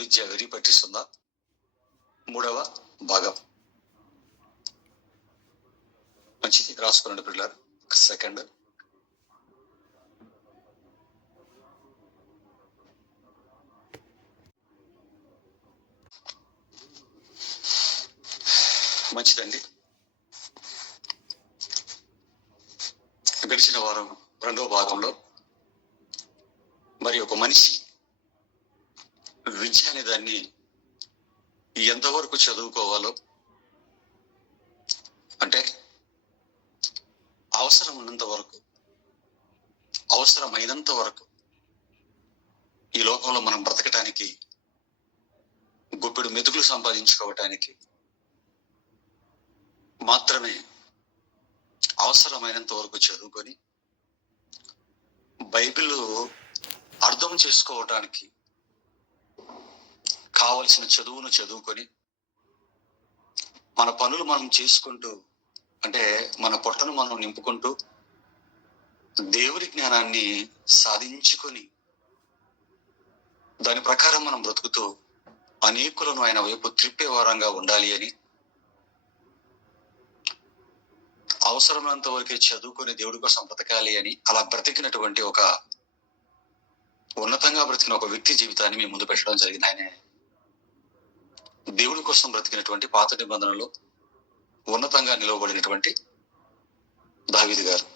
విద్య very పట్టిస్తుందా? 3వ భాగం. మంచిది, రాసుకోండి పిల్లలు. ఒక సెకండ్. మంచిదండి. గడిచిన వారం 2వ భాగంలో మరి ఒక మనిషి విద్య అనే దాన్ని ఎంతవరకు చదువుకోవాలో, అంటే అవసరమైనంత వరకు ఈ లోకంలో మనం బ్రతకటానికి, గుప్పెడు మెతుకులు సంపాదించుకోవటానికి మాత్రమే అవసరమైనంత వరకు చదువుకొని బైబిల్ అర్థం చేసుకోవటానికి కావలసిన చదువును చదువుకొని మన పనులు మనం చేసుకుంటూ, అంటే మన పొట్టను మనం నింపుకుంటూ దేవుని జ్ఞానాన్ని సాధించుకొని దాని ప్రకారం మనం బ్రతుకుతూ అనేకులను ఆయన వైపు త్రిప్పే వారంగా ఉండాలి అని, అవసరమైనంత వరకే చదువుకొని దేవుడి కోసం బ్రతకాలి అని అలా బ్రతికినటువంటి ఒక ఉన్నతంగా బ్రతికిన ఒక వ్యక్తి జీవితాన్ని మీ ముందు పెట్టడం జరిగింది. ఆయన దేవుడి కోసం బ్రతికినటువంటి పాత నిబంధనలో ఉన్నతంగా నిలవబడినటువంటి దావీదు గారు,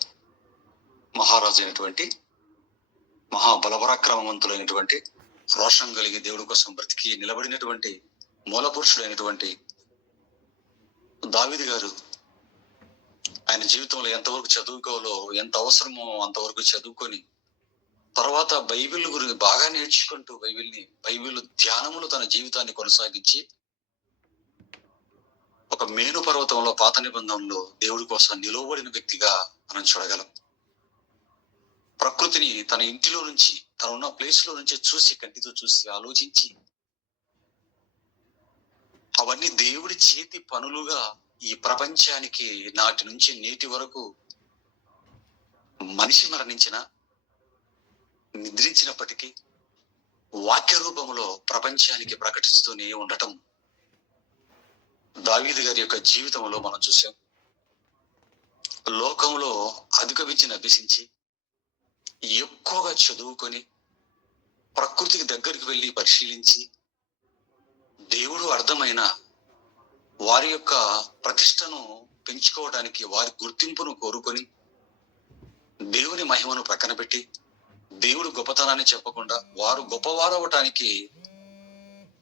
మహారాజు అయినటువంటి, మహాబలపరాక్రమవంతులైనటువంటి, రోషం కలిగి దేవుడి కోసం బ్రతికి నిలబడినటువంటి మూల పురుషుడైనటువంటి దావీదు గారు ఆయన జీవితంలో ఎంతవరకు చదువుకోవాలో, ఎంత అవసరమో అంతవరకు చదువుకొని తర్వాత బైబిల్ గురించి బాగా నేర్చుకుంటూ బైబిల్ ధ్యానములు తన జీవితాన్ని కొనసాగించి ఒక మేను పర్వతంలో పాత నిబంధనలో దేవుడి కోసం నిలవబడిన వ్యక్తిగా మనం చూడగలం. ప్రకృతిని తన ఇంటిలో నుంచి, తన ఉన్న ప్లేస్ లో నుంచి చూసి, కంటితో చూసి, ఆలోచించి అవన్నీ దేవుడి చేతి పనులుగా ఈ ప్రపంచానికి నాటి నుంచి నేటి వరకు మనిషి మరణించిన, నిద్రించినప్పటికీ వాక్య రూపంలో ప్రపంచానికి ప్రకటిస్తూనే ఉండటం దావీదు గారి యొక్క జీవితంలో మనం చూసాం. లోకంలో అధిక విద్యను అభ్యసించి ఎక్కువగా చదువుకొని ప్రకృతికి దగ్గరికి వెళ్ళి పరిశీలించి దేవుడు అర్థమైన వారి యొక్క ప్రతిష్టను పెంచుకోవడానికి, వారి గుర్తింపును కోరుకొని దేవుని మహిమను ప్రక్కన పెట్టి దేవుడు గొప్పతనాన్ని చెప్పకుండా వారు గొప్పవారవటానికి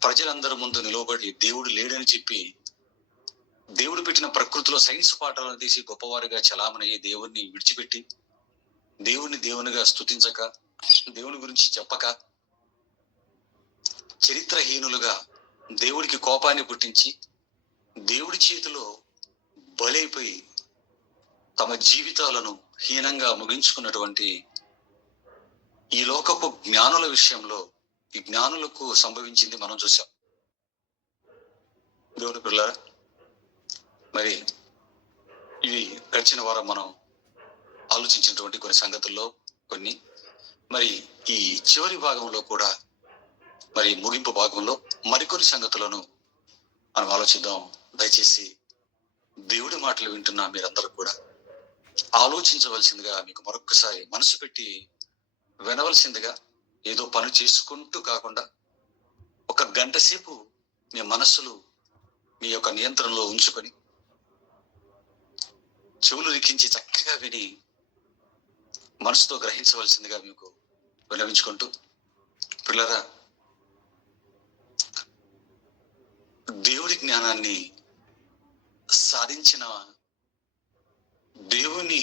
ప్రజలందరి ముందు నిలవబడి దేవుడు లేడని చెప్పి దేవుడు పెట్టిన ప్రకృతిలో సైన్స్ పాఠాలను తీసి గొప్పవారిగా చలామణయ్యి దేవుణ్ణి విడిచిపెట్టి దేవునిగా స్తుతించక, దేవుని గురించి చెప్పక, చరిత్రహీనులుగా దేవుడికి కోపాన్ని పుట్టించి దేవుడి చేతిలో బలైపోయి తమ జీవితాలను హీనంగా ముగించుకున్నటువంటి ఈ లోకపు జ్ఞానుల విషయంలో ఈ జ్ఞానులకు సంభవించింది మనం చూసాం. దేవుని పిల్లరా, మరి ఇవి గడిచిన వారం మనం ఆలోచించినటువంటి కొన్ని సంగతుల్లో కొన్ని, మరి ఈ చివరి భాగంలో కూడా, మరి ముగింపు భాగంలో మరికొన్ని సంగతులను మనం ఆలోచిద్దాం. దయచేసి దేవుడి మాటలు వింటున్న మీరందరూ కూడా ఆలోచించవలసిందిగా, మీకు మరొక్కసారి మనసు పెట్టి వినవలసిందిగా, ఏదో పని చేసుకుంటూ కాకుండా ఒక గంట సేపు మీ మనస్సులు మీ యొక్క నియంత్రణలో ఉంచుకొని చెవులు రిక్కించి చక్కగా విని మనసుతో గ్రహించవలసిందిగా మీకు వినవించుకుంటూ, పిల్లరా, దేవుడి జ్ఞానాన్ని సాధించిన, దేవుని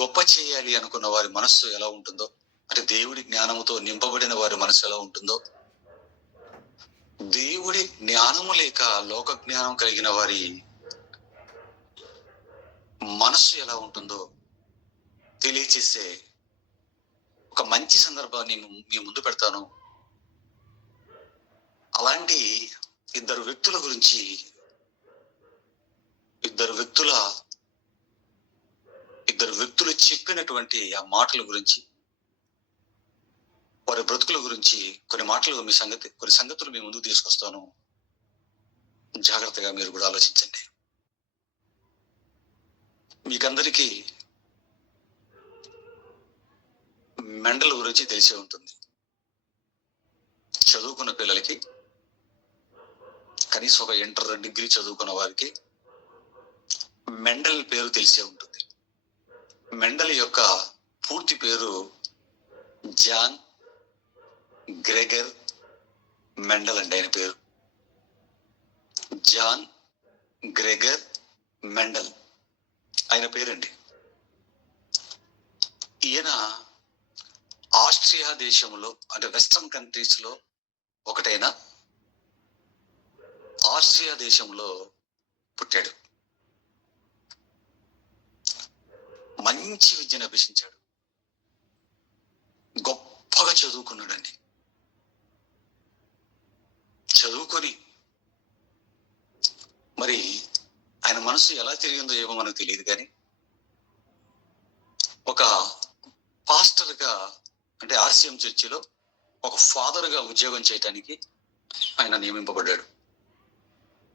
గొప్ప చేయాలి అనుకున్న వారి మనస్సు ఎలా ఉంటుందో, అంటే దేవుడి జ్ఞానముతో నింపబడిన వారి మనస్సు ఎలా ఉంటుందో, దేవుడి జ్ఞానము లేక లోక జ్ఞానం కలిగిన వారి మనస్సు ఎలా ఉంటుందో తెలియచేసే ఒక మంచి సందర్భాన్ని మీ ముందు పెడతాను. అలాంటి ఇద్దరు వ్యక్తులు చెప్పినటువంటి ఆ మాటల గురించి, వారి బ్రతుకుల గురించి కొన్ని సంగతులు మీ ముందుకు తీసుకొస్తాను. జాగ్రత్తగా మీరు కూడా ఆలోచించండి. మీకందరికీ మెండల్ గురించి తెలిసే ఉంటుంది. చదువుకున్న పిల్లలకి, కనీసం ఒక ఇంటర్ డిగ్రీ చదువుకున్న వారికి మెండల్ పేరు తెలిసే ఉంటుంది. మెండల్ యొక్క పూర్తి పేరు జాన్ గ్రెగర్ మెండల్ అండి. ఆయన పేరు జాన్ గ్రెగర్ మెండల్, ఆయన పేరండి. ఈయన ఆస్ట్రియా దేశంలో, అంటే వెస్ట్రన్ కంట్రీస్ లో ఒకటైన ఆస్ట్రియా దేశంలో పుట్టాడు. మంచి విద్యను అభ్యసించాడు. గొప్పగా చదువుకున్నాడండి. చదువుకొని మరి ఆయన మనసు ఎలా తిరిగిందో ఏమో మనకు తెలియదు, కానీ ఒక పాస్టర్ గా, అంటే ఆర్సిఎం చర్చిలో ఒక ఫాదర్ గా ఉద్యోగం చేయటానికి ఆయన నియమింపబడ్డాడు.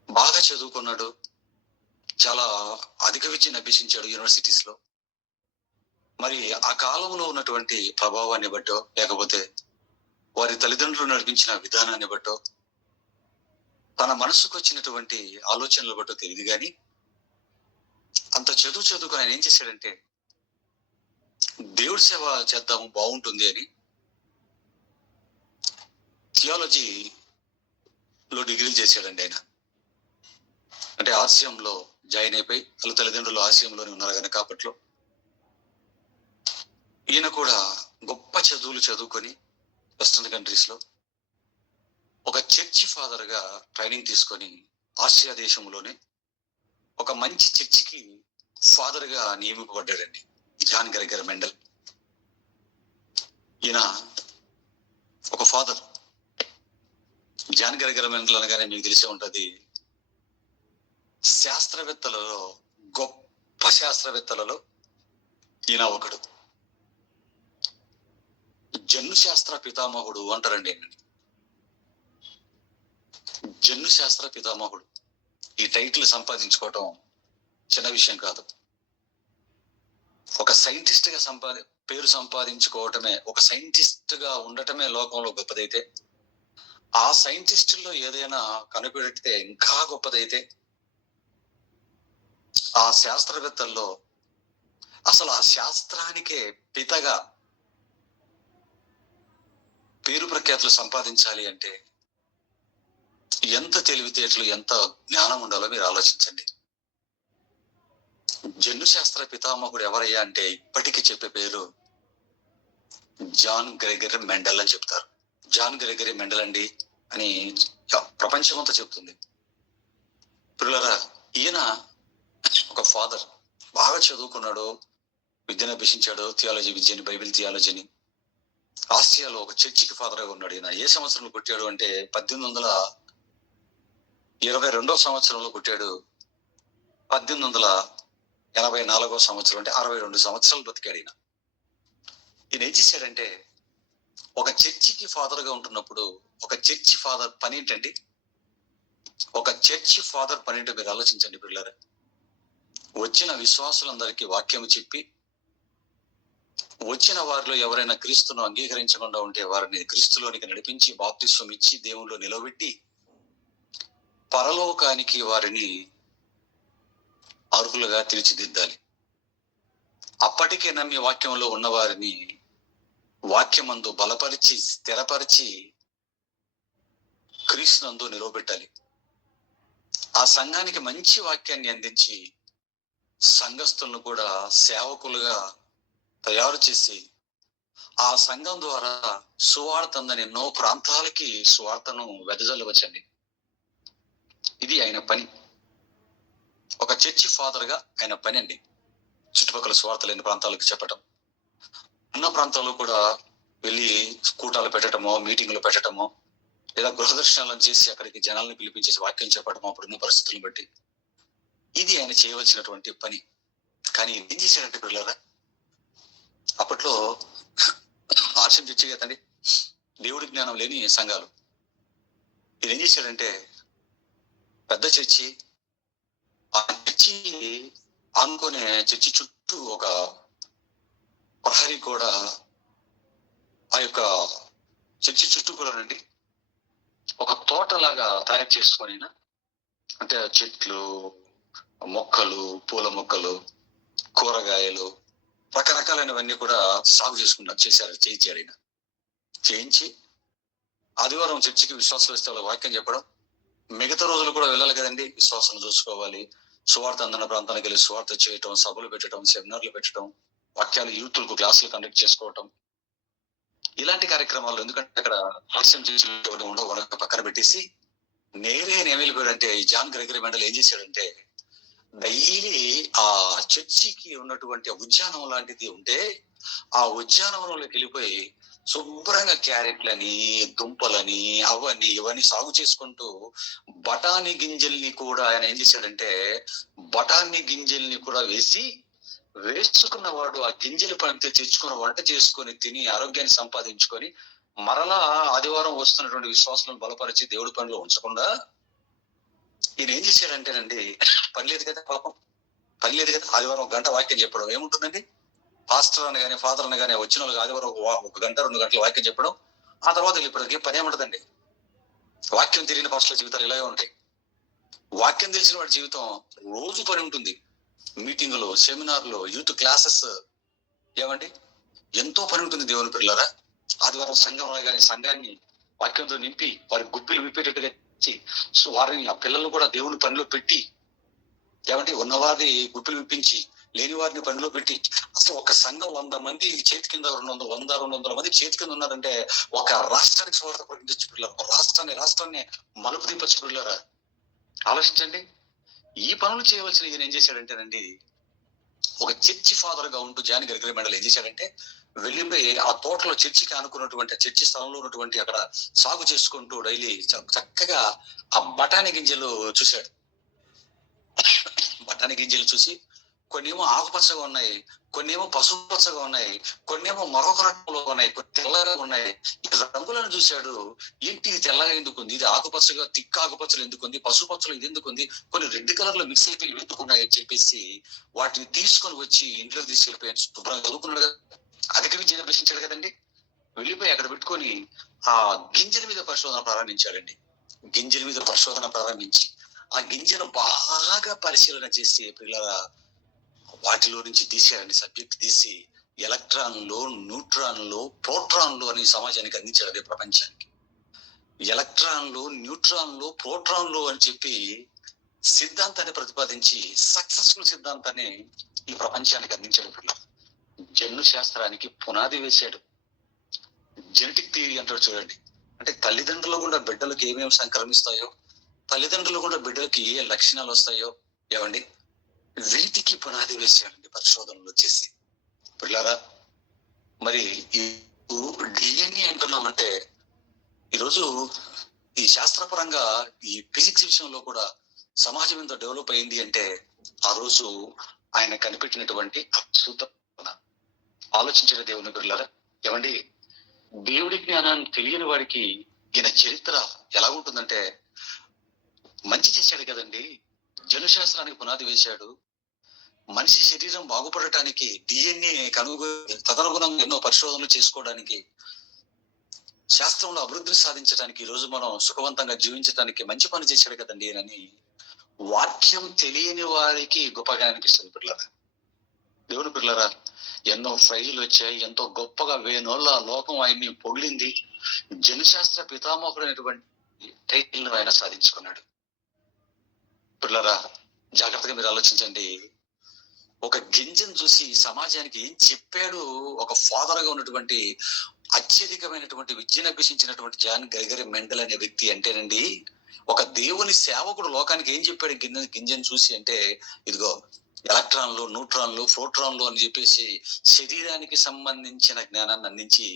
బాగా చదువుకున్నాడు, చాలా అధిక విద్యను అభ్యసించాడు యూనివర్సిటీస్ లో. మరి ఆ కాలంలో ఉన్నటువంటి ప్రభావాన్ని బట్టో, లేకపోతే వారి తల్లిదండ్రులు నడిపించిన విధానాన్ని బట్టో, తన మనసుకు వచ్చినటువంటి ఆలోచనలు బట్టో తెలియదు, కానీ అంత చదువుకుని ఆయన ఏం చేశాడంటే, దేవుడి సేవ చేద్దాము బాగుంటుంది అని థియాలజీలో డిగ్రీ చేశాడండి ఆయన. అంటే ఆర్సిఎంలో జాయిన్ అయిపోయి, వాళ్ళ తల్లిదండ్రులు ఆర్సిఎంలోనే ఉన్నారు కనుక అప్పట్లో ఈయన కూడా గొప్ప చదువులు చదువుకొని వెస్టర్న్ కంట్రీస్ లో ఒక చర్చి ఫాదర్ గా ట్రైనింగ్ తీసుకొని ఆస్ట్రియా దేశంలోనే ఒక మంచి చర్చికి ఫాదర్ గా నియమింపబడ్డాడండి జాన్ గ్రెగర్ మెండల్. ఈయన ఒక ఫాదర్. జాన్ గ్రెగర్ మెండల్ అనగానే మీకు తెలిసే ఉంటది, శాస్త్రవేత్తలలో, గొప్ప శాస్త్రవేత్తలలో ఈయన ఒకడు. జన్ను శాస్త్ర పితామహుడు అంటారండి. జన్ను శాస్త్ర పితామహుడు. ఈ టైటిల్ సంపాదించుకోవటం చిన్న విషయం కాదు. ఒక సైంటిస్ట్ గా పేరు సంపాదించుకోవటమే, ఒక సైంటిస్ట్ గా ఉండటమే లోకంలో గొప్పదైతే, ఆ సైంటిస్టుల్లో ఏదైనా కనిపెడితే ఇంకా గొప్పదైతే, ఆ శాస్త్రవేత్తల్లో అసలు ఆ శాస్త్రానికే పితగా పేరు ప్రఖ్యాతులు సంపాదించాలి అంటే ఎంత తెలివితేటలు, ఎంత జ్ఞానం ఉండాలో మీరు ఆలోచించండి. జన్ను శాస్త్ర పితామహుడు ఎవరయ్యా అంటే ఇప్పటికీ చెప్పే పేరు జాన్ గ్రెగరీ మెండల్ అని చెప్తారు. జాన్ గ్రెగరీ మెండల్ అండి అని ప్రపంచమంతా చెప్తుంది. పిల్లరా, ఈయన ఒక ఫాదర్, బాగా చదువుకున్నాడు, విద్యను అభ్యసించాడు, థియాలజీ విద్యని, బైబిల్ థియాలజీని. ఆస్ట్రియాలో ఒక చర్చికి ఫాదర్ గా ఉన్నాడు. ఈయన ఏ సంవత్సరంలో పుట్టాడు అంటే 1822 సంవత్సరంలో పుట్టాడు. 1884 సంవత్సరం, అంటే 62 సంవత్సరాలు బతికాడు ఈయన. ఈయన ఏం చేశాడంటే, ఒక చర్చికి ఫాదర్ గా ఉంటున్నప్పుడు, ఒక చర్చి ఫాదర్ పని ఏంటండి? ఒక చర్చి ఫాదర్ పని ఏంటో మీరు ఆలోచించండి పిల్లరా. వచ్చిన విశ్వాసులందరికీ వాక్యం చెప్పి, వచ్చిన వారిలో ఎవరైనా క్రీస్తును అంగీకరించకుండా ఉంటే వారిని క్రీస్తులోనికి నడిపించి, బాప్తిస్వం ఇచ్చి, దేవుల్లో నిలబెట్టి, పరలోకానికి వారిని అర్హులుగా తీర్చిదిద్దాలి. అప్పటికే నమ్మి వాక్యంలో ఉన్న వారిని వాక్యమందు బలపరిచి, స్థిరపరిచి, క్రీస్తునందు నిలవబెట్టాలి. ఆ సంఘానికి మంచి వాక్యాన్ని అందించి, సంఘస్థులను కూడా సేవకులుగా తయారు చేసి, ఆ సంఘం ద్వారా సువార్త అందని ఎన్నో ప్రాంతాలకి సువార్తను వెదజల్లవచ్చండి. ఇది ఆయన పని. ఒక చర్చి ఫాదర్ గా ఆయన పని అండి. చుట్టుపక్కల సువార్త లేని ప్రాంతాలకు చెప్పటం, ఉన్న ప్రాంతాల్లో కూడా వెళ్ళి కూటాలు పెట్టడమో, మీటింగ్లు పెట్టడమో, లేదా గృహ దర్శనాలను చేసి అక్కడికి జనాలను పిలిపించేసి వాక్యం చెప్పడమో అప్పుడున్న పరిస్థితులను బట్టి. ఇది ఆయన చేయవలసినటువంటి పని. కానీ ఏం చేశాడంటే పిల్లరా, అప్పట్లో ఆర్షం చర్చి కదండి, దేవుడి జ్ఞానం లేని సంఘాలు. ఇది ఏం చేశాడంటే పెద్ద చర్చి, ఆ చర్చి ఆనుకునే చర్చి చుట్టూ ఒక ప్రహరీ కూడా, ఆ యొక్క చర్చి చుట్టూ కూడా రండి ఒక తోటలాగా తయారు చేసుకొని, అంటే చెట్లు, మొక్కలు, పూల మొక్కలు, కూరగాయలు, రకరకాలైనవన్నీ కూడా సాగు చేయించాడు ఆయన. చేయించి ఆదివారం చర్చికి విశ్వాసం వేస్తే వాళ్ళ వాక్యం చెప్పడం, మిగతా రోజులు కూడా వెళ్ళాలి కదండి, విశ్వాసం చూసుకోవాలి, సువార్త అందన ప్రాంతానికి వెళ్ళి సువార్త చేయటం, సభలు పెట్టడం, సెమినార్లు పెట్టడం, వాక్యాలు యూత్లకు క్లాసులు కండక్ట్ చేసుకోవటం, ఇలాంటి కార్యక్రమాలు. ఎందుకంటే అక్కడ హాస్యం చేసి ఉండవు, పక్కన పెట్టేసి నేరే ఏమైపోయాడంటే ఈ జాన్ గ్రెగరీ మెండల్ ఏం చేశాడంటే డైలీ ఆ చర్చికి ఉన్నటువంటి ఉద్యానం లాంటిది ఉంటే ఆ ఉద్యానవనంలోకి వెళ్ళిపోయి శుభ్రంగా క్యారెట్లని, దుంపలని, అవన్నీ ఇవన్నీ సాగు చేసుకుంటూ బఠానీ గింజల్ని కూడా ఆయన ఏం చేశాడంటే బఠానీ గింజల్ని కూడా వేసుకున్న వాడు ఆ గింజలు పంపితే తెచ్చుకున్న వంట చేసుకొని తిని ఆరోగ్యాన్ని సంపాదించుకొని మరలా ఆదివారం వస్తున్నటువంటి విశ్వాసాలను బలపరిచి దేవుడి పనిలో ఉంచకుండా ఈయన ఏం చేశాడంటేనండి, పని లేదు కదా పాపం, పని లేదు కదా, ఆదివారం 1 గంట వాక్యం చెప్పడం ఏముంటుందండి, పాస్టర్ అని కానీ ఫాదర్ అని కానీ వచ్చిన వాళ్ళకి ఆదివారం 1 గంట 2 గంటల వాక్యం చెప్పడం, ఆ తర్వాత వెళ్ళిపోవడానికి పని ఏముంటుందండి. వాక్యం తెలియని పాస్టర్ల జీవితాలు ఇలాగే ఉంటాయి. వాక్యం తెలిసిన వాడి జీవితం రోజు పని ఉంటుంది. మీటింగులు, సెమినార్లు, యూత్ క్లాసెస్, ఏమండి ఎంతో పని ఉంటుంది దేవుని పిల్లరా. ఆదివారం సంఘం కానీ సంఘాన్ని వాక్యంతో నింపి వారి గుప్పిలు విప్పేటట్టుగా సో వారిని ఆ పిల్లలు కూడా దేవుని పనిలో పెట్టి, ఏమంటే ఉన్నవారిని గుప్పిలు విప్పించి లేని వారిని పనిలో పెట్టి, అసలు ఒక సంఘం 100 మంది చేతి కింద 200 మంది చేతి కింద ఉన్నారంటే ఒక రాష్ట్రానికి స్వార్థ ప్రకటించు పిల్లలు, ఒక రాష్ట్రాన్ని మలుపు దింపచ్చు పిల్లరా. ఆలోచించండి. ఈ పనులు చేయవలసిన ఈయన ఏం చేశాడంటేనండి, ఒక చర్చి ఫాదర్ గా ఉంటూ జాన్ గ్రెగరీ మెండల్ ఏం చేశాడంటే వెళ్ళిపోయి ఆ తోటలో చర్చికి అనుకున్నటువంటి చర్చి స్థలంలో ఉన్నటువంటి అక్కడ సాగు చేసుకుంటూ డైలీ చక్కగా ఆ బఠానీ గింజలు చూశాడు. బఠానీ గింజలు చూసి కొన్నేమో ఆకుపచ్చగా ఉన్నాయి, కొన్నేమో పసుపు పచ్చగా ఉన్నాయి, కొన్నేమో మరొక రకంలో ఉన్నాయి, కొన్ని తెల్లగా ఉన్నాయి. ఈ రంగులను చూశాడు. ఏంటి ఇది తెల్లగా ఎందుకుంది, ఇది ఆకుపచ్చగా తిక్క ఆకుపచ్చలు ఎందుకుంది, పసుపు పచ్చలు ఇది ఎందుకుంది, కొన్ని రెడ్ కలర్ లో మిక్స్ అయిపోయి ఎందుకున్నాయి అని చెప్పేసి వాటిని తీసుకొని వచ్చి ఇంట్లోకి తీసుకెళ్ళిపోయాడు. శుభ్రంగా చదువుకున్నాడు కదా, అధిక విద్యను అభ్యసించాడు కదండి. వెళ్ళిపోయి అక్కడ పెట్టుకొని ఆ గింజల మీద పరిశోధన ప్రారంభించాడండి. గింజల మీద పరిశోధన ప్రారంభించి ఆ గింజను బాగా పరిశీలన చేసి పిల్లల వాటిలో నుంచి తీసేయాలండి, సబ్జెక్ట్ తీసి ఎలక్ట్రాన్లు, న్యూట్రాన్లు, ప్రోటాన్లు అని సమాజానికి అందించాడు. అదే ప్రపంచానికి ఎలక్ట్రాన్లు, న్యూట్రాన్లు, ప్రోటాన్లు అని చెప్పి సిద్ధాంతాన్ని ప్రతిపాదించి సక్సెస్ఫుల్ సిద్ధాంతాన్ని ఈ ప్రపంచానికి అందించాడు. పిల్లలు జన్ను శాస్త్రానికి పునాది వేశాడు. జెనెటిక్ థియరీ అంటారు చూడండి, అంటే తల్లిదండ్రులు కూడా బిడ్డలకు ఏమేమి సంక్రమిస్తాయో, తల్లిదండ్రులు కూడా బిడ్డలకి ఏ లక్షణాలు వస్తాయో, ఏమండి వీటికి పునాది వేసాడండి పరిశోధనలు చేసి. పిల్లారా, మరి ఈ డిఎన్ఏ అంటున్నామంటే ఈరోజు ఈ శాస్త్రపరంగా ఈ ఫిజిక్స్ విషయంలో కూడా సమాజం ఎంత డెవలప్ అయింది అంటే ఆ రోజు ఆయన కనిపెట్టినటువంటి అద్భుత ఆలోచించిన దేవుని పిల్లారా. ఏమండి దేవుడి జ్ఞానాన్ని తెలియని వాడికి ఈయన చరిత్ర ఎలా ఉంటుందంటే, మంచి చేశాడు కదండి, జనుశాస్త్రానికి పునాది వేశాడు, మనిషి శరీరం బాగుపడటానికి డిఎన్ఏ తదనుగుణంగా ఎన్నో పరిశోధనలు చేసుకోవడానికి, శాస్త్రంలో అభివృద్ధిని సాధించడానికి, ఈ రోజు మనం సుఖవంతంగా జీవించడానికి మంచి పని చేశాడు కదండి అని వాక్యం తెలియని వారికి గొప్పగా అనిపిస్తుంది. పిల్లరా, దేవుని పిల్లరా, ఎన్నో ఫైళ్ళు వచ్చాయి, ఎంతో గొప్పగా 1000 లోకం ఆయన్ని పొగిడింది. జనశాస్త్ర పితామహుడైనటువంటి టైటిల్ ఆయన సాధించుకున్నాడు. పిల్లరా, జాగ్రత్తగా మీరు ఆలోచించండి. ఒక గింజను చూసి సమాజానికి ఏం చెప్పాడు ఒక ఫాదర్ గా ఉన్నటువంటి అత్యధికమైనటువంటి విద్యను అభ్యసించినటువంటి జాన్ గ్రెగరీ మెండల్ అనే వ్యక్తి అంటేనండి, ఒక దేవుని సేవకుడు లోకానికి ఏం చెప్పాడు గింజను చూసి అంటే, ఇదిగో ఎలక్ట్రాన్లు, న్యూట్రాన్లు, ప్రోటాన్లు అని చెప్పేసి శరీరానికి సంబంధించిన జ్ఞానాన్ని అందించి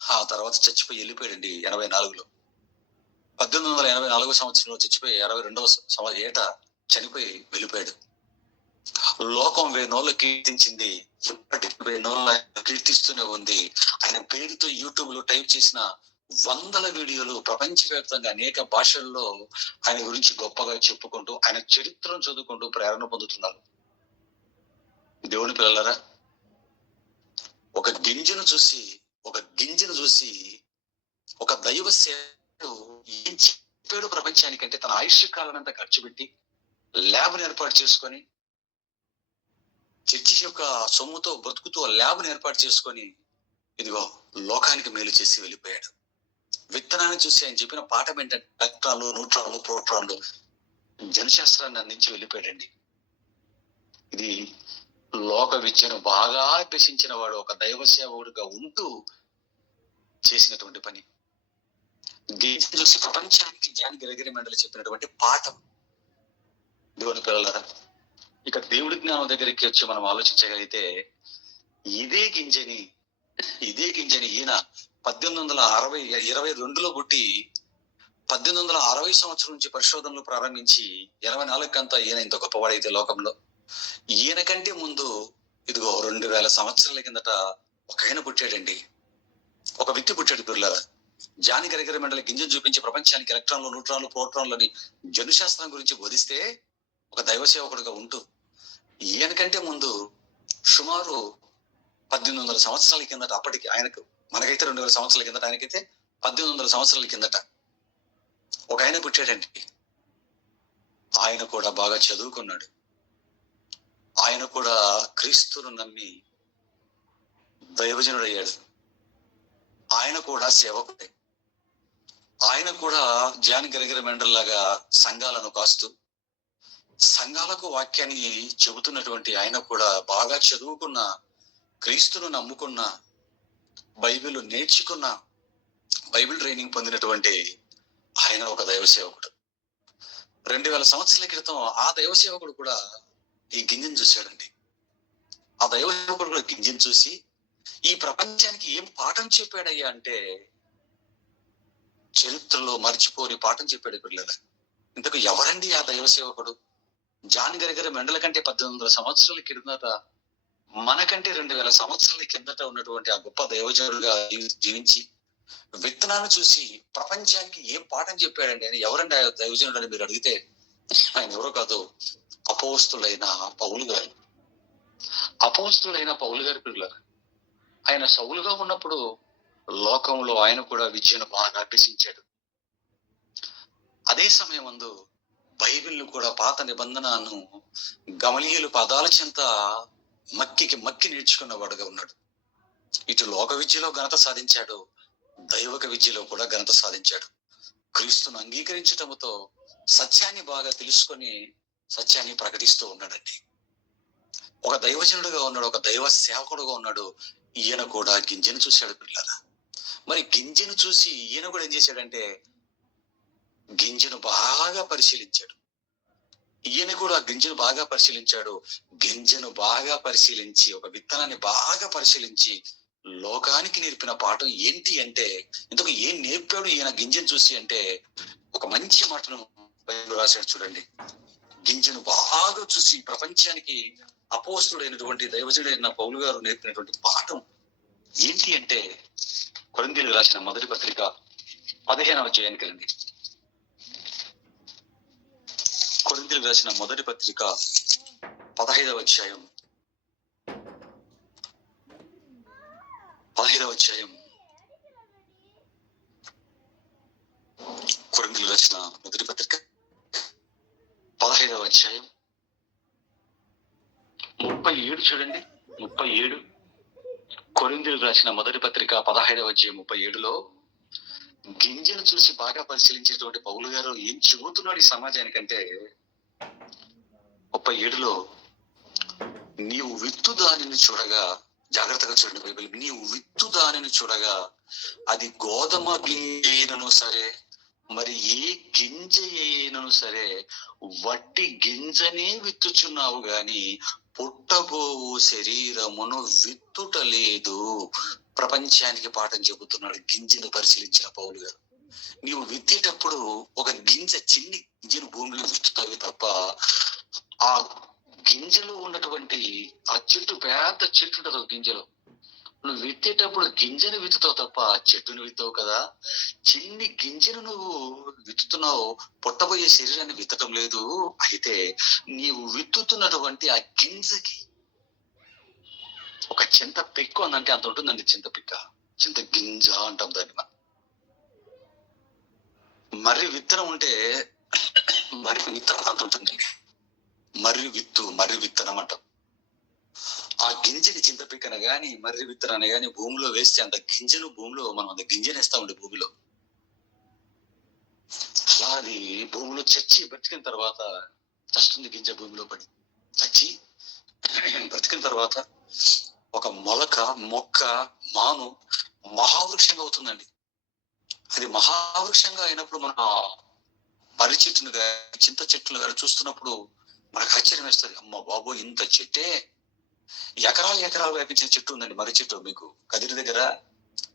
ఆ తర్వాత చచ్చిపోయి వెళ్ళిపోయాడండి 84లో. 1884 సంవత్సరంలో చచ్చిపోయి 62వ ఏట చనిపోయి వెళ్ళిపోయాడు. లోకం వేనోళ్ళు కీర్తించింది, ఇప్పటికి వేనోళ్ళు ఆయన కీర్తిస్తూనే ఉంది. ఆయన పేరుతో యూట్యూబ్ లో టైప్ చేసిన వందల వీడియోలు ప్రపంచవ్యాప్తంగా అనేక భాషల్లో ఆయన గురించి గొప్పగా చెప్పుకుంటూ, ఆయన చరిత్రను చదువుకుంటూ ప్రేరణ పొందుతున్నారు. దేవుని పిల్లలారా, ఒక గింజను చూసి ఒక దైవ సేవకుడు ఏం చెప్పాడు ప్రపంచానికంటే తన ఆయుష్ కాలనంతా ఖర్చు పెట్టి ల్యాబ్ని ఏర్పాటు చేసుకొని, చర్చి యొక్క సొమ్ముతో బ్రతుకుతూ ల్యాబ్ని ఏర్పాటు చేసుకొని ఇదిగో లోకానికి మేలు చేసి వెళ్ళిపోయాడు. విత్తనాన్ని చూసి ఆయన చెప్పిన పాఠం ఏంటంటే ఎలక్ట్రాన్లు, న్యూట్రాన్లు, ప్రోటాన్లు, జనశాస్త్రాన్ని అందించి వెళ్ళిపోయాడండి. ఇది లోక విద్యను బాగా అభ్యసించిన వాడు ఒక దైవ సేవకుడుగా ఉంటూ చేసినటువంటి పని. గింజ చూసి ప్రపంచానికి జాన్ గ్రెగరీ మెండల్ చెప్పినటువంటి పాఠం. దేవుని పిల్లలారా, ఇక దేవుడి జ్ఞానం దగ్గరికి వచ్చి మనం ఆలోచించగలిగితే ఇదే గింజని ఈయన 1822లో పుట్టి 1860 సంవత్సరం నుంచి పరిశోధనలు ప్రారంభించి 24 ఈయన ఇంత గొప్పవాడైతే లోకంలో, ఈయన కంటే ముందు ఇదిగో 2000 సంవత్సరాల కిందట ఒక ఆయన పుట్టాడండి. ఒక వ్యక్తి పుట్టాడు పిల్లరా. జాన్ గ్రెగరీ మెండల్ గింజను చూపించి ప్రపంచానికి ఎలక్ట్రాన్లు, న్యూట్రాన్లు, ప్రోటాన్లని జనుశాస్త్రం గురించి బోధిస్తే ఒక దైవ సేవకుడుగా ఉంటూ, ఈయన కంటే ముందు సుమారు 1800 సంవత్సరాల కిందట, అప్పటికి ఆయనకు, మనకైతే 2000 సంవత్సరాల కిందట, ఆయనకైతే 1800 సంవత్సరాల కిందట ఒక ఆయన పుట్టాడండి. ఆయన కూడా బాగా చదువుకున్నాడు. ఆయన కూడా క్రీస్తును నమ్మి దైవజనుడయ్యాడు. ఆయన కూడా సేవకుడే. ఆయన కూడా జాన్ గ్రెగరీ మెండల్ లాగా సంఘాలను కాస్తూ సంఘాలకు వాక్యాన్ని చెబుతున్నటువంటి ఆయన కూడా బాగా చదువుకున్న, క్రీస్తును నమ్ముకున్న, బైబిల్ నేర్చుకున్న, బైబిల్ ట్రైనింగ్ పొందినటువంటి ఆయన ఒక దైవ సేవకుడు. 2000 సంవత్సరాల క్రితం ఆ దైవ సేవకుడు కూడా ఈ గింజను చూశాడండి. ఆ దైవ సేవకుడు కూడా గింజను చూసి ఈ ప్రపంచానికి ఏం పాఠం చెప్పాడయ్యా అంటే చరిత్రలో మర్చిపోని పాఠం చెప్పాడు పిల్లల. ఇంతకు ఎవరండి ఆ దైవ సేవకుడు? జాన్ గ్రెగరీ మెండల్ కంటే 1800 సంవత్సరాల కిందట, మనకంటే 2000 సంవత్సరాల కిందట ఉన్నటువంటి ఆ గొప్ప దైవజనుడుగా జీవించి విత్తనాన్ని చూసి ప్రపంచానికి ఏం పాఠం చెప్పాడండి అని ఎవరండి ఆ దైవజనుడు అని మీరు అడిగితే ఆయన ఎవరో కాదు, అపోస్తులైన పౌలు గారు. అపోస్తులైన పౌలు గారి పిల్లలు. ఆయన సౌలుగా ఉన్నప్పుడు లోకంలో ఆయన కూడా విద్యను బాగా అభ్యసించాడు. అదే సమయం ముందు బైబిల్ కూడా పాత నిబంధనను గమలీయేలు పదాల చెంత మక్కి నేర్చుకున్నవాడుగా ఉన్నాడు. ఇటు లోక విద్యలో ఘనత సాధించాడు, దైవక విద్యలో కూడా ఘనత సాధించాడు. క్రీస్తును అంగీకరించటంతో సత్యాన్ని బాగా తెలుసుకొని సత్యాన్ని ప్రకటిస్తూ ఉన్నాడండి. ఒక దైవజనుడుగా ఉన్నాడు, ఒక దైవ సేవకుడుగా ఉన్నాడు. ఈయన కూడా గింజను చూశాడు పిల్లల. మరి గింజను చూసి ఈయన కూడా ఏం చేశాడంటే గింజను బాగా పరిశీలించాడు. ఈయన కూడా గింజను బాగా పరిశీలించాడు. గింజను బాగా పరిశీలించి, ఒక విత్తనాన్ని బాగా పరిశీలించి లోకానికి నేర్పిన పాఠం ఏంటి అంటే, ఇంతకు ఏం నేర్పాడు ఈయన గింజను చూసి అంటే ఒక మంచి మాటను బైబిల్ రాశాడు చూడండి. గింజను బాగా చూసి ప్రపంచానికి అపోస్తుడైనటువంటి దైవజనుడైన పౌలు గారు నేర్పినటువంటి పాఠం ఏంటి అంటే, కొరింథీయులకు రాసిన మొదటి పత్రిక 15వ అధ్యాయానికి రండి. కొరింథీయులకు రాసిన మొదటి పత్రిక 15వ అధ్యాయం 15వ అధ్యాయం. కొరింథీయులకు రాసిన మొదటి పత్రిక 15వ అధ్యాయం 37 చూడండి. 37 కొరింథీయులకు రాసిన మొదటి పత్రిక 15వ అధ్యాయం 37లో గింజను చూసి బాగా పరిశీలించేటువంటి పౌలు గారు ఏం చెబుతున్నాడు ఈ సమాజానికంటే 37లో, నీవు విత్తు దానిని చూడగా, జాగ్రత్తగా చూడండి బైబిల్, నీవు విత్తు దానిని చూడగా అది గోధుమ గింజ అయినను సరే, మరి ఏ గింజ అయినను సరే, వట్టి గింజనే విత్తుచున్నావు గాని పుట్టబోవు శరీరమును విత్తుట లేదు. ప్రపంచానికి పాఠం చెబుతున్నాడు గింజను పరిశీలించిన పౌలు గారు. నీవు విత్తేటప్పుడు ఒక గింజ, చిన్ని గింజను భూమిలో విత్తుతావి తప్ప ఆ గింజలో ఉన్నటువంటి ఆ చెట్టు, పెద్ద చెట్టు ఉంటది ఒక గింజలో. నువ్వు విత్తేటప్పుడు గింజను విత్తుతావు తప్ప చెట్టును విత్తవు కదా. చిన్ని గింజను నువ్వు విత్తుతున్నావు, పుట్టబోయే శరీరాన్ని విత్తటం లేదు. అయితే నీవు విత్తుతున్నటువంటి ఆ గింజకి ఒక చింత పెక్కు అందంటే అంత ఉంటుందండి. చింత పిక్క, చింత గింజ అంటాం దాన్ని మనం. మర్రి విత్తనం ఉంటే మర్రి విత్తనం అంత ఉంటుంది. మర్రి విత్తనం అంటాం. ఆ గింజని చింతపిక్కన గాని మర్రి విత్తనాన్ని గాని భూమిలో వేస్తే అంత గింజను భూమిలో మనం అంత గింజనేస్తా ఉండే భూమిలో. అలా అది భూమిలో చచ్చి బ్రతికిన తర్వాత చస్తుంది గింజ భూమిలో పడి చచ్చి బ్రతికిన తర్వాత ఒక మొక్క మాను మహావృక్షంగా అవుతుందండి. అది మహావృక్షంగా అయినప్పుడు మన మర్రి చెట్టును కానీ చింత చెట్టును కానీ చూస్తున్నప్పుడు మనకు ఆశ్చర్యం వేస్తుంది. అమ్మ బాబో, ఇంత చెట్టే, ఎకరాలు వ్యాపించిన చెట్టు ఉందండి మర్రి చెట్టు. మీకు కదిరి దగ్గర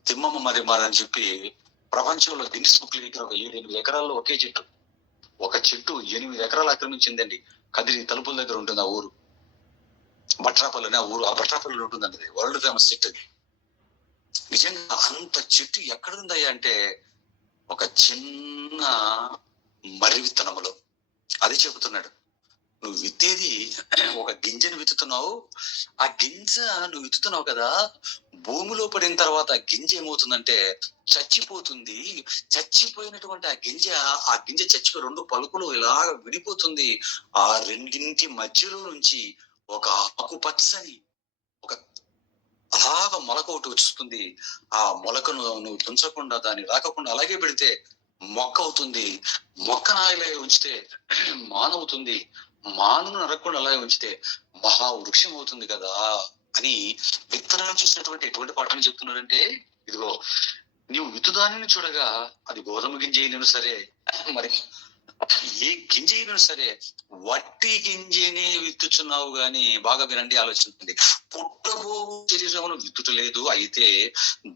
తిమ్మమ్మ మర్రి అని చెప్పి ప్రపంచంలో గిన్నిస్ బుక్ దగ్గర ఒక 7-8 ఎకరాల్లో ఒకే చెట్టు, ఒక చెట్టు 8 ఎకరాలు ఆక్రమించిందండి. కదిరి తలుపుల దగ్గర ఉంటుంది ఆ ఊరు, బట్రాపల్లి అనే ఊరు. ఆ బట్రాపల్లిలో ఉంటుందండి. వరల్డ్ ఫేమస్ చెట్టు అది. నిజంగా అంత చెట్టు ఎక్కడుందయ్యా అంటే ఒక చిన్న మర్రి విత్తనములో. అది చెబుతున్నాడు. నువ్వు విత్తేది ఒక గింజను విత్తుతున్నావు. ఆ గింజ నువ్వు విత్తుతున్నావు కదా, భూమిలో పడిన తర్వాత ఆ గింజ ఏమవుతుందంటే చచ్చిపోతుంది. చచ్చిపోయినటువంటి ఆ గింజ చచ్చిపోయి 2 పలుకులు ఇలాగ విడిపోతుంది. ఆ రెండింటి మధ్యలో నుంచి ఒక ఆకుపచ్చని ఒక అలాగ మొలక ఒకటి వస్తుంది. ఆ మొలకను నువ్వు తుంచకుండా దాన్ని రాకకుండా అలాగే పెడితే మొక్క అవుతుంది. మొక్కను అలాగే ఉంచితే మానవుతుంది. మానును నరకుండా అలాగే ఉంచితే మహావృక్షం అవుతుంది కదా అని విత్తనాలు చూసినటువంటి ఎటువంటి పాఠాన్ని చెప్తున్నాడంటే, ఇదిగో నీవు విత్తుదానిని చూడగా అది గోధుమ గింజ అయినను సరే, మరి ఏ గింజ అయినా సరే వట్టి గింజనే విత్తుచున్నావు గాని, బాగా వినండి, ఆలోచించండి. పుట్టబో శరీరమును విత్తుటలేదు. అయితే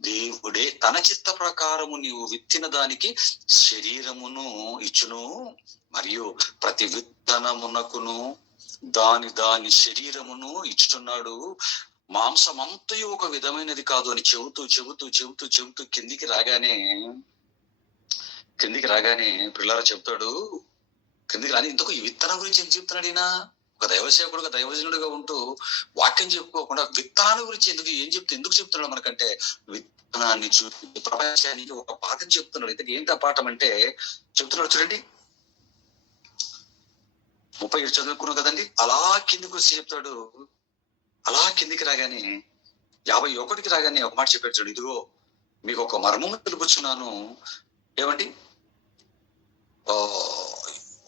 దేవుడే తన చిత్త ప్రకారము నీవు విత్తిన దానికి శరీరమును ఇచ్చును. మరియు ప్రతి విత్తనమునకును దాని శరీరమును ఇచ్చుచున్నాడు. మాంసమంతయు ఒక విధమైనది కాదు అని చెబుతూ కిందికి రాగానే పిల్లారా చెప్తాడు. కిందికి రాని ఇంతకు ఈ విత్తనం గురించి ఏం చెప్తున్నాడు ఈయన? ఒక దైవసేవకుడుగా దైవజనుడిగా ఉంటూ వాక్యం చెప్పుకోకుండా విత్తనాల గురించి ఎందుకు చెప్తున్నాడు మనకంటే, విత్తనాన్ని చూసి ప్రపంచానికి ఒక పాఠం చెప్తున్నాడు. ఇంతకు ఏంటి ఆ పాఠం అంటే చెప్తున్నాడు చూడండి. 37 చదువుకున్నాం కదండి. అలా కిందికి వచ్చి చెప్తాడు. అలా కిందికి రాగానే 51కి రాగానే ఒక మాట చెప్పాడు చూడు. ఇదిగో మీకు ఒక మర్మము తెలుపుచున్నాను. ఏమండి?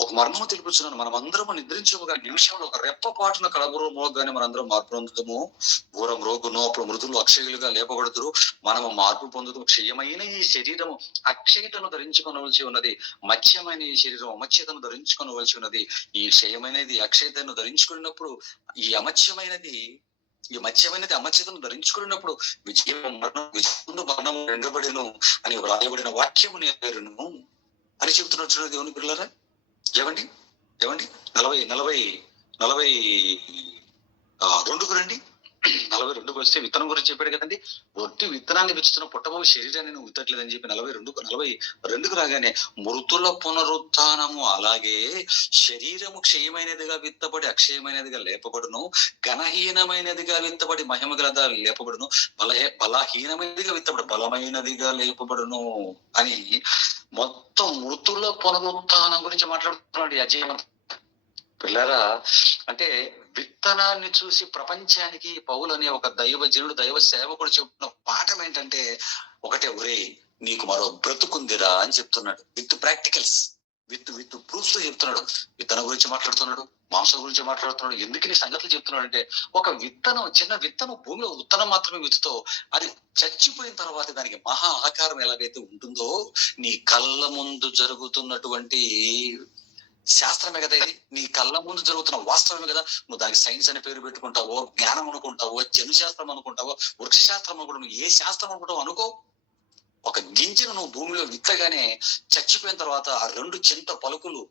ఒక మర్మము తెలుపుచున్నాను. మనం అందరము నిద్రించముగా నిమిషంలో ఒక రెప్పపాటున కలబురం మోగానే మనందరం మార్పు పొందుతాము. ఘోరం రోగును అప్పుడు మృతులు అక్షయులుగా లేపబడుతురు. మనము మార్పు పొందుతూ క్షయమైన ఈ శరీరము అక్షయతను ధరించుకొనవలసి ఉన్నది. మత్స్యమైన ఈ శరీరం అమత్స్యతను ధరించుకొనవలసి ఉన్నది. ఈ క్షయమైనది అక్షయతను ధరించుకున్నప్పుడు ఈ మత్స్యమైనది అమత్స్యతను ధరించుకున్నప్పుడు మరణము రెండబడిను అని వ్రాయబడిన వాక్యము నెరవేరును అని చెబుతున్నాడు చూడండి దేవుని పిల్లరా. ఏమండి 42కు రండి. 42కు వస్తే విత్తనం గురించి చెప్పాడు కదండి. ఒట్టి విత్తనాన్ని విచ్చుతున్న పుట్టబో శరీరాన్ని నువ్వు విత్తట్లేదని చెప్పి 42కు రాగానే మృతుల పునరుత్థానము అలాగే శరీరము క్షయమైనదిగా విత్తబడి అక్షయమైనదిగా లేపబడును, ఘనహీనమైనదిగా విత్తబడి మహిమగలదా లేపబడును, బలహీనమైనదిగా విత్తబడి బలమైనదిగా లేపబడును అని మొత్తం మృతుల పునరుత్థానం గురించి మాట్లాడుతున్నాడు అజయ్. పిల్లరా, అంటే విత్తనాన్ని చూసి ప్రపంచానికి పౌలు అనే ఒక దైవజనుడు దైవ సేవకుడు చెప్తున్న పాఠం ఏంటంటే ఒకటే, ఒరే నీకు మరో బ్రతుకుందిరా అని చెప్తున్నాడు. విత్ ప్రాక్టికల్స్, విత్ ప్రూఫ్స్ తో చెప్తున్నాడు. విత్తనం గురించి మాట్లాడుతున్నాడు, మాంసం గురించి మాట్లాడుతున్నాడు. ఎందుకు నీ సంగతులు చెప్తున్నాడు అంటే, ఒక విత్తనం, చిన్న విత్తనం భూమిలో విత్తనం మాత్రమే విత్తుతో అది చచ్చిపోయిన తర్వాత దానికి మహా ఆకారం ఎలాగైతే ఉంటుందో, నీ కళ్ళ ముందు జరుగుతున్నటువంటి శాస్త్రమే కదా ఇది. నీ కళ్ళ ముందు జరుగుతున్న వాస్తవమే కదా. నువ్వు దానికి సైన్స్ అనే పేరు పెట్టుకుంటావో, జ్ఞానం అనుకుంటావో, జనుశాస్త్రం అనుకుంటావో, వృక్షశాస్త్రం అనుకుంటావు, నువ్వు ఏ శాస్త్రం అనుకుంటావు అనుకో. ఒక గింజను నువ్వు భూమిలో విత్తగానే చచ్చిపోయిన తర్వాత ఆ 2 చింత పలుకులు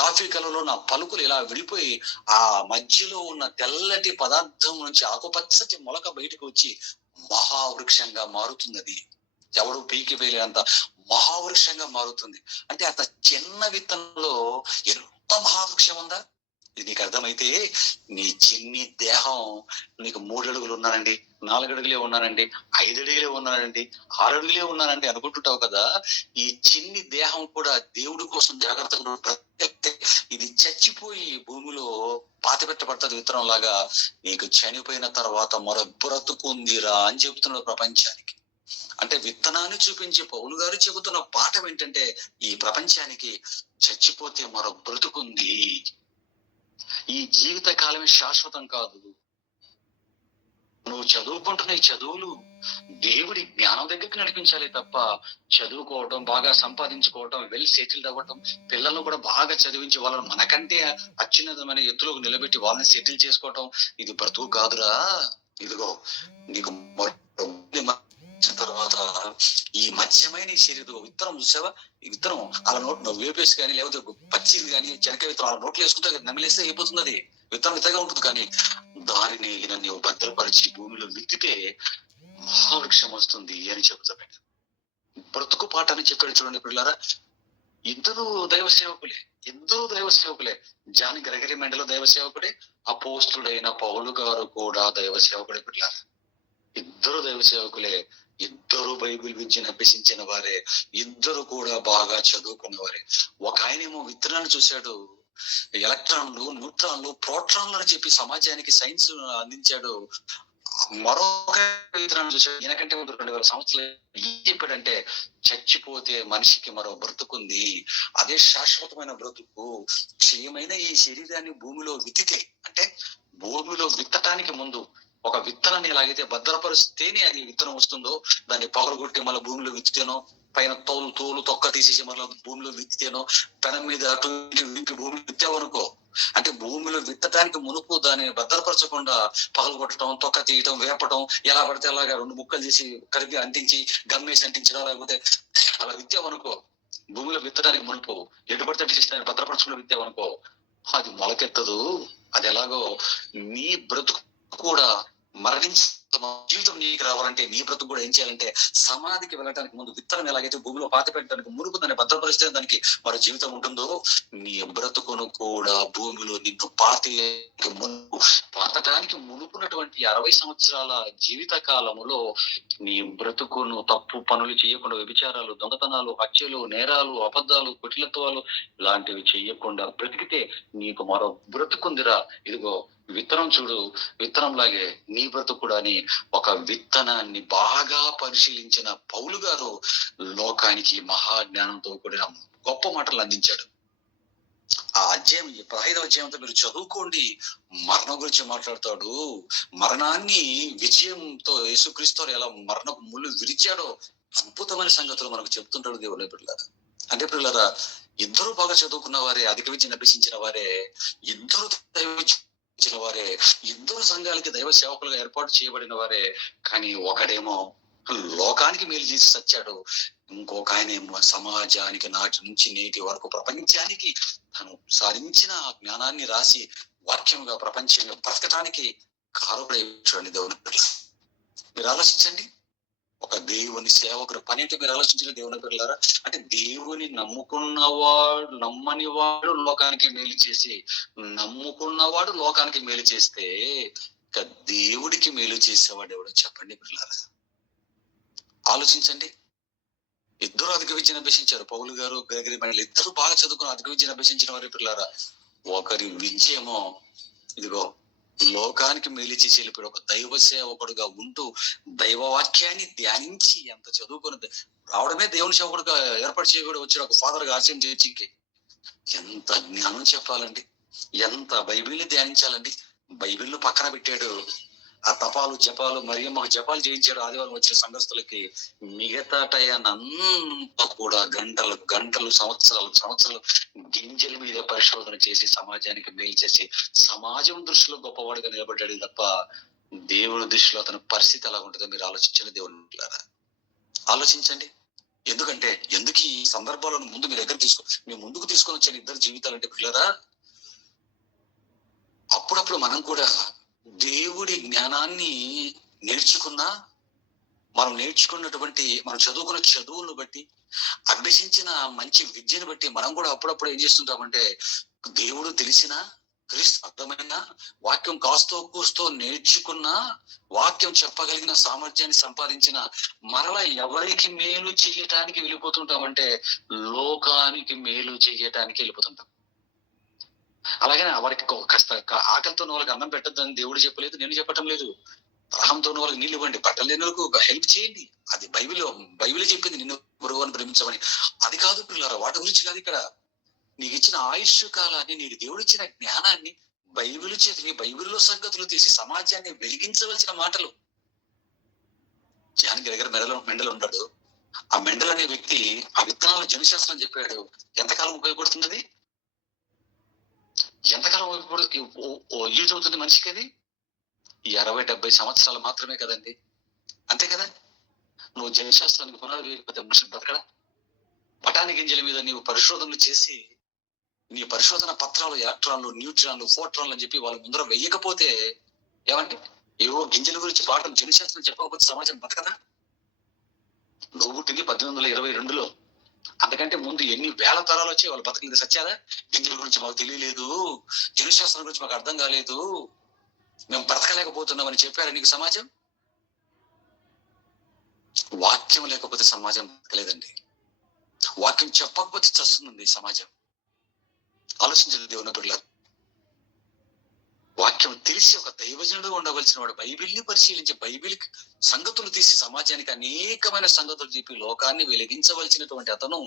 కాఫీ కలలో నా పలుకులు ఇలా విడిపోయి ఆ మధ్యలో ఉన్న తెల్లటి పదార్థం నుంచి ఆకుపచ్చటి మొలక బయటకు వచ్చి మహావృక్షంగా మారుతుంది. అది ఎవడు పీకి వేలేంత మహావృక్షంగా మారుతుంది. అంటే అంత చిన్న విత్తనంలో ఎంత మహావృక్షం ఉందా? ఇది నీకు అర్థమైతే నీ చిన్ని దేహం, నీకు 3 అడుగులు ఉన్నానండి, 4 అడుగులే ఉన్నానండి, 5 అడుగులే ఉన్నానండి, 6 అడుగులే ఉన్నానండి అనుకుంటుంటావు కదా. ఈ చిన్ని దేహం కూడా దేవుడి కోసం జాగ్రత్తగా ఇది చచ్చిపోయి భూమిలో పాతిపెట్టబడుతుంది విత్తనం లాగా. నీకు చనిపోయిన తర్వాత మరో బ్రతుకుందిరా అని చెబుతున్నాడు ప్రపంచానికి. అంటే విత్తనాన్ని చూపించి పౌలు గారు చెబుతున్న పాఠం ఏంటంటే, ఈ ప్రపంచానికి చచ్చిపోతే మరో బ్రతుకుంది. ఈ జీవిత కాలమే శాశ్వతం కాదు. నువ్వు చదువుకుంటున్న ఈ చదువులు దేవుడి జ్ఞానం దగ్గరికి నడిపించాలి తప్ప, చదువుకోవటం, బాగా సంపాదించుకోవటం, వెల్ సెటిల్డ్ అవ్వటం, పిల్లలను కూడా బాగా చదివించి వాళ్ళని మనకంటే అత్యున్నతమైన ఎత్తులోకి నిలబెట్టి వాళ్ళని సెటిల్ చేసుకోవటం, ఇది బ్రతుకు కాదురా. ఇదిగో నీకు తర్వాత ఈ మత్స్యమైన ఈ శరీరం విత్తనం చూసావా? ఈ విత్తనం అలా నోట్ వేపేసి కానీ లేకపోతే పచ్చిది కానీ చెనక విత్తనం అలా నోట్లు వేసుకుంటే నమిలేస్తే అయిపోతుంది. అది విత్తనం విత్తగా ఉంటుంది. కానీ దానిని నీవు భద్రపరిచి భూమిలో విత్తితే మహావృక్షం వస్తుంది అని చెబుతాడు. బ్రతుకు పాట అని చెప్పాడు చూడండి పిల్లారా. ఇద్దరు దైవ సేవకులే. జాన్ గ్రెగరీ మెండల్ దైవ సేవకుడే, అపోస్తుడైన పౌలు గారు కూడా దైవ సేవకుడే పిల్లారా. ఇద్దరు దైవ సేవకులే, ఇద్దరు బైబిల్ విద్యను అభ్యసించిన వారే, ఇద్దరు కూడా బాగా చదువుకున్న వారే. ఒక ఆయనేమో విత్తనాన్ని చూశాడు, ఎలక్ట్రాన్లు, న్యూట్రాన్లు, ప్రోటాన్లు అని చెప్పి సమాజానికి సైన్స్ అందించాడు. మరొక విత్తనాన్ని చూశాడు, ఈయనకంటే 2000 సంవత్సరాలు. ఏం చెప్పాడంటే, చచ్చిపోతే మనిషికి మరో బ్రతుకుంది, అదే శాశ్వతమైన బ్రతుకు. క్షయమైన ఈ శరీరాన్ని భూమిలో విత్తితే, అంటే భూమిలో విత్తటానికి ముందు ఒక విత్తనాన్ని ఎలాగైతే భద్రపరిస్తేనే అది విత్తనం వస్తుందో, దాన్ని పగలగొట్టి మళ్ళీ భూమిలో విత్తితేనో, పైన తోలు తొక్క తీసేసి మళ్ళీ భూమిలో విత్తితేనో, పెనం మీద అటు భూమిలో విత్తావనుకో, అంటే భూమిలో విత్తటానికి మునుపు దాన్ని భద్రపరచకుండా పగలగొట్టడం, తొక్క తీయటం, వేపటం, ఎలా పడితే అలాగా 2 ముక్కలు చేసి కలిపి అంటించి గమ్మేసి అంటించడం, లేకపోతే అలా విత్తావనుకో, భూమిలో విత్తడానికి మునుపు ఎటు పడితే దాన్ని భద్రపరచకుండా విత్తావనుకో, అది మొలకెత్తదు. అది ఎలాగో నీ బ్రతుకు కూడా మరణించి జీవితం నీకు రావాలంటే, నీ బ్రతుకు కూడా ఏం చేయాలంటే, సమాధికి వెళ్ళడానికి ముందు విత్తనం ఎలాగైతే భూమిలో పాతి పెట్టడానికి మునుపు దాన్ని భద్రపరిస్తే దానికి మరో జీవితం ఉంటుందో, నీ బ్రతుకును కూడా భూమిలో నిన్ను పాతటానికి మునుపున్నటువంటి 60 సంవత్సరాల జీవిత కాలములో నీ బ్రతుకును తప్పు పనులు చేయకుండా, వ్యభిచారాలు, దొంగతనాలు, హత్యలు, నేరాలు, అబద్ధాలు, కుటిలత్వాలు లాంటివి చేయకుండా బ్రతికితే నీకు మరో బ్రతుకుందిరా. ఇదిగో విత్తనం చూడు, విత్తనం లాగే నీ బ్రతుకు కూడా అని ఒక విత్తనాన్ని బాగా పరిశీలించిన పౌలు గారు లోకానికి మహాజ్ఞానంతో కూడిన గొప్ప మాటలు అందించాడు. ఆ అధ్యాయం 15వ అధ్యాయంతో మీరు చదువుకోండి. మరణం గురించి మాట్లాడతాడు. మరణాన్ని విజయంతో యేసుక్రీస్తు ఎలా మరణపు ముళ్ళు విరిచాడో అద్భుతమైన సంగతులు మనకు చెప్తుంటాడు దేవుని పిల్లలారా. అంటే పిల్లలారా, ఇద్దరు బాగా చదువుకున్న వారే, అధిక విద్యను అభ్యసించిన వారే, ఇద్దరు వారే, ఇద్దరు సంఘాలకి దైవ సేవకులుగా ఏర్పాటు చేయబడిన వారే. కానీ ఒకడేమో లోకానికి మేలు చేసి సచ్చాడు, ఇంకొక ఆయనేమో సమాజానికి నాటి నుంచి నేటి వరకు ప్రపంచానికి తను సాధించిన జ్ఞానాన్ని రాసి వాక్యంగా ప్రపంచంగా బ్రతకటానికి కారుడై చూడండి దేవుని. మీరు ఆలోచించండి, ఒక దేవుని సేవకుడు పని అంటే మీరు ఆలోచించిన దేవుని పిల్లలారా. అంటే దేవుని నమ్మని వాడు లోకానికి మేలు చేసి, నమ్ముకున్నవాడు లోకానికి మేలు చేస్తే ఇక దేవుడికి మేలు చేసేవాడు ఎవడో చెప్పండి పిల్లలారా. ఆలోచించండి. ఇద్దరు అధిక విద్యను అభ్యసించారు, పౌలు గారు, గ్రెగరీ మెండల్. ఇద్దరు బాగా చదువుకుని అధిక విద్యను అభ్యసించిన వారి పిల్లలారా. ఒకరి విద్య ఏమో ఇదిగో లోకానికి మేలు చేసి వెళ్ళిపోయాడు. ఒక దైవ సేవకుడుగా ఉంటూ దైవ వాక్యాన్ని ధ్యానించి ఎంత చదువుకుని రావడమే దేవుని సేవకుడుగా ఏర్పాటు చేయకూడదు వచ్చాడు. ఒక ఫాదర్ గా ఆశయం చర్చికి ఎంత జ్ఞానం చెప్పాలండి, ఎంత బైబిల్ని ధ్యానించాలండి. బైబిల్ను పక్కన పెట్టాడు. ఆ తపాలు జపాలు మరియమ్మ జపాలు చేయించాడు ఆదివారం వచ్చిన సంఘస్థులకి. మిగతా టయాన్నంతా కూడా గంటలు సంవత్సరాలు గింజల మీద పరిశోధన చేసి సమాజానికి మేలు చేసి సమాజం దృష్టిలో గొప్పవాడిగా నిలబడ్డాడు తప్ప దేవుని దృష్టిలో అతని పరిస్థితి ఎలా ఉంటుందో మీరు ఆలోచించండి దేవుని. ఆలోచించండి. ఎందుకంటే ఎందుకు ఈ సందర్భాలను ముందు మీ ముందుకు తీసుకొని వచ్చాను ఇద్దరు జీవితాలంటే పిల్లరా, అప్పుడప్పుడు మనం కూడా దేవుడి జ్ఞానాన్ని నేర్చుకున్నా, మనం నేర్చుకున్నటువంటి మనం చదువుకున్న చదువులను బట్టి, అభ్యసించిన మంచి విద్యను బట్టి మనం కూడా అప్పుడప్పుడు ఏం చేస్తుంటామంటే, దేవుడు తెలిసిన, క్రీస్తు అర్థమైన, వాక్యం కాస్తో కూస్తో నేర్చుకున్న, వాక్యం చెప్పగలిగిన సామర్థ్యాన్ని సంపాదించిన మరలా ఎవరికి మేలు చేయటానికి వెళ్ళిపోతుంటామంటే లోకానికి మేలు చేయటానికి వెళ్ళిపోతుంటాం. అలాగనే వారికి కాస్త ఆకలితో వాళ్ళకి అన్నం పెట్టద్దని దేవుడు చెప్పలేదు, నేను చెప్పటం లేదు. దాహంతో వాళ్ళకి నీళ్ళు ఇవ్వండి, బట్టలు లేని వాళ్ళకు హెల్ప్ చేయండి. అది బైబిల్ చెప్పింది, నిన్ను గురువుని ప్రేమించమని. అది కాదు పిల్లరా, వాటి గురించి కాదు ఇక్కడ. నీకు ఇచ్చిన ఆయుష్ కాలాన్ని, నీకు దేవుడు ఇచ్చిన జ్ఞానాన్ని బైబిల్ చదివి బైబిల్లో సంగతులు తీసి సమాజాన్ని వెలిగించవలసిన మాటలు. జానకి దగ్గర మెండలు ఉంటాడు. ఆ మెండల్ అనే వ్యక్తి ఆ విత్తనాల జనశాస్త్రం చెప్పాడు. ఎంతకాలం ఉపయోగపడుతుంది? ఎంతకాలం యూజ్ అవుతుంది మనిషికి? అది 60-70 సంవత్సరాలు మాత్రమే కదండి, అంతే కదా. నువ్వు జనశాస్త్రానికి పునాది వేయకపోతే మనిషి బ్రతకడా? బఠానీ గింజల మీద నీవు పరిశోధనలు చేసి నీ పరిశోధన పత్రాలు ఎలక్ట్రాన్లు, న్యూట్రాన్లు, ఫోట్రాన్లు అని చెప్పి వాళ్ళ ముందర వెయ్యకపోతే ఏమంటే, ఏవో గింజల గురించి పాఠం జనశాస్త్రం చెప్పకపోతే సమాజం బతకదా? నువ్వు పుట్టింది 1822లో. అంతకంటే ముందు ఎన్ని వేల తరాలు వచ్చి వాళ్ళు బతకలేదు, సత్యారా? గింజల గురించి మాకు తెలియలేదు, జనశాస్త్రం గురించి మాకు అర్థం కాలేదు, మేము బ్రతకలేకపోతున్నామని చెప్పారు నీకు సమాజం? వాక్యం లేకపోతే సమాజం బ్రతకలేదండి. వాక్యం చెప్పకపోతే చస్తుంది సమాజం. ఆలోచించదు దేవుని బిడ్డలారా. వాక్యం తెలిసి ఒక దైవజనుడు ఉండవలసిన వాడు బైబిల్ని పరిశీలించి బైబిల్ సంగతులు తీసి సమాజానికి అనేకమైన సంగతులు చెప్పి లోకాన్ని వెలిగించవలసినటువంటి అతను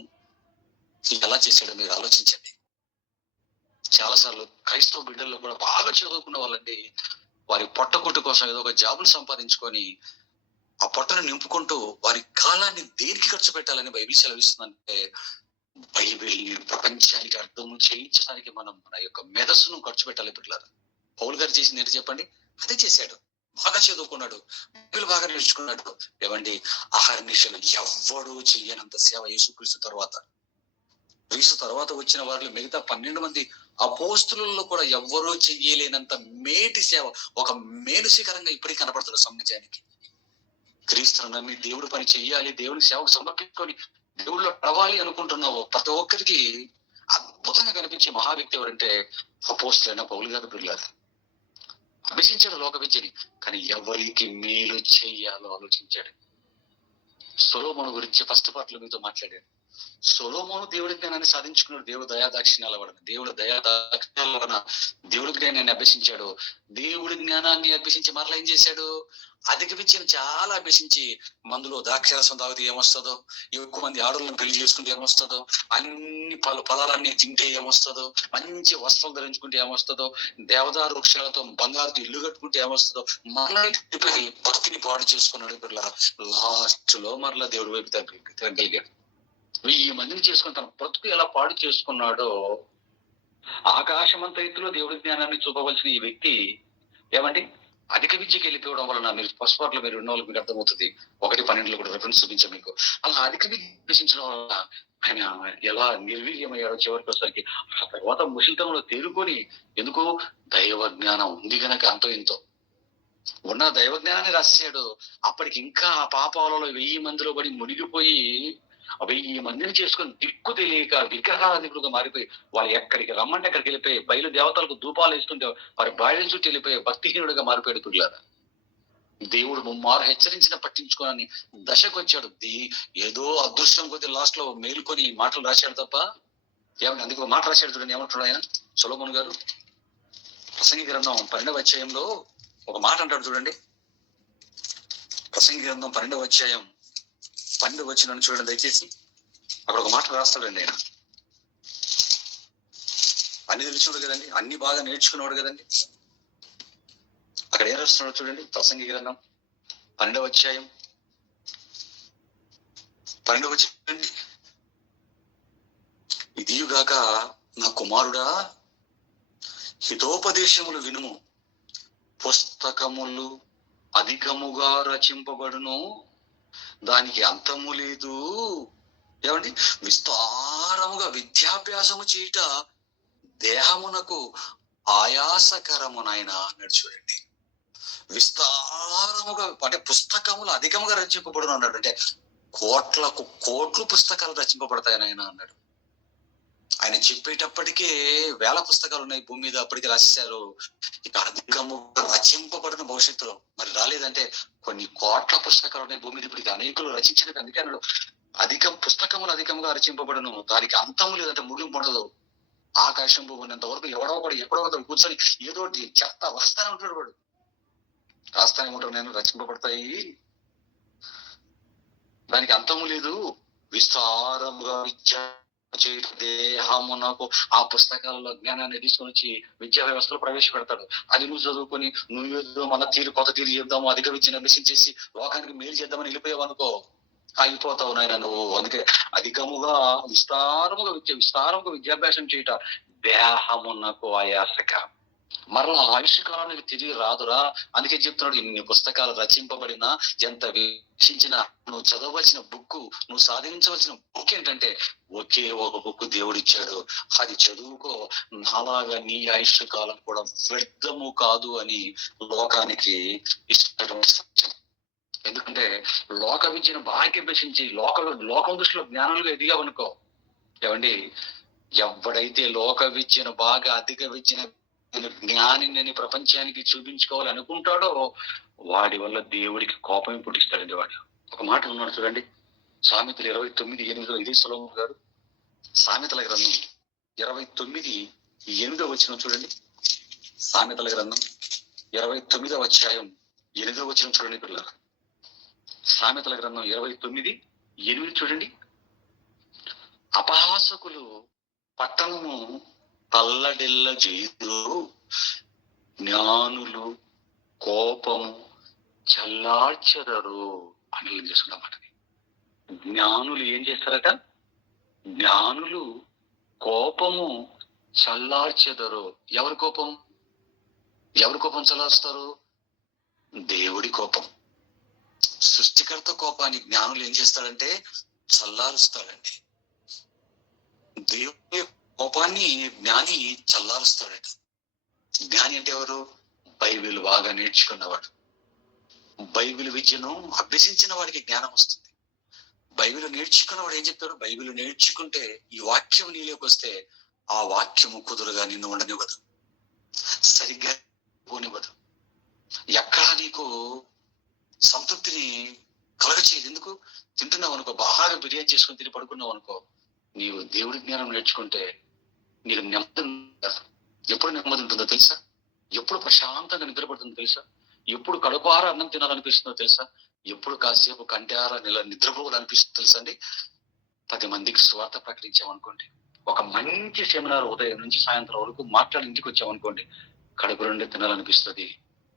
ఎలా చేశాడో మీరు ఆలోచించండి. చాలాసార్లు క్రైస్తవ బిడ్డల్లో కూడా బాగా చదువుకున్న వాళ్ళండి, వారి పొట్టకుట్టు కోసం ఏదో ఒక జాబును సంపాదించుకొని ఆ పొట్టను నింపుకుంటూ వారి కాలాన్ని దేనికి ఖర్చు పెట్టాలని బైబిల్ సెలవిస్తుందంటే, బైబిల్ ప్రపంచానికి అర్థము చేయించడానికి మనం మన యొక్క మెదస్సును ఖర్చు పెట్టాలి పిల్లలు. పౌలు గారు చేసింది ఏంటి చెప్పండి? అదే చేశాడు. బాగా చదువుకున్నాడు, బైబిల్ బాగా నేర్చుకున్నాడు. ఏమండి, అహర్నిశలు ఎవ్వడూ చెయ్యనంత సేవ యేసుక్రీస్తు తర్వాత వచ్చిన వారిలో మిగతా 12 మంది అపోస్తులలో కూడా ఎవ్వరూ చెయ్యలేనంత మేటి సేవ, ఒక మేలుశిఖరంగా ఇప్పటికీ కనపడుతుంది సమాజానికి. క్రీస్తును నమ్మి దేవుడు పని చెయ్యాలి, దేవుని సేవకు సమర్పించుకొని దేవుళ్ళు పడవాలి అనుకుంటున్నావు ప్రతి ఒక్కరికి అద్భుతంగా కనిపించే మహా వ్యక్తి ఎవరంటే అపోస్తులైన పౌలు గారు పిల్లలు. అభ్యసించాడు లోక విద్యని, కానీ ఎవరికి మేలు చెయ్యాలో ఆలోచించాడు. సొలొమోను గురించి ఫస్ట్ పార్ట్ లో మీతో మాట్లాడాడు. సొలొమోను దేవుడి జ్ఞానాన్ని సాధించుకున్నాడు. దేవుడు దయాదాక్షిణ్యాల వలన దేవుడి జ్ఞానాన్ని అభ్యసించాడు. దేవుడి జ్ఞానాన్ని అభ్యసించి మరలా ఏం చేశాడు? అధిగమించిన చాలా అభ్యసించి మందులో ద్రాక్షరసం తాగితే ఏమొస్తుందో, ఎక్కువ మంది ఆడోళ్ళని పెళ్లి చేసుకుంటే ఏమొస్తుందో, అన్ని పదాలన్నీ తింటే ఏమొస్తుందో, మంచి వస్త్రం ధరించుకుంటే ఏమొస్తుందో, దేవదారు వృక్షాలతో బంగారుతో ఇల్లు కట్టుకుంటే ఏమొస్తుందో, మళ్ళీ భక్తిని పాడు చేసుకున్నాడు. ఇప్పుడు లాస్ట్ లో మరలా దేవుడి వైపు తిరగలిగాడు. 1000 మందిని చేసుకుని తన బ్రతుకు ఎలా పాడు చేసుకున్నాడో, ఆకాశమంత ఎత్తులో దేవుడి జ్ఞానాన్ని చూపవలసిన ఈ వ్యక్తి ఏమండి అధిక విద్యకి వెళ్ళిపోవడం వలన, మీరు ఫస్ట్ పార్ట్ లో మీరు ఉన్న వాళ్ళకి మీకు అర్థమవుతుంది. 1:12 కూడా రెఫరెన్స్ చూపించాం మీకు. అలా అధిక విద్య వలన ఆయన ఎలా నిర్వీర్యమయ్యాడో చివరికి వచ్చరికి. ఆ తర్వాత ముషితనంలో తేరుకొని, ఎందుకు? దైవ జ్ఞానం ఉంది గనక అంతో ఇంతో ఉన్న దైవ జ్ఞానాన్ని రాశాడు. అప్పటికి ఇంకా ఆ పాపాలలో 1000 మందిలో పడి మునిగిపోయి 1000 మందిని చేసుకొని దిక్కు తెలియక విగ్రహాధికులుగా మారిపోయి, వాళ్ళు ఎక్కడికి రమ్మంటే అక్కడికి వెళ్ళిపోయి బయలు దేవతలకు ధూపాలు వేస్తుంటే వారి బాయిల చుట్టూ వెళ్ళిపోయి భక్తిహీనుడిగా మారిపోయాడు పిల్లలు. దేవుడు ముమ్మారు హెచ్చరించిన పట్టించుకోనని దశకు వచ్చాడు. ఏదో అదృష్టం కొద్ది లాస్ట్ లో మేలుకొని మాటలు రాశాడు తప్ప ఏమంటే, అందుకు మాట రాశాడు చూడండి. ఏమంటాడు ఆయన సొలొమోను గారు? ప్రసంగి గ్రంథం 12వ అధ్యాయంలో ఒక మాట అంటాడు చూడండి. ప్రసంగి గ్రంథం 12వ అధ్యాయం 12వ వచనం చూడండి దయచేసి. అక్కడ ఒక మాట రాస్తాడండి ఆయన. అన్ని తెలిసినోడు కదండి, అన్ని బాగా నేర్చుకున్నాడు కదండి. అక్కడ ఏం రాస్తున్నాడు చూడండి. ప్రసంగి గ్రంథం 12వ అధ్యాయం 12వ వచనం. ఇదియుగాక నా కుమారుడా, హితోపదేశములు వినుము. పుస్తకములు అధికముగా రచింపబడును, దానికి అంతము లేదు. ఏమండి, విస్తారముగా విద్యాభ్యాసము చేయుట దేహమునకు ఆయాసకరమునైనా అన్నాడు చూడండి. విస్తారముగా అంటే పుస్తకములు అధికముగా రచింపబడును అన్నాడు. అంటే కోట్లకు కోట్లు పుస్తకాలు రచింపబడతాయని ఆయన అన్నాడు. ఆయన చెప్పేటప్పటికే వేల పుస్తకాలు ఉన్నాయి భూమి మీద, అప్పటికి రాసేశారు. ఇక అధికముగా రచింపబడిన భవిష్యత్తులో మరి రాలేదంటే కొన్ని కోట్ల పుస్తకాలు ఉన్నాయి భూమి మీద, ఇప్పటికి అనేకులు రచించినట్టు. అందుకే అన్నాడు పుస్తకములు అధికంగా రచింపబడను, దానికి అంతము లేదంటే ముగింపు ఉండదు. ఆకాశం ఉన్నంత వరకు ఎవడో ఒకటి ఎక్కడో ఒకటి కూర్చొని ఏదో చెత్త వస్తానే ఉంటాడు వాడు, రాస్తానే ఉంటాడు. నేను రచింపబడతాయి, దానికి అంతము లేదు. విస్తారముగా దేహమునకు ఆ పుస్తకాలలో జ్ఞానాన్ని తీసుకొని వచ్చి విద్యా వ్యవస్థలో ప్రవేశపెడతాడు. అది నువ్వు చదువుకొని నువ్వు ఏదో మన కొత్త తీరు చేద్దాము, అధిక విద్యను అభ్యసించేసి లోకానికి మేలు చేద్దామని వెళ్ళిపోయావు అనుకో, అయిపోతావు నాయన నువ్వు. అందుకే అధికముగా విస్తారముగా విద్యాభ్యాసం చేయట దేహమునకు ఆయాసక, మరలా ఆయుష్ కాలానికి తిరిగి రాదురా. అందుకే చెప్తున్నాడు, ఇన్ని పుస్తకాలు రచింపబడినా, ఎంత వీక్షించినా, నువ్వు చదవవలసిన బుక్, నువ్వు సాధించవలసిన బుక్ ఏంటంటే ఒకే ఒక బుక్ దేవుడు ఇచ్చాడు, అది చదువుకో. నాలాగా నీ ఆయుష్ కాలం కూడా వ్యర్థము కాదు అని లోకానికి ఇష్టమైన సత్యం. ఎందుకంటే లోక విద్యను బాగా అభ్యసించి లోకం దృష్టిలో జ్ఞానాలుగా ఎదిగావనుకో, ఏమండి, ఎవడైతే లోక విద్యను బాగా అధిక విద్యను జ్ఞానిని ప్రపంచానికి చూపించుకోవాలి అనుకుంటాడో వాడి వల్ల దేవుడికి కోపం పుట్టిస్తాడండి వాడు. ఒక మాట ఉన్నాడు చూడండి, సామెతలు 29:8. ఇది సొలొమోను గారు సామెతల గ్రంథం 29:8 చూడండి. సామెతల గ్రంథం 29:8 చూడండి పిల్లలు. సామెతల గ్రంథం 29:8 చూడండి. అపహాసకులు పట్టణము తల్లడిల్ల చేయుదు, జ్ఞానులు కోపము చల్లార్చెదరు అని చేసుకున్నమాట. జ్ఞానులు ఏం చేస్తారట? జ్ఞానులు కోపము చల్లార్చెదరు. ఎవరి కోపం చల్లారుస్తారు? దేవుడి కోపం. సృష్టికర్త కోపాన్ని జ్ఞానులు ఏం చేస్తాడంటే చల్లారుస్తాడండి. దేవుని కోపాన్ని జ్ఞాని చల్లారుస్తాడట. జ్ఞాని అంటే ఎవరు? బైబిల్ బాగా నేర్చుకున్నవాడు. బైబిల్ విద్యను అభ్యసించిన వాడికి జ్ఞానం వస్తుంది. బైబిల్ నేర్చుకున్నవాడు ఏం చెప్తాడు? బైబిల్ నేర్చుకుంటే ఈ వాక్యం నీలోకి వస్తే ఆ వాక్యము కుదురుగా నిన్ను ఉండనివ్వదు, సరిగ్గా పోనివ్వదు, ఎక్కడా నీకు సంతృప్తిని కలగచేయదు. ఎందుకు? తింటున్నావు అనుకో, బాగా బిర్యానీ చేసుకుని తిని పడుకున్నావు అనుకో, నీవు దేవుడి జ్ఞానం నేర్చుకుంటే నీకు నెమ్మది. ఎప్పుడు నెమ్మది ఉంటుందో తెలుసా? ఎప్పుడు ప్రశాంతంగా నిద్రపడుతుందో తెలుసా? ఎప్పుడు కడుపార అన్నం తినాలనిపిస్తుందో తెలుసా? ఎప్పుడు కాసేపు కంటార నిద్రపోవాలనిపిస్తుందో తెలుసా అండి? 10 మందికి స్వార్థ ప్రకటించామనుకోండి, ఒక మంచి సెమినార్ ఉదయం నుంచి సాయంత్రం వరకు మాట్లాడి ఇంటికి వచ్చామనుకోండి, కడుపు నుండి తినాలనిపిస్తుంది,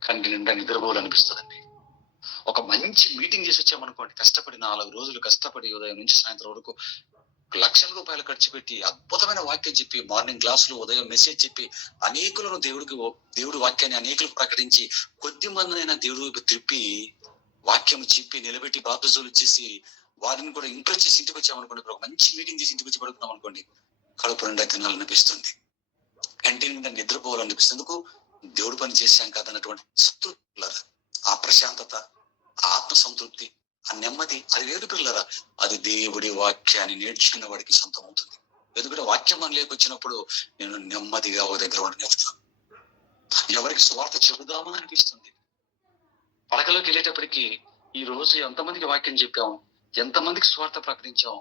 కంటి నిండా నిద్రపోవాలనిపిస్తుందండి. ఒక మంచి మీటింగ్ చేసి వచ్చామనుకోండి, కష్టపడి 4 రోజులు కష్టపడి ఉదయం నుంచి సాయంత్రం వరకు లక్షల రూపాయలు ఖర్చు పెట్టి అద్భుతమైన వాక్యం చెప్పి, మార్నింగ్ క్లాసులు, ఉదయం మెసేజ్ చెప్పి, అనేకులను దేవుడి వాక్యాన్ని అనేకులకు ప్రకటించి, కొద్ది మందినైనా దేవుడి వైపు తిప్పి వాక్యం చెప్పి నిలబెట్టి బాప్తిజాలు ఇచ్చేసి వారిని కూడా ఇంప్రెస్ చేసి ఇంటికి వచ్చామనుకోండి, ఒక మంచి మీటింగ్ చేసి ఇంటికి వచ్చి పడుకున్నాం అనుకోండి, కడుపు నిండా తినాలనిపిస్తుంది, కంటి నిండా నిద్రపోవాలనిపిస్తుంది. ఎందుకు? దేవుడు పని చేశాం కాదన్నటువంటి సంతృప్తి, ఆ ప్రశాంతత, ఆ ఆత్మ సంతృప్తి, ఆ నెమ్మది, అది వేరు పిల్లరా. అది దేవుడి వాక్యాన్ని నేర్చుకున్న వాడికి సొంతం అవుతుంది. ఎందుకంటే వాక్యం మనలోకి వచ్చినప్పుడు నేను నెమ్మదిగా ఓ దగ్గర ఉండనిస్తాను. ఎవరికి స్వార్థ చెబుదామని అనిపిస్తుంది. పడకలోకి వెళ్ళేటప్పటికి ఈ రోజు ఎంతమందికి వాక్యం చెప్పాము, ఎంతమందికి స్వార్థ ప్రకటించాము,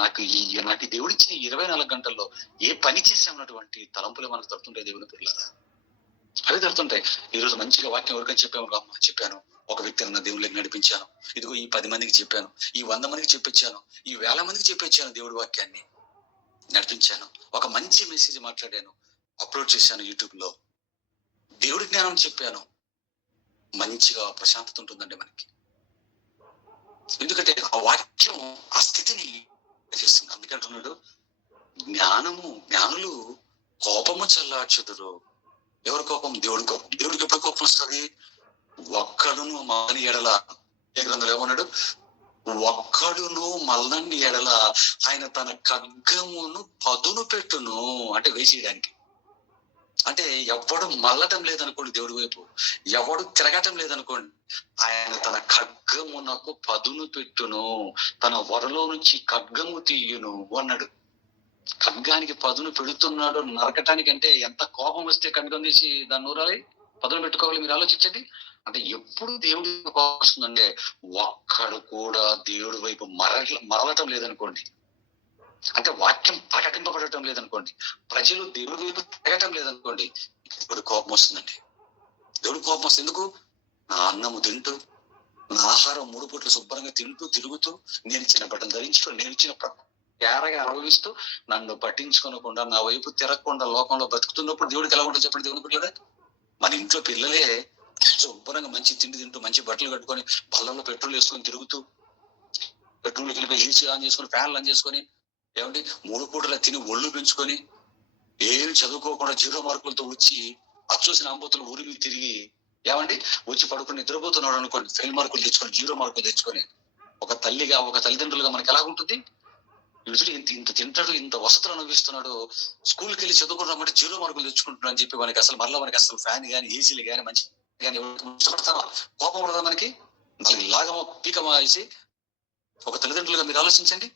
నాకు దేవుడిచ్చిన 24 గంటల్లో ఏ పని చేసామన్నటువంటి తలంపులు మనకు తడుతుంటాయి దేవుని పిల్లరా. అవి తడుతుంటాయి. ఈ రోజు మంచిగా వాక్యం ఎవరికైనా చెప్పాను, ఒక వ్యక్తిని నా దేవుళ్ళకి నడిపించాను, ఇదిగో ఈ 10 మందికి చెప్పాను, ఈ 100 మందికి చెప్పించాను, ఈ 1000 మందికి చెప్పించాను, దేవుడి వాక్యాన్ని నడిపించాను, ఒక మంచి మెసేజ్ మాట్లాడాను, అప్లోడ్ చేశాను యూట్యూబ్ లో, దేవుడి జ్ఞానం చెప్పాను, మంచిగా ప్రశాంతత ఉంటుందండి మనకి. ఎందుకంటే ఆ వాక్యం ఆ స్థితిని చేస్తుంది. అందుకంటున్నాడు, జ్ఞానులు కోపము చల్లార్చుదురు. ఎవరి కోపం? దేవుడి కోపం. దేవుడికి ఎప్పుడు కోపం వస్తుంది? ఒక్కడును మాని ఎడల, ఏ గ్రంథంలో ఏమన్నాడు? ఒక్కడును మల్లని ఎడల ఆయన తన ఖడ్గమును పదును పెట్టును, అంటే వేసేయడానికి. అంటే ఎవడు మల్లటం లేదనుకోండి దేవుడి వైపు, ఎవడు తిరగటం లేదనుకోండి, ఆయన తన ఖడ్గమునకు పదును పెట్టును, తన వరలో నుంచి ఖడ్గము తీయును అన్నాడు. ఖడ్గానికి పదును పెడుతున్నాడు నరకటానికి. అంటే ఎంత కోపం వస్తే ఖడ్గం తీసి దాన్ని నూరాలి, పదును పెట్టుకోవాలి. మీరు ఆలోచించండి. అంటే ఎప్పుడు దేవుడి కోపం వస్తుందంటే ఒక్కడు కూడా దేవుడి వైపు మరలటం లేదనుకోండి, అంటే వాక్యం ప్రకటింపబడటం లేదనుకోండి, ప్రజలు దేవుడి వైపు తిరగటం లేదనుకోండి, దేవుడి కోపం వస్తుందండి. దేవుడి కోపం వస్తుంది. ఎందుకు? నా అన్నము తింటూ, నా ఆహారం 3 పూట్లు శుభ్రంగా తింటూ తిరుగుతూ, నేను ఇచ్చిన బట్టలు ధరించుకొని, నేను ఇచ్చిన తేరగా అనుభవిస్తూ, నన్ను పట్టించుకోనకుండా నా వైపు తిరగకుండా లోకంలో బతుకుతున్నప్పుడు దేవుడికి ఎలా ఉంటుంది చెప్పండి? దేవుని పిల్లలే, మన ఇంట్లో పిల్లలే శుభ్రంగా మంచి తిండి తింటూ, మంచి బట్టలు కట్టుకొని, బల్లంలో పెట్రోల్ వేసుకొని తిరుగుతూ, పెట్రోల్ వెళ్ళిపోయి ఏసీ ఆన్ చేసుకొని, ఫ్యాన్లు ఆన్ చేసుకొని, ఏమండి 3 పూటలా తిని ఒళ్ళు పెంచుకొని, ఏమి చదువుకోకుండా 0 మార్కులతో వచ్చి అచ్చూసిన అంబోతులు ఊరి మీద తిరిగి, ఏమండి వచ్చి పడుకుని నిద్రపోతున్నాడు అనుకోండి, ఫెయిల్ మార్కులు తెచ్చుకొని, 0 మార్కులు తెచ్చుకొని, ఒక తల్లిగా, ఒక తల్లిదండ్రులుగా మనకి ఎలా ఉంటుంది? వీడు ఇంత తింటాడు, ఇంత వసతులు అనుభవిస్తున్నాడు, స్కూల్కి వెళ్ళి చదువుకుంటామంటే 0 మార్కులు తెచ్చుకుంటున్నాడు అని చెప్పి మనకి అసలు మనకి అసలు ఫ్యాన్ కానీ, ఏసీలు కానీ, మంచి కానీ కోపం పడదా మనకి? వాళ్ళకి లాగమో పీకమా వేసి? ఒక తల్లిదండ్రులుగా మీరు ఆలోచించండి.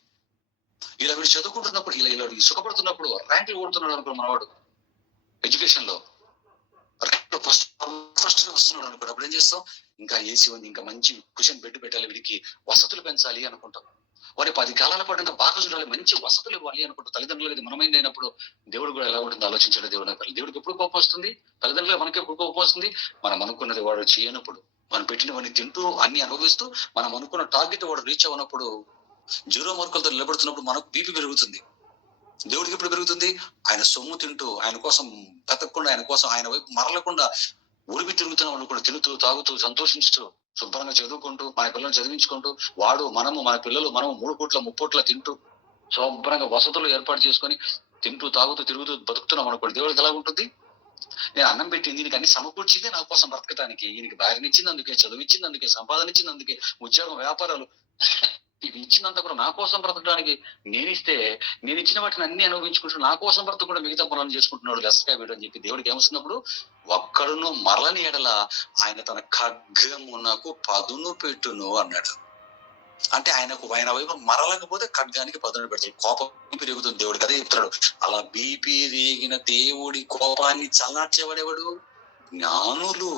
ఇలా వీడు చదువుకుంటున్నప్పుడు, ఇలా సుఖపడుతున్నప్పుడు ర్యాంకులు కొడుతున్నాడు అనుకో మనవాడు, ఎడ్యుకేషన్ లో ర్యాంక్ ఫస్ట్ వస్తున్నాడు అనుకో, అప్పుడు ఏం చేస్తాం? ఇంకా ఏసీ ఉంది, ఇంకా మంచి కుషన్ బెడ్ పెట్టాలి, వీడికి వసతులు పెంచాలి అనుకుంటాం. వారి 10 కాలాల పాటు ఇంకా బాగా చూడాలి, మంచి వసతులు ఇవ్వాలి అనుకుంటాం. తల్లిదండ్రులు మనమైంది అయినప్పుడు దేవుడు కూడా ఎలా ఉంటుంది ఆలోచించాడు. దేవుడికి ఎప్పుడు కోపం వస్తుంది? తల్లిదండ్రులు మనకి ఎప్పుడు కోపం వస్తుంది? మనం అనుకున్నది వాడు చేయనప్పుడు, మనం పెట్టినవన్నీ తింటూ అన్ని అనుభవిస్తూ, మనం అనుకున్న టార్గెట్ వాడు రీచ్ అవ్వనప్పుడు, 0 మార్కులతో నిలబడుతున్నప్పుడు మనకు బీపీ పెరుగుతుంది. దేవుడికి ఎప్పుడు పెరుగుతుంది? ఆయన సొమ్ము తింటూ, ఆయన కోసం బతకకుండా, ఆయన కోసం ఆయన వైపు మరలకుండా ఊరిపి తిరుగుతున్నాం అనుకుంటూ, తిరుగుతూ తాగుతూ సంతోషించుతూ, శుభ్రంగా చదువుకుంటూ, మన పిల్లల్ని చదివించుకుంటూ, మన పిల్లలు 3 పూట్ల 3 పూట్ల తింటూ, శుభ్రంగా వసతులు ఏర్పాటు చేసుకొని, తింటూ తాగుతూ తిరుగుతూ బతుకుతున్నాం అనుకోండి, దేవుడికి ఎలా ఉంటుంది? నేను అన్నం పెట్టింది దీనికి అన్ని సమకూర్చిందే నా కోసం బ్రతకటానికి, ఈయనకి భార్యనిచ్చింది అందుకే, చదువు ఇచ్చింది అందుకే, సంపాదన ఇచ్చింది అందుకే, ఉద్యోగం వ్యాపారాలు ఇది ఇచ్చినంత కూడా నా కోసం బ్రతకడానికి నేనిస్తే, నేను ఇచ్చిన వాటిని అన్ని అనుభవించుకుంటూ నా కోసం బ్రతకుండా మిగతా పనులను చేసుకుంటున్నాడు లెస్కా వీడు అని చెప్పి దేవుడికి ఏమొస్తున్నప్పుడు, ఒక్కడును మరలని ఎడల ఆయన తన ఖడ్గమునకు పదును పెట్టును అన్నాడు. అంటే ఆయన వైపు మరలకపోతే ఖడ్గానికి పదును పెడతాడు. కోపం పెరుగుతుంది దేవుడికి, అదే చెప్తాడు. అలా బీపీ రేగిన దేవుడి కోపాన్ని చల్లార్చేవాడేవాడు? జ్ఞానులు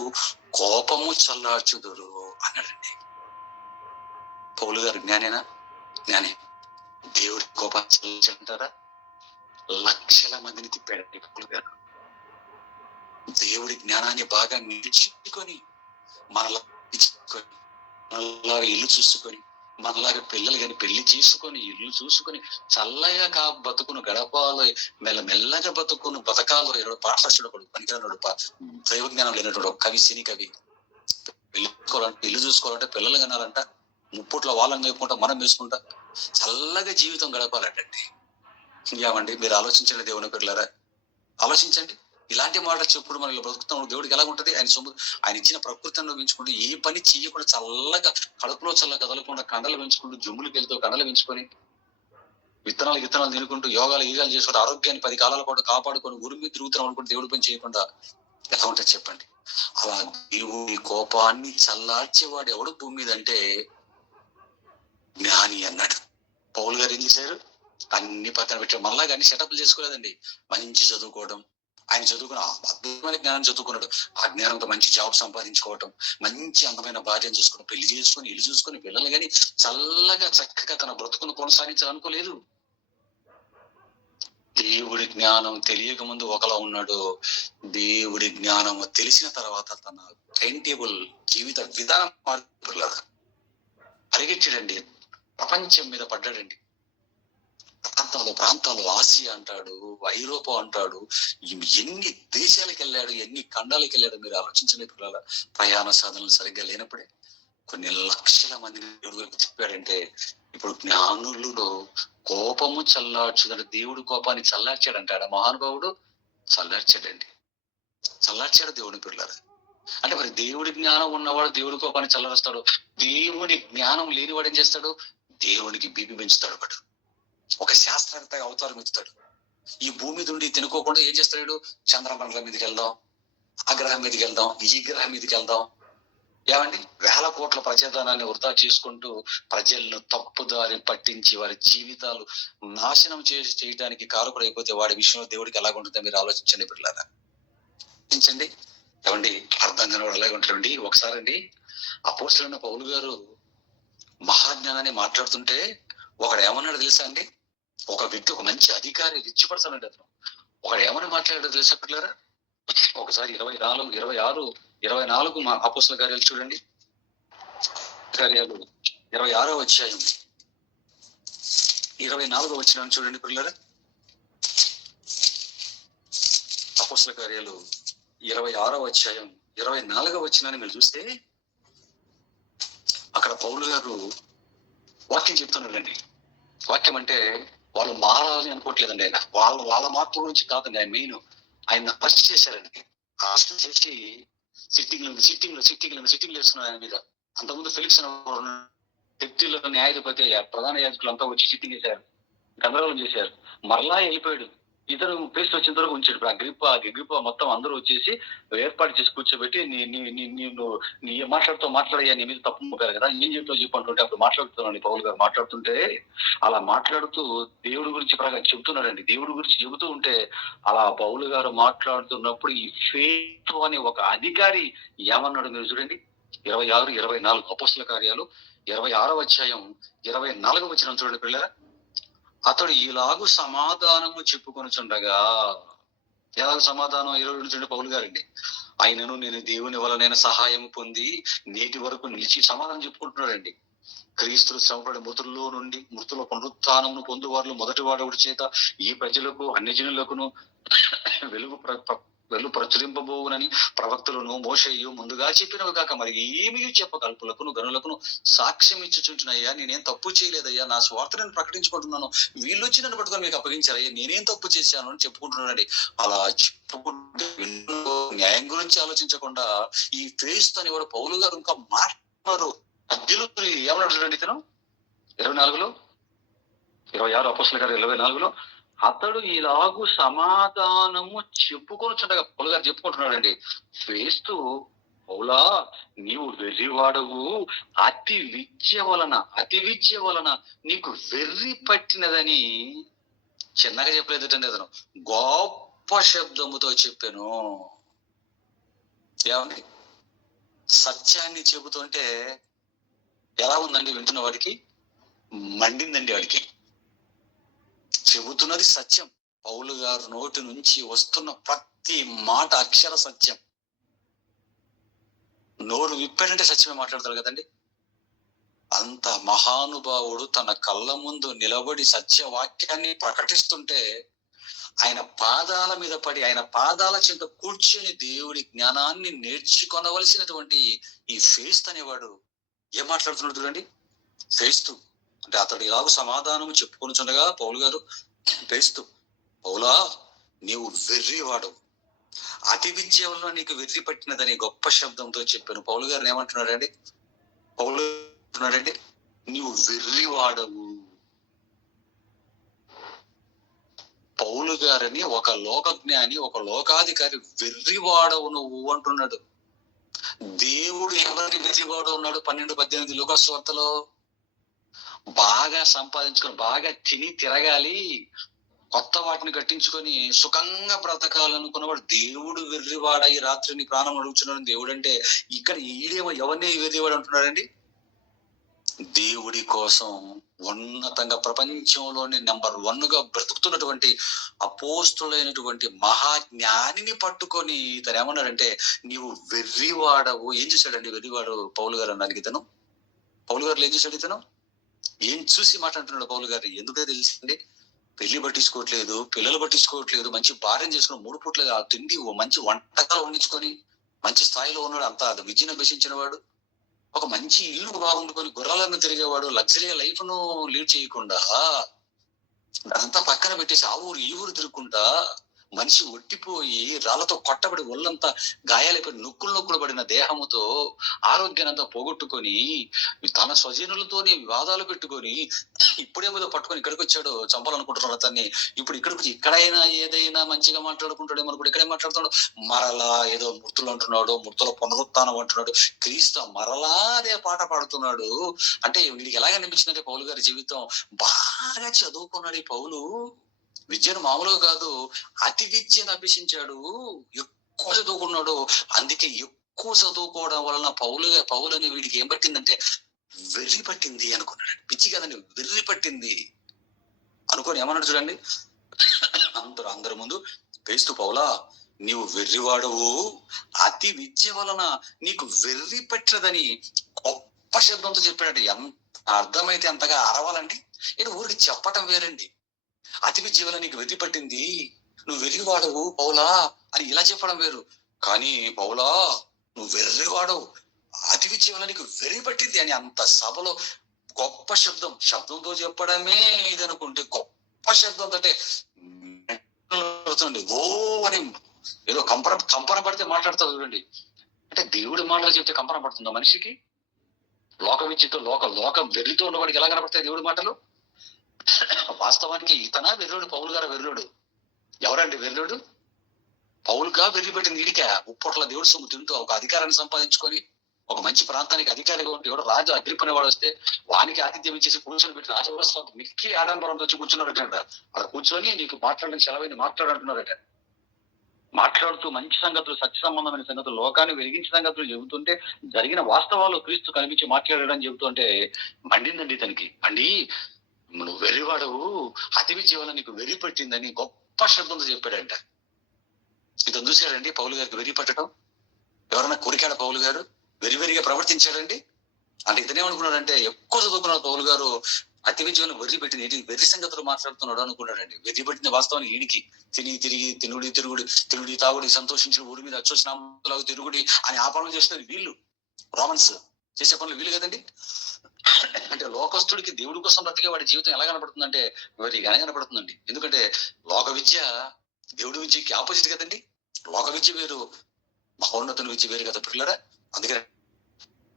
కోపము చల్లార్చుదురు అన్నాడండి. పౌలు గారు జ్ఞానేనా? జ్ఞానే. దేవుడి కోపాన్ని చల్లార్చంటారా? లక్షల మందిని తిప్పాడండి పౌలు గారు. దేవుడి జ్ఞానాన్ని బాగా నిలుచుకొని, మనలాగా ఇల్లు చూసుకొని, మనలాగా పిల్లలు కానీ పెళ్లి చేసుకొని, ఇల్లు చూసుకొని, చల్లగా బతుకును గడపాలో, మెల్లగా బతకాలో. ఎవరో పాటలు ఒకడు పనికిరాడు, దైవ జ్ఞానం లేనటువంటి ఒక కవి, సినీ కవి. ఇల్లు చూసుకోవాలంటే పిల్లలు కనాలంట, 3 పూట్ల వాళ్ళని మేపుకుంటా, మనం వేసుకుంటా, చల్లగా జీవితం గడపాలంటండి. ఏమండి మీరు ఆలోచించండి దేవుని పిల్లలారా, ఆలోచించండి. ఇలాంటి మాటలు చెప్పుడు మనం ఇలా బ్రతుకుతాం, దేవుడికి ఎలా ఉంటుంది? ఆయన ఇచ్చిన ప్రకృతిని అనుభవించుకుంటూ, ఏ పని చేయకుండా చల్లగా కడుపులో కదలకుండా, కండలు పెంచుకుంటూ, జమ్ములకు వెళ్తూ కండలు పెంచుకొని, విత్తనాలు తినుకుంటూ, యోగాలు చేసుకుంటూ, ఆరోగ్యాన్ని 10 కాలాల పాటు కాపాడుకొని ఊరి మీద తిరుగుతున్నాం అనుకుంటే దేవుడి పని చేయకుండా ఎలా ఉంటుంది చెప్పండి? అలా దేవుడి కోపాన్ని చల్లార్చేవాడు ఎవడు భూమి మీద అంటే జ్ఞాని అన్నాడు. పౌలు గారు ఏం చేశారు? అన్ని పక్కన పెట్టారు. మళ్ళా కానీ సెటప్లు చేసుకోలేదండి. మంచి చదువుకోవడం, ఆయన చదువుకున్న అద్భుతమైన జ్ఞానం చదువుకున్నాడు. ఆ జ్ఞానంతో మంచి జాబ్ సంపాదించుకోవటం, మంచి అందమైన భార్యను చూసుకుని, పెళ్లి చేసుకుని, ఇల్లు చూసుకుని, పిల్లలు కానీ చల్లగా చక్కగా తన బ్రతుకును కొనసాగించాలనుకోలేదు. దేవుడి జ్ఞానం తెలియక ముందు ఒకలా ఉన్నాడు, దేవుడి జ్ఞానం తెలిసిన తర్వాత తన టైం టేబుల్, జీవిత విధానం పరిగెట్టాడండి. ప్రపంచం మీద పడ్డాడండి. ప్రాంతాలు ఆసియా అంటాడు, ఐరోపా అంటాడు, ఎన్ని దేశాలకు వెళ్ళాడు, ఎన్ని ఖండాలకు వెళ్ళాడు. మీరు ఆలోచించండి పిల్లల. ప్రయాణ సాధనలు సరిగ్గా లేనప్పుడే కొన్ని లక్షల మంది దేవుడి వైపు తిప్పాడంటే, ఇప్పుడు జ్ఞానులలో కోపము చల్లార్చుదంటే, దేవుడు కోపాన్ని చల్లార్చాడంటాడు మహానుభావుడు. చల్లార్చాడండి, చల్లార్చాడు దేవుని పిల్లల. అంటే మరి దేవుడి జ్ఞానం ఉన్నవాడు దేవుడి కోపాన్ని చల్లరుస్తాడు, దేవుడి జ్ఞానం లేనివాడు ఏం చేస్తాడు? దేవునికి బీపీ పెంచుతాడు. వాడు ఒక శాస్త్రవేత్తగా అవతారం ఎత్తుతాడు. ఈ భూమి మీద ఉండి తినుకోకుండా ఏం చేస్తాడు? చంద్రమండలం మీదకి వెళ్దాం, ఆ గ్రహం మీదకి వెళ్దాం, ఈ గ్రహం మీదకి వెళ్దాం. ఏమండి, వేల కోట్ల ప్రజాధనాన్ని వృధా చేసుకుంటూ ప్రజలను తప్పుదారి పట్టించి వారి జీవితాలు నాశనం చేయడానికి కారకుడు అయిపోతే వాడి విషయంలో దేవుడికి ఎలాగుంటుందో మీరు ఆలోచించండి పిల్లలారా. ఆలోచించండి. ఏమండి, అర్థం కాని వాడు ఎలాగ ఉంటాడండి. ఒకసారి అండి అపోస్తలుడైన పౌలు గారు మహాజ్ఞానాన్ని మాట్లాడుతుంటే ఒకడు ఏమన్నాడు తెలుసా అండి? ఒక వ్యక్తి, ఒక మంచి అధికారి, రిచ్ పర్సన్ అండి అతను. ఒకడు ఏమని మాట్లాడాడు తెలుసా పిల్లరా? ఒకసారి 24, 26, 24 మా అపోస్తల కార్యాలు చూడండి. కార్యాలు 26వ అధ్యాయం 24వ వచనం చూడండి పిల్లరా. అపోస్తల కార్యాలు 26వ అధ్యాయం 24వ వచనాన్ని మీరు చూస్తే అక్కడ పౌలు గారు వాక్యం చెప్తున్నాడండి. వాక్యం అంటే వాళ్ళు మారాలని అనుకోవట్లేదండి. ఆయన వాళ్ళ మార్పు గురించి కాదండి. ఆయన మెయిన్ ఆయన అరెస్ట్ చేశారండి. అరెస్ట్ చేసి సిట్టింగ్లు వేస్తున్నారు ఆయన మీద. అంతకుముందు ఫెలిక్స్ శక్తిలో న్యాయాధిపతి, ప్రధాన యాజకులు అంతా వచ్చి సిట్టింగ్ చేశారు, గందరగోళం చేశారు. మరలా అయిపోయాడు. ఇతరు ఫేస్ట్ వచ్చిన వరకు ఉంచాడు. అగ్రిప్ప మొత్తం అందరూ వచ్చేసి ఏర్పాటు చేసి కూర్చోబెట్టి నీ మాట్లాడయ్యా, నీ మీద తప్పు మోపారు కదా, ఏం చెప్తావు చెప్పు అంటుంటే అప్పుడు మాట్లాడుతున్నాను. పౌలు గారు మాట్లాడుతుంటే అలా మాట్లాడుతూ దేవుడి గురించి చెబుతున్నాడండి. దేవుడి గురించి చెబుతూ ఉంటే అలా పౌలు గారు మాట్లాడుతున్నప్పుడు ఈ ఫేత్ అనే ఒక అధికారి ఏమన్నాడు మీరు చూడండి. 26, 24 అపోస్తల కార్యాలు 26వ అధ్యాయం 24వ వచనం చూడండి పిల్లరా. అతడు ఇలాగు సమాధానము చెప్పుకొనుచుండగా, ఎలాగ సమాధానం 22 చూడండి పౌలు గారండి. ఆయనను నేను దేవుని వలన సహాయం పొంది నేటి వరకు నిలిచి సమాధానం చెప్పుకుంటున్నాడండి. క్రీస్తు శ్రమపడి మృతుల పునరుత్థానమును పొందువారు మొదటి వాడవుడి చేత ఈ ప్రజలకు అన్ని జనులకును వెలుగు ప్రచురింపబోవునని ప్రవక్తలను మోషేయు ముందుగా చెప్పినవి కాక మరి ఏమీ చెప్పక అల్పులకును గనులకును సాక్ష్యం ఇచ్చుచుంటున్నాయ్యా, నేనేం తప్పు చేయలేదయ్యా, నా స్వార్థ నేను ప్రకటించుకుంటున్నాను, వీళ్ళు వచ్చి నన్ను పట్టుకొని మీకు అప్పగించారయ్యా, నేనేం తప్పు చేశాను అని చెప్పుకుంటున్నానండి. అలా చెప్పుకుంటే న్యాయం గురించి ఆలోచించకుండా ఈ ఫేస్తు అని కూడా పౌలు గారు ఇంకా మాట్లాడారు. మధ్యలో ఏమన్నాడు చూడండి ఇతను 24లో, 26 అపోస్తల కార్యాలు 24లో, అతడు ఇలాగు సమాధానము చెప్పుకొనుచుండగా పౌలు గారు చెప్పుకుంటున్నాడండి. ఫేస్తు, పౌలా నీవు వెర్రివాడవు, అతి విద్య వలన నీకు వెర్రి పట్టినదని చిన్నగా చెప్పలేదుటండి. అతను గొప్ప శబ్దముతో చెప్పాను. ఏమండి, సత్యాన్ని చెబుతుంటే ఎలా ఉందండి? వింటున్న వాడికి మండిందండి. వాడికి చెబుతున్నది సత్యం. పౌలు గారు నోటి నుంచి వస్తున్న ప్రతి మాట అక్షర సత్యం. నోరు విప్పాడంటే సత్యమే మాట్లాడతాడు కదండి. అంత మహానుభావుడు తన కళ్ళ ముందు నిలబడి సత్యవాక్యాన్ని ప్రకటిస్తుంటే ఆయన పాదాల మీద పడి ఆయన పాదాల చెంత కూర్చొని దేవుడి జ్ఞానాన్ని నేర్చుకొనవలసినటువంటి ఈ ఫేస్తు అనేవాడు ఏం మాట్లాడుతున్నాడు చూడండి. ఫేస్తు అంటే అతడు ఇలాగ సమాధానము చెప్పుకొనుచుండగా పౌలు గారు, ఫేస్తు, పౌలా నీవు వెర్రివాడు, అతి విద్య వల్ల నీకు వెర్రి పట్టినదని గొప్ప శబ్దంతో చెప్పాను. పౌలు గారిని ఏమంటున్నాడండి? పౌలు అంటున్నాడండి, నీవు వెర్రివాడవు. పౌలు గారిని ఒక లోకజ్ఞాని, ఒక లోకాధికారి వెర్రివాడవు నువ్వు అంటున్నాడు. దేవుడు ఎవరిని వెర్రివాడు ఉన్నాడు? 12-18 లూకా సువార్తలో. బాగా సంపాదించుకొని, బాగా తిని తిరగాలి, కొత్త వాటిని కట్టించుకొని సుఖంగా బ్రతకాలనుకున్నవాడు దేవుడు వెర్రివాడ ఈ రాత్రిని ప్రాణం అడుగుతున్నాడు దేవుడు అంటే. ఇక్కడ ఈడేమో ఎవరిని వెర్రివాడు అంటున్నాడండి? దేవుడి కోసం ఉన్నతంగా ప్రపంచంలోని నెంబర్ 1గా బ్రతుకుతున్నటువంటి అపోస్తులైనటువంటి మహాజ్ఞానిని పట్టుకొని ఇతను ఏమన్నాడంటే నీవు వెర్రివాడవు. ఏం చేశాడండి వెర్రివాడు పౌలు గారు అన్నానికి? ఇతను పౌలు గారు ఏం చేశాడు? ఇతను ఏం చూసి మాట్లాడుతున్నాడు పౌలు గారు? ఎందుకంటే తెలుసండి, పెళ్లి పట్టించుకోవట్లేదు, పిల్లలు పట్టించుకోవట్లేదు, మంచి భార్యం చేసుకుని 3 పూట్ల ఆ తిండి మంచి వంటకాలు వండించుకొని మంచి స్థాయిలో ఉన్నాడు. అంతా విద్యను అభ్యసించిన వాడు, ఒక మంచి ఇల్లు బాగుండుకొని గుర్రాలను తిరిగేవాడు, లగ్జరీ లైఫ్ ను లీడ్ చేయకుండా అదంతా పక్కన పెట్టేసి ఆ ఊరు ఈ ఊరు తిరుగుకుంటా మనిషి ఒట్టిపోయి రాళ్లతో కొట్టబడి ఒళ్ళంతా గాయాలైపోయి నొక్కులు పడిన దేహముతో ఆరోగ్యాన్ని అంతా పోగొట్టుకొని తన స్వజనులతోని వివాదాలు పెట్టుకొని ఇప్పుడేమో పట్టుకొని ఇక్కడికి వచ్చాడు చంపాలనుకుంటున్నాడు అతన్ని. ఇప్పుడు ఇక్కడికి వచ్చి ఇక్కడైనా ఏదైనా మంచిగా మాట్లాడుకుంటాడేమో అనుకుంటే ఇక్కడే మాట్లాడుతున్నాడు. మరలా ఏదో మృతులు అంటున్నాడు, మృతుల పునరుత్థానం అంటున్నాడు, క్రీస్తు మరలా అదే పాట పాడుతున్నాడు. అంటే వీడికి ఎలాగ అనిపించిందంటే పౌలు గారి జీవితం, బాగా చదువుకున్నాడు ఈ పౌలు. విద్యను మామూలుగా కాదు, అతి విద్యను అభ్యసించాడు, ఎక్కువ చదువుకున్నాడు. అందుకే ఎక్కువ చదువుకోవడం వలన పౌలని వీడికి ఏం పట్టిందంటే వెర్రి పట్టింది అనుకున్నాడు. పిచ్చి కదండి, వెర్రి పట్టింది అనుకొని ఏమన్నాడు చూడండి, అందరి ముందు పేస్తూ, పౌలా నీవు వెర్రివాడవు, అతి విద్య వలన నీకు వెర్రి పెట్టదని గొప్ప శబ్దంతో చెప్పాడు. ఎంత అర్థమైతే అంతగా అరవాలండి. ఇది ఊరికి చెప్పటం వేరండి. అతి విద్య వల్ల నీకు వెర్రి పట్టింది, నువ్వు వెర్రివాడవు పౌలా అని ఇలా చెప్పడం వేరు. కానీ పౌలా నువ్వు వెర్రివాడవు, అతి విద్య వల్ల నీకు వెర్రి పట్టింది అని అంత సభలో గొప్ప శబ్దంతో చెప్పడమే ఇది అనుకుంటే, గొప్ప శబ్దంతో అంటే ఓ అని ఏదో కంపన పడితే మాట్లాడుతుంది చూడండి. అంటే దేవుడి మాటలు చెప్తే కంపన పడుతుందా మనిషికి? లోక విద్యతో లోక వెర్రితో ఉన్నవాడికి ఎలా కనపడతాయి దేవుడి మాటలు? వాస్తవానికి ఇతనా వెర్రుడు? పౌలు గారు వెర్రుడు. ఎవరండి వెర్రుడు? పౌలుగా వెర్రి పెట్టింది ఈడికా? ఉప్పట్ల దేవుడి సొమ్ము తింటూ ఒక అధికారాన్ని సంపాదించుకొని ఒక మంచి ప్రాంతానికి అధికారిగా ఉంటే ఎవడో రాజు అగ్రిపనేవాడు వస్తే వానికి ఆతిథ్యం ఇచ్చేసి కూర్చొని పెట్టి రాజవస్థ మిక్కి ఆడంబరంతో వచ్చి కూర్చున్నారట. అక్కడ కూర్చొని నీకు మాట్లాడడం సెలవైంది మాట్లాడంటున్నారట. మాట్లాడుతూ మంచి సంగతులు, సత్య సంబంధమైన సంగతులు, లోకాన్ని వెలిగించిన సంగతులు చెబుతుంటే జరిగిన వాస్తవాలు క్రీస్తు కనిపించి మాట్లాడడం చెబుతుంటే మండిందండి తనకి. మండి నువ్వు వెర్రివాడవు, అతి విద్య వల్ల నీకు వెర్రి పట్టిందని గొప్ప శబ్దంతో చెప్పాడంట. ఇతను చూశాడండి పౌలు గారికి వెర్రి పట్టడం? ఎవరన్నా కొరికాడ పౌలు గారు? వెరిగా ప్రవర్తించాడండి. అంటే ఇతనేమనుకున్నాడంటే, ఎక్కువ చదువుకున్నాడు పౌలు గారు, అతి విద్యను వెర్రి పెట్టింది, ఏంటి వెర్రి సంగతులు మాట్లాడుతున్నాడు అనుకున్నాడండి. వెర్రి పెట్టిన వాస్తవానికి ఈడికి తిరిగి తినుడి తాగుడి సంతోషించిన ఊరి మీద అచ్చోసినామలాగా తిరుగుడి అని ఆ పనులు చేస్తున్నారు వీళ్ళు. రోమన్స్ చేసే పనులు వీళ్ళు కదండి. అంటే లోకస్తుడికి దేవుడి కోసం బ్రతికే వాడి జీవితం ఎలా కనపడుతుందంటే వెర్రిగానే కనపడుతుందండి. ఎందుకంటే లోక విద్య దేవుడి విద్యకి ఆపోజిట్ కదండి. లోక విద్య వేరు, మహోన్నతుని విద్య వేరు కదా పిల్లరా. అందుకని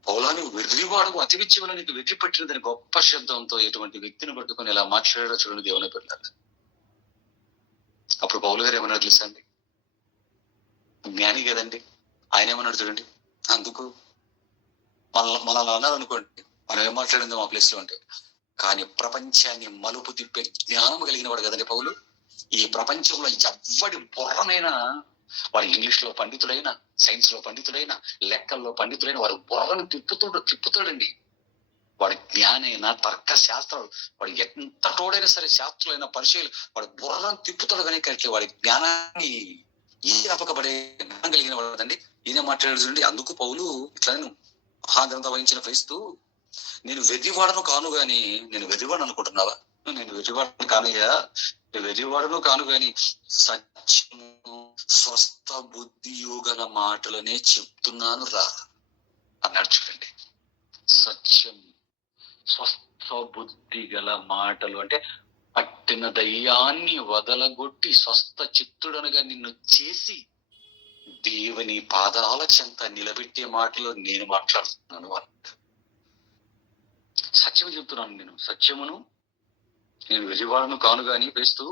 పౌలాని వెర్రివాడు, అతి విద్య వల్ల నీకు వెర్రి పట్టినదని గొప్ప శబ్దంతో ఎటువంటి వ్యక్తిని పట్టుకొని ఇలా మాట్లాడారో చూడండి దేవుని పిల్లలు. అప్పుడు పౌలు గారు ఏమన్నారు తెలుసా అండి? జ్ఞాని కదండి, ఆయన ఏమన్నాడు చూడండి. అందుకు మనల్ని అన్నారు అనుకోండి, మనం ఏం మాట్లాడిందో మా ప్లేస్ లో అంటే, కానీ ప్రపంచాన్ని మలుపు తిప్పే జ్ఞానం కలిగిన వాడు కదండి పౌలు. ఈ ప్రపంచంలో ఎవ్వడి బుర్రనైనా, వాడు ఇంగ్లీష్ లో పండితుడైనా, సైన్స్ లో పండితుడైనా, లెక్కల్లో పండితుడైనా వాడు బుర్రను తిప్పుతాడండి. వాడి జ్ఞానైనా, తర్క శాస్త్రాలు, వాడు ఎంత తోడైనా సరే, శాస్త్రులైనా, పరిచయాలు, వాడు బుర్రను తిప్పుతాడు. కానీ కరెక్ట్ వాడి జ్ఞానాన్ని అపకబడే జ్ఞానం కలిగిన వాడండి. ఈయన మాట్లాడాడు చూడండి. అందుకు పౌలు ఇట్లా మహాగ్రంథం వహించిన క్రీస్తు, నేను వెర్రివాడను కాను గాని, నేను వెర్రివాడు అనుకుంటున్నావా? నేను వెర్రివాడను కానయ్యా, వెర్రివాడను కాను గాని సత్యము స్వస్థ బుద్ధియు గల మాటలనే చెప్తున్నాను రా అన్నాడు చూడండి. సత్యం, స్వస్థ బుద్ధి గల మాటలు అంటే పట్టిన దయ్యాన్ని వదలగొట్టి స్వస్థ చిత్తుడనుగా నిన్ను చేసి దేవుని పాదాల చెంత నిలబెట్టే మాటలో నేను మాట్లాడుతున్నాను అన్నాడు. సత్యం చెప్తున్నాను, నేను సత్యమును, నేను వెర్రివాడను కాను గాని వేస్తూ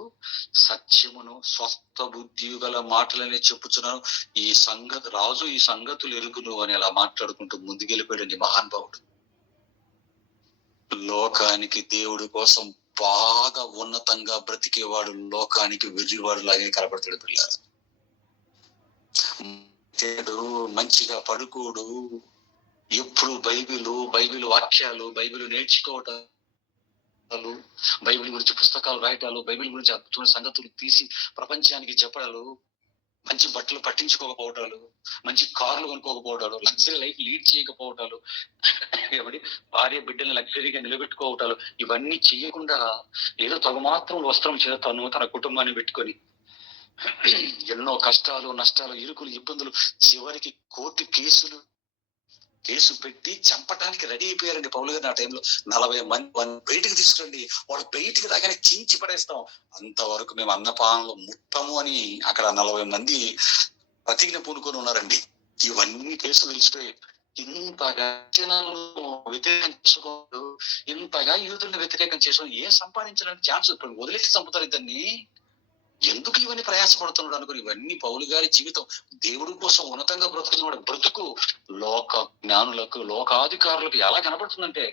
సత్యమును స్వస్థ బుద్ధి గల మాటలనే చెప్పుచున్నాను. రాజు ఈ సంగతులు ఎరుగును అని అలా మాట్లాడుకుంటూ ముందుకెళ్ళిపోయాడండి మహానుభావుడు. లోకానికి దేవుడి కోసం బాగా ఉన్నతంగా బ్రతికేవాడు లోకానికి వెర్రివాడు లాగే కనపడతాడు పిల్లలు. మంచిగా పడుకోడు, ఎప్పుడు బైబిల్ వాక్యాలు, బైబిల్ నేర్చుకోవటం, బైబిల్ గురించి పుస్తకాలు రాయటాలు, బైబిల్ గురించి అద్భుతమైన సంగతులు తీసి ప్రపంచానికి చెప్పడాలు, మంచి బట్టలు పట్టించుకోకపోవటాలు, మంచి కార్లు కొనుక్కోకపోవటాలు, లగ్జరీ లైఫ్ లీడ్ చేయకపోవటాలు, భార్య బిడ్డల్ని లగ్జరీగా నిలబెట్టుకోవటాలు, ఇవన్నీ చేయకుండా ఏదో తగు మాత్రం వస్త్రం చేత తన కుటుంబాన్ని పెట్టుకొని ఎన్నో కష్టాలు, నష్టాలు, ఇరుకులు, ఇబ్బందులు, చివరికి కోర్టు కేసులు, కేసు పెట్టి చంపటానికి రెడీ అయిపోయారండి పౌలు గారు. ఆ టైంలో 40 మంది బయటికి తీసుకురండి, వాళ్ళు బయటికి రాగానే చించి పడేస్తాం, అంతవరకు మేము అన్నపానంలో ముట్టము అని అక్కడ 40 మంది ప్రతిజ్ఞ పూనుకొని ఉన్నారండి. ఇవన్నీ కేసులు తెలిసిపోయి ఇంతగా వ్యతిరేకం చేసుకోవద్దు, ఇంతగా యూదుల్ని వ్యతిరేకం చేసుకోవడం, ఏం సంపాదించడానికి ఛాన్స్ ఇప్పుడు వదిలేసి చంపుతారు ఇద్దరిని, ఎందుకు ఇవన్నీ ప్రయాసపడుతున్నాడు అనుకుని. ఇవన్నీ పౌలు గారి జీవితం దేవుడి కోసం ఉన్నతంగా బ్రతుకుతున్నాడు. బ్రతుకు లోక జ్ఞానులకు, లోకాధికారులకు ఎలా కనపడుతుందంటే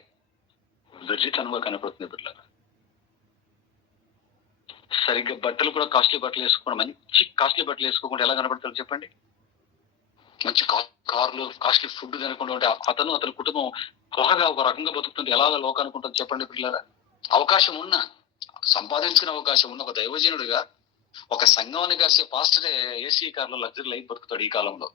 వెర్రితనంగా కనపడుతుంది. బిడ్డలారా, సరిగ్గా బట్టలు కూడా కాస్ట్లీ బట్టలు వేసుకోకుండా, మంచి కాస్ట్లీ బట్టలు వేసుకోకుండా ఎలా కనపడతారు చెప్పండి? మంచి కార్లు, కాస్ట్లీ ఫుడ్ తినకుండా అతని కుటుంబం బాగా ఒక రకంగా బతుకుతుంటే ఎలా లోకానికి ఉంటుంది చెప్పండి పిల్లరా? అవకాశం ఉన్నా, సంపాదించుకునే అవకాశం ఉన్న ఒక దైవజనుడిగా, ఒక సంఘాన్ని కాసే పాస్టరే ఏసీ కార్లో లగ్జరీ లైఫ్ బతుకుతాడు. ఈ కాలంలో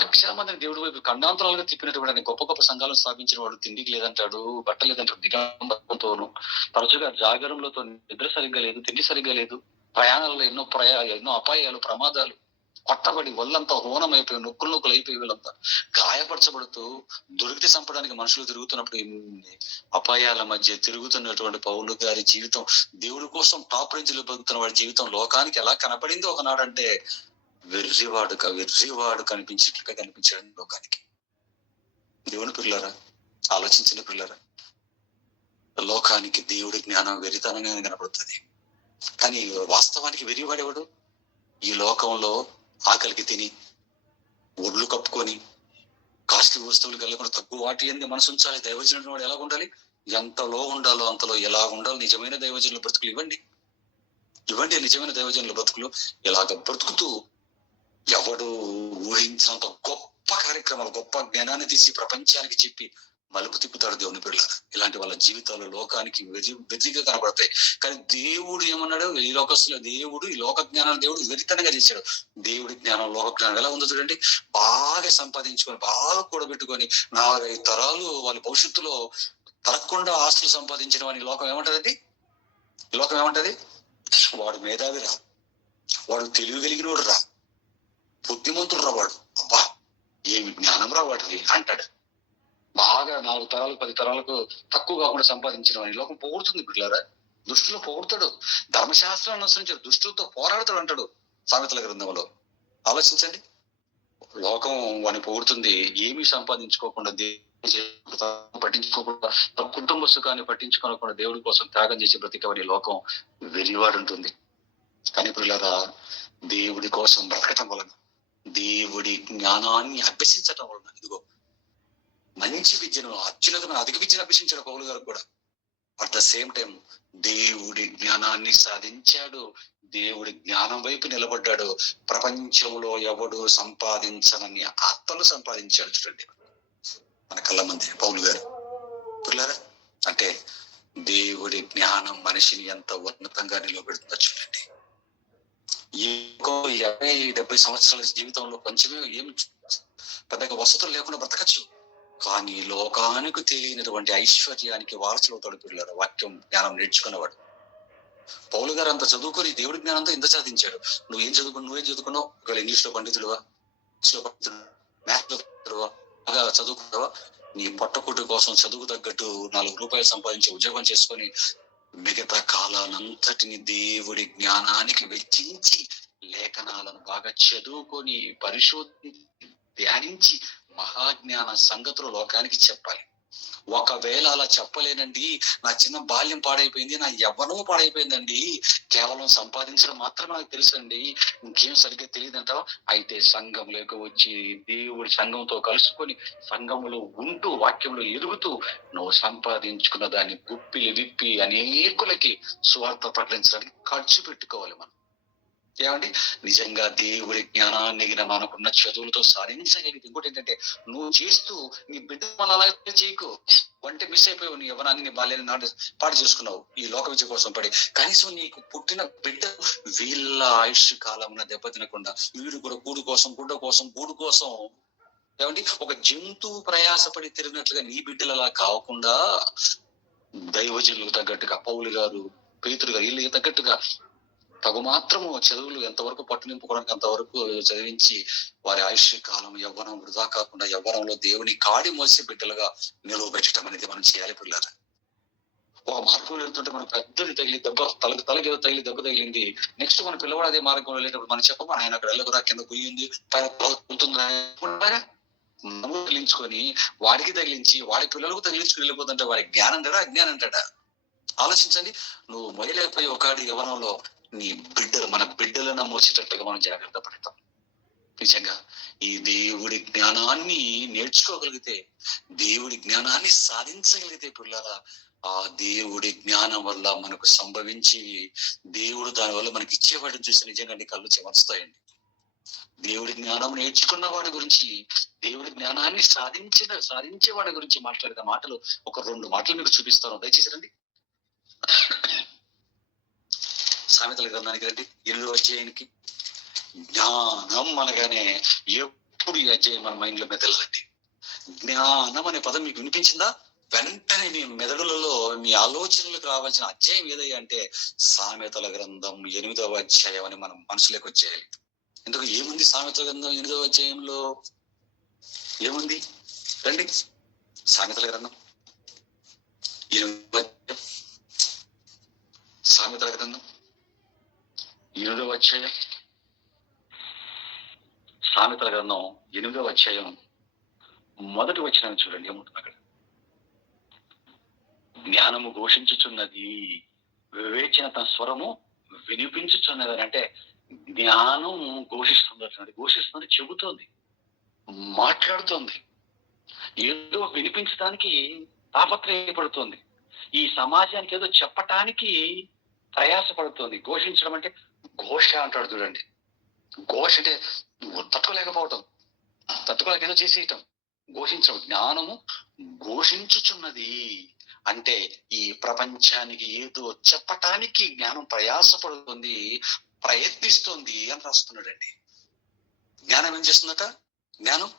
లక్షల మందిని దేవుడి వైపు ఖండాంతరాలుగా తిప్పినటువంటి గొప్ప గొప్ప సంఘాలను స్థాపించిన వాడు తిండికి లేదంటాడు, బట్టలు లేదంటాడు, దిగంబరంతోను, తరచుగా జాగరంలోతో, నిద్ర సరిగ్గా లేదు, తిండి సరిగ్గా లేదు, ప్రయాణాల్లో ఎన్నో అపాయాలు, ప్రమాదాలు, కొట్టబడి ఒళ్ళంతా హోనం అయిపోయి నొక్కులు అయిపోయి వీళ్ళంతా గాయపరచబడుతూ దొరికితే చంపడానికి మనుషులు తిరుగుతున్నప్పుడు అపాయాల మధ్య తిరుగుతున్నటువంటి పౌలు గారి జీవితం, దేవుడి కోసం టాప్ రేంజ్ లో బతుకుతున్న వాడి జీవితం లోకానికి ఎలా కనపడింది ఒకనాడంటే వెర్రివాడు కనిపించినట్లుగా కనిపించాడు లోకానికి. దేవుని పిల్లరా, ఆలోచించిన పిల్లరా, లోకానికి దేవుడి జ్ఞానం వెర్రితనంగా కనపడుతుంది. కానీ వాస్తవానికి వెర్రివాడేవాడు? ఈ లోకంలో ఆకలికి తిని, ఒడ్లు కప్పుకొని, కాస్ట్లీ వస్తువులకు వెళ్ళకుండా తక్కువ వాటి ఎందు మనసు ఉంచాలి. దైవజనుడు వాడు ఎలా ఉండాలి? ఎంతలో ఉండాలో అంతలో ఎలా ఉండాలి. నిజమైన దైవజనుల బ్రతుకులు ఇవ్వండి, నిజమైన దైవజనుల బ్రతుకులు. ఇలాగ బ్రతుకుతూ ఎవడు ఊహించినంత గొప్ప కార్యక్రమాలు, గొప్ప జ్ఞానాన్ని తీసి ప్రపంచానికి చెప్పి మలుపు తిప్పుతాడు దేవుని పిల్లలు. ఇలాంటి వాళ్ళ జీవితాలు లోకానికి వెర్రిగా కనబడతాయి. కానీ దేవుడు ఏమన్నాడు? ఈ లోకస్తుల దేవుడు, ఈ లోక జ్ఞానాన్ని దేవుడు వెరితనంగా చేశాడు. దేవుడి జ్ఞానం, లోక జ్ఞానం ఎలా ఉందో చూడండి. బాగా సంపాదించుకొని, బాగా కూడబెట్టుకొని 4-5 తరాలు వాళ్ళ భవిష్యత్తులో తరగకుండా ఆస్తులు సంపాదించిన వాడిని లోకం ఏమంటది? లోకం ఏమంటది? వాడు మేధావిరా, వాడు తెలివి కలిగినోడు రా, బుద్ధిమంతుడు రా వాడు, అబ్బా ఏమి జ్ఞానం రా వాడిది అంటాడు. బాగా 4 తరాలు 10 తరాలకు తక్కువ కాకుండా సంపాదించిన వాడిని లోకం పొగుడుతుంది. బిడ్డలారా, దుష్టులు పొగుడుతాడు, ధర్మశాస్త్రాన్ని అనుసరించాడు, దుష్టులతో పోరాడతాడు అంటాడు సామెతల గ్రంథంలో. ఆలోచించండి, లోకం వాడిని పొగుడుతుంది. ఏమీ సంపాదించుకోకుండా, పట్టించుకోకుండా, కుటుంబ సుఖాన్ని పట్టించుకోకుండా దేవుడి కోసం త్యాగం చేసి బ్రతికవని లోకం వెర్రివాడు ఉంటుంది. కానీ పిల్లరా, దేవుడి కోసం బ్రతకటం వలన, దేవుడి జ్ఞానాన్ని అభ్యసించటం వలన, ఇదిగో మంచి విద్యను, అత్యున్నతమైన అధిక విద్యను అభ్యసించాడు పౌలు గారు కూడా. అట్ ద సేమ్ టైం దేవుడి జ్ఞానాన్ని సాధించాడు, దేవుడి జ్ఞానం వైపు నిలబడ్డాడు. ప్రపంచంలో ఎవడు సంపాదించనని ఆత్మలు సంపాదించాడు. చూడండి మన కళ్ళ మంది పౌలు గారు. పిల్లరా, అంటే దేవుడి జ్ఞానం మనిషిని ఎంత ఉన్నతంగా నిలబెడుతుందో చూడండి. ఈ 50-70 సంవత్సరాల జీవితంలో కొంచెమే, ఏం పెద్దగా వసతులు లేకుండా బ్రతకచ్చు. కానీ లోకానికి తెలియనటువంటి ఐశ్వర్యానికి వారసులవుతాడు పిల్లలు, వాక్యం జ్ఞానం నేర్చుకున్నవాడు. పౌలు గారు అంత చదువుకొని దేవుడి జ్ఞానంతో ఇంత సాధించాడు. నువ్వేం చదువుకున్నావు? ఒకవేళ ఇంగ్లీష్ లో పండితుడువా, మ్యాథ్స్ లో బాగా చదువుకున్నావా? నీ పొట్టకుట్టు కోసం చదువు తగ్గట్టు 4 రూపాయలు సంపాదించి ఉద్యోగం చేసుకొని మిగతా కాలానంతటిని దేవుడి జ్ఞానానికి వెచ్చించి, లేఖనాలను బాగా చదువుకొని, పరిశోధించి, ధ్యానించి మహాజ్ఞాన సంగతులు లోకానికి చెప్పాలి. ఒకవేళ అలా చెప్పలేనండి, నా చిన్న బాల్యం పాడైపోయింది, నా యవ్వనం పాడైపోయిందండి, కేవలం సంపాదించడం మాత్రం నాకు తెలుసండి, ఇంకేం సరిగ్గా తెలియదంటావా? అయితే సంఘంలోకి వచ్చి దేవుడి సంఘంతో కలుసుకొని, సంఘంలో ఉంటూ, వాక్యంలో ఎదుగుతూ, నువ్వు సంపాదించుకున్న దాన్ని గుప్పిలి విప్పి అనేకులకి సువార్త ప్రకటించడానికి ఖర్చు పెట్టుకోవాలి. మనం ఏమండి, నిజంగా దేవుడి జ్ఞానాన్ని మనకున్న చదువులతో సాధించగలిగింది. ఇంకోటి ఏంటంటే, నువ్వు చేస్తూ నీ బిడ్డ మన అలా చేయకు. వంటి మిస్ అయిపోయావు, నీ యవ్వనాన్ని, నీ బాల్యాన్ని పాడు చేసుకున్నావు ఈ లోక విద్య కోసం పడి. కనీసం నీకు పుట్టిన బిడ్డ వీళ్ళ ఆయుష్ కాలం దెబ్బతినకుండా, వీడు కూడా గూడు కోసం, గూడు కోసం ఏమండి ఒక జంతువు ప్రయాసపడి తిరిగినట్లుగా నీ బిడ్డలు అలా కాకుండా, దైవజనులకు తగ్గట్టుగా పౌలు గారు, పేతురు గారు, వీళ్ళకి తగ్గట్టుగా తగు మాత్రము చదువులు ఎంతవరకు పట్టు నింపుకోవడానికి అంతవరకు చదివించి వారి ఆయుష్ కాలం యవ్వనం వృధా కాకుండా యవ్వనంలో దేవుని కాడి మోసే బిడ్డలుగా నిలువబెట్టడం అనేది మనం చేయాలి పిల్లలు. ఒక మార్గంలో వెళ్తుంటే మనకు పెద్దది తగిలి దెబ్బ తలకి ఏదో తగిలి దెబ్బ తగిలింది. నెక్స్ట్ మన పిల్లవాడు అదే మార్గంలో వెళ్ళేటప్పుడు మనం చెప్పమా ఆయన అక్కడ వెళ్ళకురా కింద గుయ్యింది తగిలించుకొని వాడికి తగిలించి వాడి పిల్లలకు తగిలించుకుని వెళ్ళిపోతుంటే వాడి జ్ఞానం అంటాడా అజ్ఞానం అంటాడా? ఆలోచించండి. నువ్వు మొయలేకపోయి ఒకటి యవనంలో నీ బిడ్డలు మన బిడ్డలను మోసేటట్టుగా మనం జాగ్రత్త పడతాం. నిజంగా ఈ దేవుడి జ్ఞానాన్ని నేర్చుకోగలిగితే, దేవుడి జ్ఞానాన్ని సాధించగలిగితే పిల్లల ఆ దేవుడి జ్ఞానం వల్ల మనకు సంభవించి దేవుడు దాని వల్ల మనకి ఇచ్చేవాడిని చూసి నిజంగా కళ్ళు చెమరుస్తాయండి. దేవుడి జ్ఞానం నేర్చుకున్న వాడి గురించి, దేవుడి జ్ఞానాన్ని సాధించే వాడి గురించి మాట్లాడిన మాటలు ఒక 2 మాటలు మీకు చూపిస్తాను. దయచేసి రండి. సామెతల గ్రంథానికి రండి. 8వ అధ్యాయానికి. జ్ఞానం అనగానే ఎప్పుడు ఈ అధ్యాయం మన మైండ్ లో మెదలండి. జ్ఞానం అనే పదం మీకు వినిపించిందా? వెంటనే మీ మెదడులలో మీ ఆలోచనలకు రావాల్సిన అధ్యాయం ఏదయ్యా అంటే సామెతల గ్రంథం 8వ అధ్యాయం అని మనం మనసులోకి వచ్చేయాలి. ఎందుకు ఏముంది సామెతల గ్రంథం 8వ అధ్యాయంలో? ఏముంది రండి. సామెతల గ్రంథం 8వ అధ్యాయం. సామెతల గ్రంథం 8వ అధ్యాయం. సామెతల గ్రంథం 8వ అధ్యాయం మొదటి వచనం చూడండి. ఏముంటుంది అక్కడ? జ్ఞానము ఘోషించుచున్నది, వివేచన తన స్వరము వినిపించుచున్నది. అంటే జ్ఞానం ఘోషిస్తుంది, చెబుతోంది, మాట్లాడుతోంది, ఏదో వినిపించడానికి తాపత్రయపడుతోంది, ఈ సమాజానికి ఏదో చెప్పటానికి ప్రయాసపడుతోంది. ఘోషించడం అంటే ఘోష అంటాడు చూడండి. ఘోష అంటే తట్టుకోలేక ఏదో చేసేయటం. ఘోషించడం. జ్ఞానము ఘోషించుచున్నది అంటే ఈ ప్రపంచానికి ఏదో చెప్పటానికి జ్ఞానం ప్రయాసపడుతుంది, ప్రయత్నిస్తుంది అని రాస్తున్నాడండి. జ్ఞానం ఏం చేస్తుందట? జ్ఞానం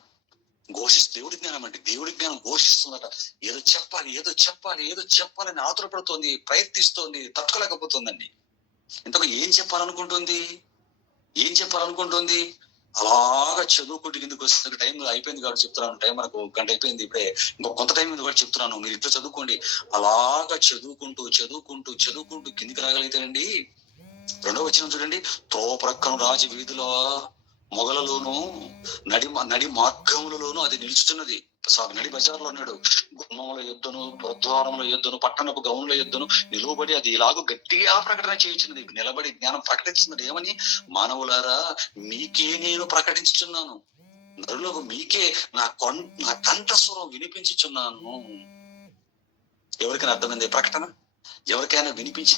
దేవుడి జ్ఞానం అండి. దేవుడి జ్ఞానం ఘోషిస్తుందట. ఏదో చెప్పాలని ఆతురపడుతోంది, ప్రయత్నిస్తోంది, తట్టుకోలేకపోతుందండి. ఇంతకు ఏం చెప్పాలనుకుంటుంది? అలాగా చదువుకుంటూ కిందకి వస్తుంది. టైం అయిపోయింది కాబట్టి చెప్తున్నాను. టైం మనకు 1 గంట అయిపోయింది. ఇప్పుడే ఇంకో కొంత టైం ఉంది కూడా చెప్తున్నాను. మీరు ఇట్లా చదువుకోండి. అలాగా చదువుకుంటూ కిందికి రాగలిగితేనండి 2వ వచనం చూడండి. త్రోవ ప్రక్కన రాజు వీధిలో మొగలలోను నడి మార్గములలోను అది నిలుచుతున్నది. నడి బజార్లో ఉన్నాడు. గుమ్మముల యుద్ధను, పురద్వారముల యుద్ధను, పట్టణపు గౌనుల యుద్ధను నిలువబడి అది ఇలాగూ గట్టిగా ప్రకటన చేయించినది. నిలబడి జ్ఞానం ప్రకటిస్తున్నది. ఏమని? మానవులారా, మీకే నేను ప్రకటించుచున్నాను, నరులకు మీకే నా కంఠస్వరం వినిపించుచున్నాను. ఎవరికైనా అర్థమైంది ప్రకటన? ఎవరికైనా వినిపించి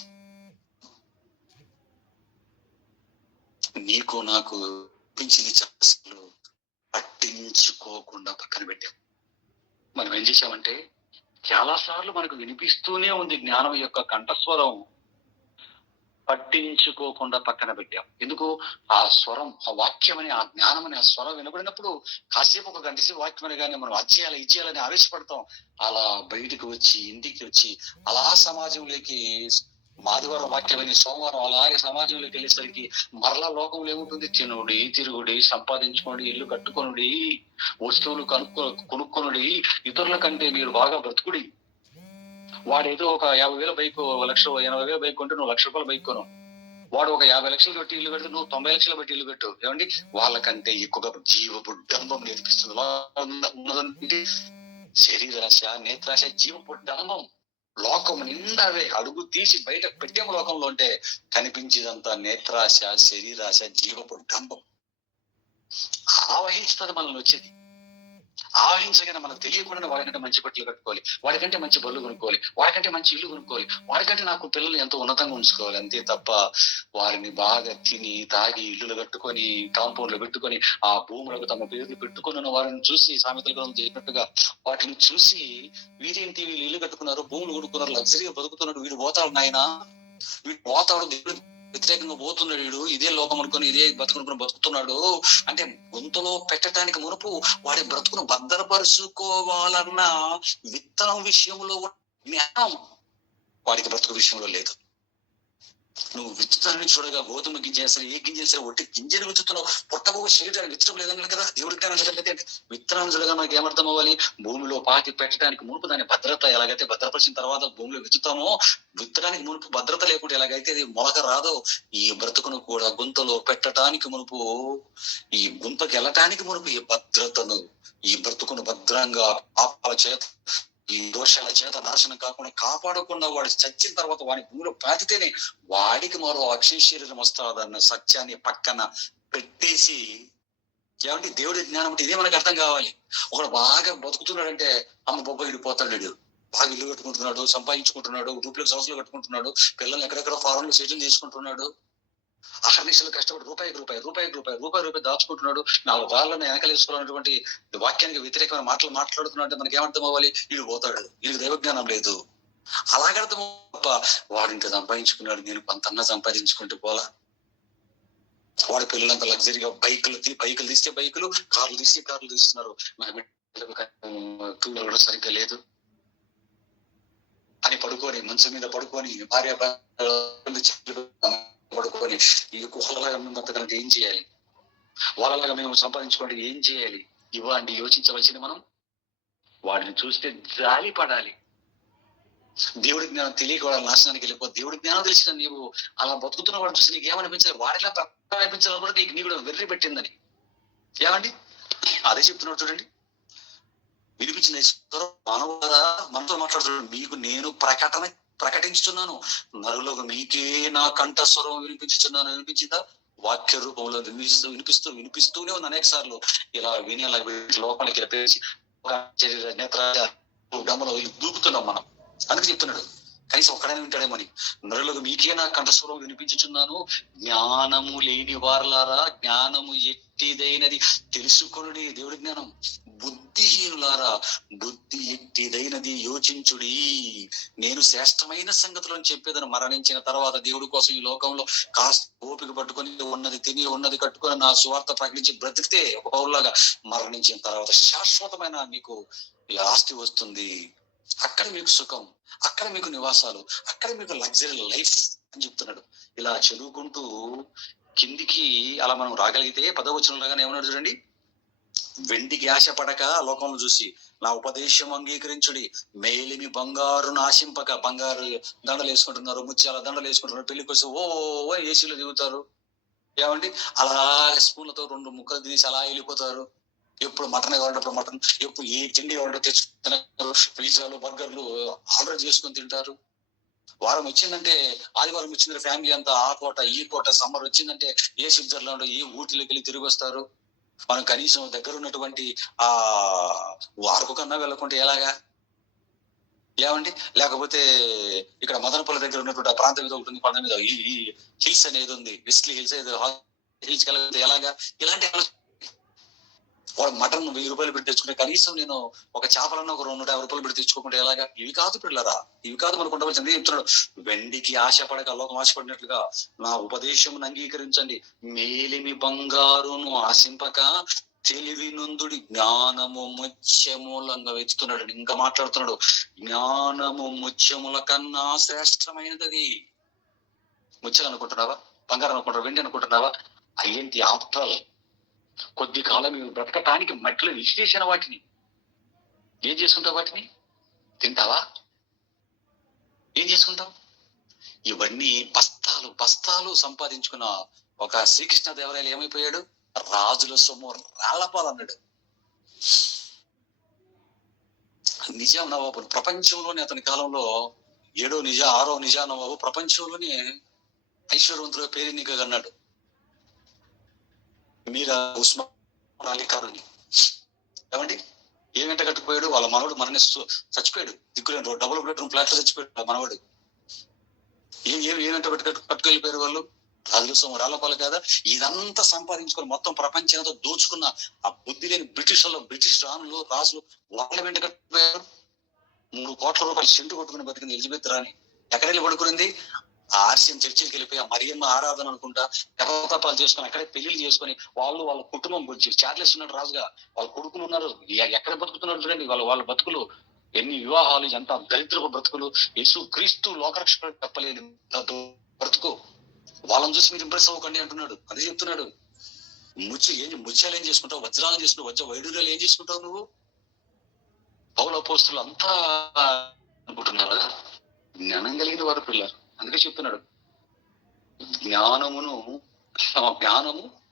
నీకు నాకు వినిపించింది చాలు పట్టించుకోకుండా పక్కన పెట్టాం. మనం ఏం చేశామంటే చాలా సార్లు మనకు వినిపిస్తూనే ఉంది జ్ఞానం యొక్క కంఠస్వరం, పట్టించుకోకుండా పక్కన పెట్టాం. ఎందుకు? ఆ స్వరం, ఆ వాక్యం అని, ఆ జ్ఞానం అని, ఆ స్వరం వినబడినప్పుడు కాసేపు 1 గంట సేపు వాక్యం అనగానే మనం ఇచ్చేయాలని ఆవేశపడతాం. అలా బయటకు వచ్చి ఇంటికి వచ్చి అలా సమాజంలోకి ఆదివారం వాక్యమని సోమవారం అలాగే సమాజంలోకి వెళ్ళేసరికి మరలా లోకంలో ఏముంటుంది? తినుడి, తిరుగుడి, సంపాదించుకోండి, ఇల్లు కట్టుకొనుడి, వస్తువులు కొనుక్కొనుడి, ఇతరుల కంటే మీరు బాగా బ్రతుకుడి. వాడేదో ఒక 50,000 బైక్, 1,80,000 బైక్ కొంటే నువ్వు ₹1,00,000 బైక్ కొను. వాడు ఒక 50 లక్షలు పెట్టి ఇల్లు పెడితే నువ్వు 90 లక్షలు పెట్టి ఇల్లు పెట్టు. ఏమండి? వాళ్ళకంటే ఎక్కువగా జీవపు డంబం నేర్పిస్తుంది. శరీరాశ, నేత్రాశ, జీవపు డంబం. లోకం నిండావే. అడుగు తీసి బయట పెట్టేమ లోకంలో ఉంటే కనిపించేదంతా నేత్రాశ, శరీరాశ, జీవపు డంబం. ఆవహిస్తుంది మనల్ని వచ్చేది. ఆవహించగానే మనకు తెలియకుండా వాడికంటే మంచి బట్టలు కట్టుకోవాలి, వాడికంటే మంచి బళ్ళు కొనుక్కోవాలి, వాడికంటే మంచి ఇల్లు కొనుక్కోవాలి, వాడికంటే నాకు పిల్లలు ఎంతో ఉన్నతంగా ఉంచుకోవాలి. అంతే తప్ప వారిని బాగా తిని తాగి ఇల్లులు కట్టుకొని కాంపౌండ్లు పెట్టుకొని ఆ భూములకు తమ పేర్లు పెట్టుకున్న వారిని చూసి సామెతల గ్రంథం చెప్పినట్టుగా వాటిని చూసి వీళ్ళు ఇల్లు కట్టుకున్నారు, భూములు కొనుక్కున్నారు, లగ్జరీగా బతుకుతున్నాడు, వీడు పోతాడు నాయన, వీడు పోతాడు, దేవుడు వ్యతిరేకంగా పోతున్నాడు, వీడు ఇదే లోకం అనుకుని ఇదే బతుకుని బతుకుతున్నాడు అంటే గొంతులో పెట్టడానికి మునుపు వాడి బ్రతుకును భద్రపరుచుకోవాలన్న విత్తనం విషయంలో జ్ఞానం వాడికి బ్రతుకు విషయంలో లేదు. నువ్వు విత్తుతానని చూడగా గోధుమ గింజ సరే ఏ గింజ సరే ఒట్టి గింజను విత్తుతున్నావు, పుట్టబో శరీరాన్ని విత్తడం లేదని కదా దేవుడి జ్ఞానం చూడగలిగితే. విత్తనాలు చూడగా మనకి ఏమర్థం అవ్వాలి? భూమిలో పాతి పెట్టడానికి మునుపు దాని భద్రత ఎలాగైతే భద్రపరిచిన తర్వాత భూమిలో విత్తుతామో, విత్తడానికి మునుపు భద్రత లేకుండా ఎలాగైతే ఇది మొలక రాదో, ఈ బ్రతుకును కూడా గుంతలో పెట్టడానికి మునుపు, ఈ గుంతకు వెళ్ళటానికి మునుపు ఈ భద్రతను, ఈ బ్రతుకును భద్రంగా పాపాల చేత ఈ దోషాల చేత నాశనం కాకుండా కాపాడకుండా వాడు చచ్చిన తర్వాత వాడి భూమిలో పాతితేనే వాడికి మరో అక్షయ శరీరం వస్తాదన్న సత్యాన్ని పక్కన పెట్టేసి, ఏమంటే దేవుడి జ్ఞానం అంటే ఇదే మనకు అర్థం కావాలి. ఒకడు బాగా బతుకుతున్నాడంటే అమ్మ బొబ్బ విడిపోతాడు, బాగా ఇల్లు కట్టుకుంటున్నాడు, సంపాదించుకుంటున్నాడు, డూప్లెక్స్ హౌస్లు కట్టుకుంటున్నాడు, పిల్లలు ఎక్కడెక్కడ ఫారెన్ లో సెటిల్ చేసుకుంటున్నాడు, అహర్నిశలు కష్టపడి రూపాయికి రూపాయి దాచుకుంటున్నాడు, 4 రాళ్ళను వెనకలేసుకోవాలన్నటువంటి వాక్యానికి వ్యతిరేకమైన మాటలు మాట్లాడుతున్నాడు అంటే మనకి ఏమర్థం అవ్వాలి? వీడు పోతాడు, వీడికి దైవజ్ఞానం లేదు. అలాగర్థం తప్ప వాడు ఇంకా సంపాదించుకున్నాడు, నేను కొంతన్నా సంపాదించుకుంటూ పోలా. వాడి పిల్లలంతా లగ్జరీగా బైకులు తీస్తే బైకులు, కార్లు తీస్తే కార్లు తీస్తున్నారు. నా టూ వీలర్ కూడా సరిగ్గా లేదు అని పడుకొని మంచం మీద పడుకొని భార్య పడుకొని ఈ వాళ్ళలాగా మేము బతకాలంటే ఏం చేయాలి? వాళ్ళలాగా మేము సంపాదించుకోండి ఏం చేయాలి? ఇవ్వండి యోచించవలసింది మనం. వాడిని చూస్తే జాలి పడాలి. దేవుడి జ్ఞానం తెలియక వాడు నాశనానికి వెళ్ళిపో. దేవుడి జ్ఞానం తెలిసిన నీవు అలా బతుకుతున్న వాడు చూసి నీకు ఏమనిపించాలి? వాడిలా అనిపించాలని కూడా నీకు కూడా వెర్రి పెట్టిందని. ఏమండి అదే చెప్తున్నాడు చూడండి. వినిపించిన మానవులారా మనతో మాట్లాడుతున్నాడు. మీకు నేను ప్రకటించుతున్నాను, నరులకు మీకే నా కంఠస్వరం వినిపించుతున్నాను. వినిపించిందా? వాక్య రూపంలో వినిపిస్తూనే ఉంది అనేక సార్లు. ఇలా విని అలా లోపలికి వెళ్ళేసి శరీర నేత్ర డమ్మలో దూకుతున్నాం మనం. అందుకు చెప్తున్నాడు కనీసం ఒక్కడైనా వింటాడేమని. నరులకు మీకే నా కంఠస్వరం వినిపించుచున్నాను, జ్ఞానము లేని వారలారా జ్ఞానము ఎట్టిదైనది తెలుసుకొనుడి. దేవుడి జ్ఞానం. బుద్ధిహీనులారా బుద్ధి ఎట్టిదైనది యోచించుడి. నేను శ్రేష్టమైన సంగతులను చెప్పేదని మరణించిన తర్వాత దేవుడి కోసం ఈ లోకంలో కాస్త ఓపిక పట్టుకొని ఉన్నది తిని ఉన్నది కట్టుకొని నా సువార్త ప్రకటించి బ్రతికితే ఒక పౌరులాగా మరణించిన తర్వాత శాశ్వతమైన మీకు ఈ ఆస్తి వస్తుంది. అక్కడ మీకు సుఖం, అక్కడ మీకు నివాసాలు, అక్కడ మీకు లగ్జరీ లైఫ్ అని చెప్తున్నాడు. ఇలా చదువుకుంటూ కిందికి అలా మనం రాగలిగితే 10వ వచనంలోగానే ఏమన్నాడు చూడండి. వెండికి ఆశ పడక లోకంలో చూసి నా ఉపదేశం అంగీకరించుడి, మేలిమి బంగారును ఆశింపక. బంగారు దండలు వేసుకుంటున్నారు, ముత్యాల దండలు వేసుకుంటున్నారు, పెళ్లికి వచ్చి ఓ ఏసీలో దిగుతారు. ఏమండి అలా స్పూన్లతో 2 ముక్కలు తినేసి అలా వెళ్ళిపోతారు. ఎప్పుడు మటన్ కావాలంటే మటన్, ఎప్పుడు ఏ తిండి కావాలంటే తెచ్చుకుంటున్నారు, పిజ్జాలు బర్గర్లు ఆర్డర్ చేసుకొని తింటారు. వారం వచ్చిందంటే ఆదివారం వచ్చిందంటే ఫ్యామిలీ అంతా ఆ కోట ఈ కోట, సమ్మర్ వచ్చిందంటే ఏ స్విట్జర్లాండ్ ఏ ఊటీలోకి వెళ్ళి తిరిగి వస్తారు. మనం కనీసం దగ్గర ఉన్నటువంటి ఆ వారకు కన్నా వెళ్ళకుంటే ఎలాగా? ఏమండి లేకపోతే ఇక్కడ మదనపల్లి దగ్గర ఉన్నటువంటి ఆ ప్రాంతం మీద ఉంటుంది, కొండ మీద ఈ హిల్స్ అనేది ఉంది, వెస్ట్లీ హిల్స్ హిల్స్ కలిగితే ఎలాగా? ఇలాంటి వాడు మటన్ 1000 రూపాయలు పెట్టి తెచ్చుకుంటే కనీసం నేను ఒక చేపలన్నా ఒక 250 రూపాయలు పెట్టి తెచ్చుకోకుండా ఎలాగా? ఇవి కాదు పిల్లరా, ఇవి కాదు మనకు ఉండవలసింది. చెప్తున్నాడు వెండికి ఆశపడక లోకం ఆశపడినట్లుగా నా ఉపదేశం అంగీకరించండి, మేలిమి బంగారును ఆశింపక తెలివి నొందుడి, జ్ఞానము ముత్యములంగా వెతుకుతున్నాడు. ఇంకా మాట్లాడుతున్నాడు, జ్ఞానము ముత్యముల కన్నా శ్రేష్టమైనది. ముత్యాలు అనుకుంటున్నావా? బంగారం అనుకుంటున్నావా? వెండి అనుకుంటున్నావా? అయ్యేంటి ఆఫ్టర్ కొద్ది కాలం బ్రతకటానికి మట్టిలో విశ్లేషణ. వాటిని ఏం చేసుకుంటావు? వాటిని తింటావా? ఏం చేసుకుంటావు? ఇవన్నీ బస్తాలు బస్తాలు సంపాదించుకున్న ఒక శ్రీకృష్ణదేవరాయలు ఏమైపోయాడు? రాజుల సొమ్ము రాళ్లపాలన్నాడు. నిజాం నవాబు ప్రపంచంలోనే అతని కాలంలో 6వ నిజాం నవాబు ప్రపంచంలోనే ఐశ్వర్యవంతుల పేరెన్నికగా అన్నాడు. మీరా ఉస్మాన్ అలీ ఖాన్. ఏమండి ఏమింట కట్టుకుపోయాడు? వాళ్ళ మనవడు మనని చచ్చిపోయాడు, దిక్కులేని డబుల్ బెడ్రూమ్ ఫ్లాట్ లో చచ్చిపోయాడు మనవాడు. ఏమింట కట్టుకెళ్ళిపోయారు వాళ్ళు? రాజుల సొమ్ము రాళ్లపాలు కదా. ఇదంతా సంపాదించుకొని మొత్తం ప్రపంచంతో దోచుకున్న ఆ బుద్ధి లేని బ్రిటిష్ రాజులు వాళ్ళ వెంట కట్టుకుపోయారు. 3 కోట్ల రూపాయలు సెంటు కొట్టుకుని బతికింది ఎలిజబెత్ రాణి. ఎక్కడెళ్ళి పడుకునింది? ఆర్సిఎం చర్చికి వెళ్ళిపోయి ఆ మరియమ్మ ఆరాధన అనుకుంటా జపతపాలు చేసుకొని అక్కడే పెళ్లిళ్ళు చేసుకొని వాళ్ళ కుటుంబం చార్లెస్ ఉన్నాడు రాజుగా, వాళ్ళ కొడుకులు ఉన్నారు, ఎక్కడ బతుకుతున్నారు చూడండి. వాళ్ళ బతుకులు ఎన్ని వివాహాలు, ఎంత దరిద్రపు బ్రతుకులు. యేసు క్రీస్తు లోకరక్షకుడు చెప్పలేదు బ్రతుకు. వాళ్ళని చూసి మీరు ఇంప్రెస్ అవ్వకండి అంటున్నాడు. అదే చెప్తున్నాడు. ముత్యాలు ఏం చేసుకుంటావు, వజ్రాలు చేసుకుంటావు, వైడూర్యాలు ఏం చేసుకుంటావు నువ్వు? పౌలు అపోస్తులు అంతా అనుకుంటున్నారా? జ్ఞానం కలిగిన వారు పిల్లలు. అందుకే చెప్తున్నాడు జ్ఞానము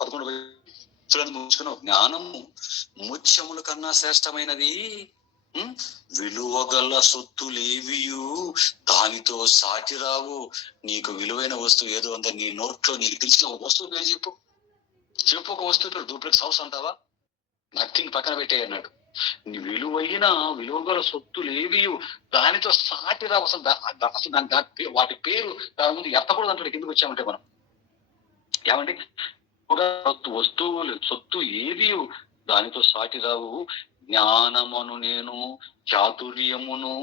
11 చూడండి, ముగించుకున్నావు. జ్ఞానము ముత్యముల కన్నా శ్రేష్టమైనది, విలువగల సొత్తులేవియు దానితో సాటి రావు. నీకు విలువైన వస్తువు ఏదో ఉందా నీ నోట్లో? నీకు తెలిసిన ఒక వస్తువు పేరు చెప్పు ఒక వస్తువు పేరు. డూప్లెక్స్ హౌస్ అంటావా? నథింగ్, పక్కన పెట్టే అన్నాడు. విలువగల సొత్తులేవియు దానితో సాటి రావు. అసలు వాటి పేరు దాని ముందు ఎత్తకూడదు అంటాడు. కిందకు వచ్చామంటే మనం ఏమండి, వస్తువులు సొత్తు ఏది దానితో సాటి రావు. జ్ఞానమును నేను చాతుర్యమును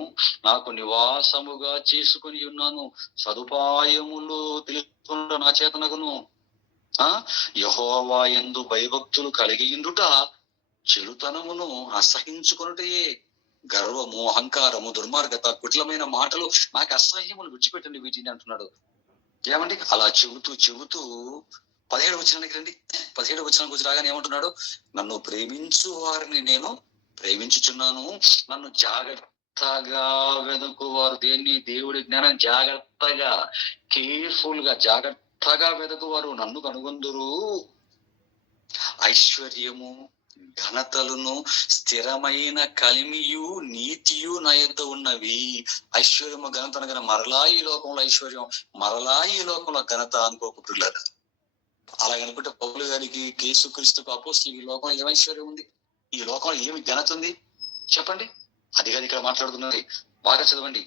నాకు నివాసముగా చేసుకుని ఉన్నాను, సదుపాయములు తెలుసుకుంట నా చేతనగును. యెహోవా యందు భయభక్తులు కలిగి ఉండుట చెడుతనమును అసహించుకొనుటయే. గర్వము, అహంకారము, దుర్మార్గత, కుటిలమైన మాటలు నాకు అసహ్యములు, విడిచిపెట్టండి వీటిని అంటున్నాడు. ఏమండి, అలా చెబుతూ 17వ వచనానికి రండి. 17వ వచనానికి వచ్చి రాగానే ఏమంటున్నాడు? నన్ను ప్రేమించు వారిని నేను ప్రేమించుచున్నాను, నన్ను జాగ్రత్తగా వెదకువారు. దేన్ని? దేవుడి జ్ఞానం జాగ్రత్తగా, కేర్ఫుల్ గా, జాగ్రత్తగా వెదకువారు నన్ను కనుగొందురు. ఐశ్వర్యము, ఘనతలను, స్థిరమైన కలిమియు, నీతియు నా యొద్ద ఉన్నవి. ఐశ్వర్యము, ఘనత అనగా మరలా ఈ లోకంలో ఐశ్వర్యం, మరలా ఈ లోకంలో ఘనత అనుకోకుండా. అలాగనుకుంటే పౌలు గారికి, యేసుక్రీస్తుకు, అపోస్తలులకు ఈ లోకంలో ఏం ఐశ్వర్యం ఉంది? ఈ లోకంలో ఏమి ఘనత ఉంది చెప్పండి? అది కాదు ఇక్కడ మాట్లాడుతున్నది. బాగా చదవండి.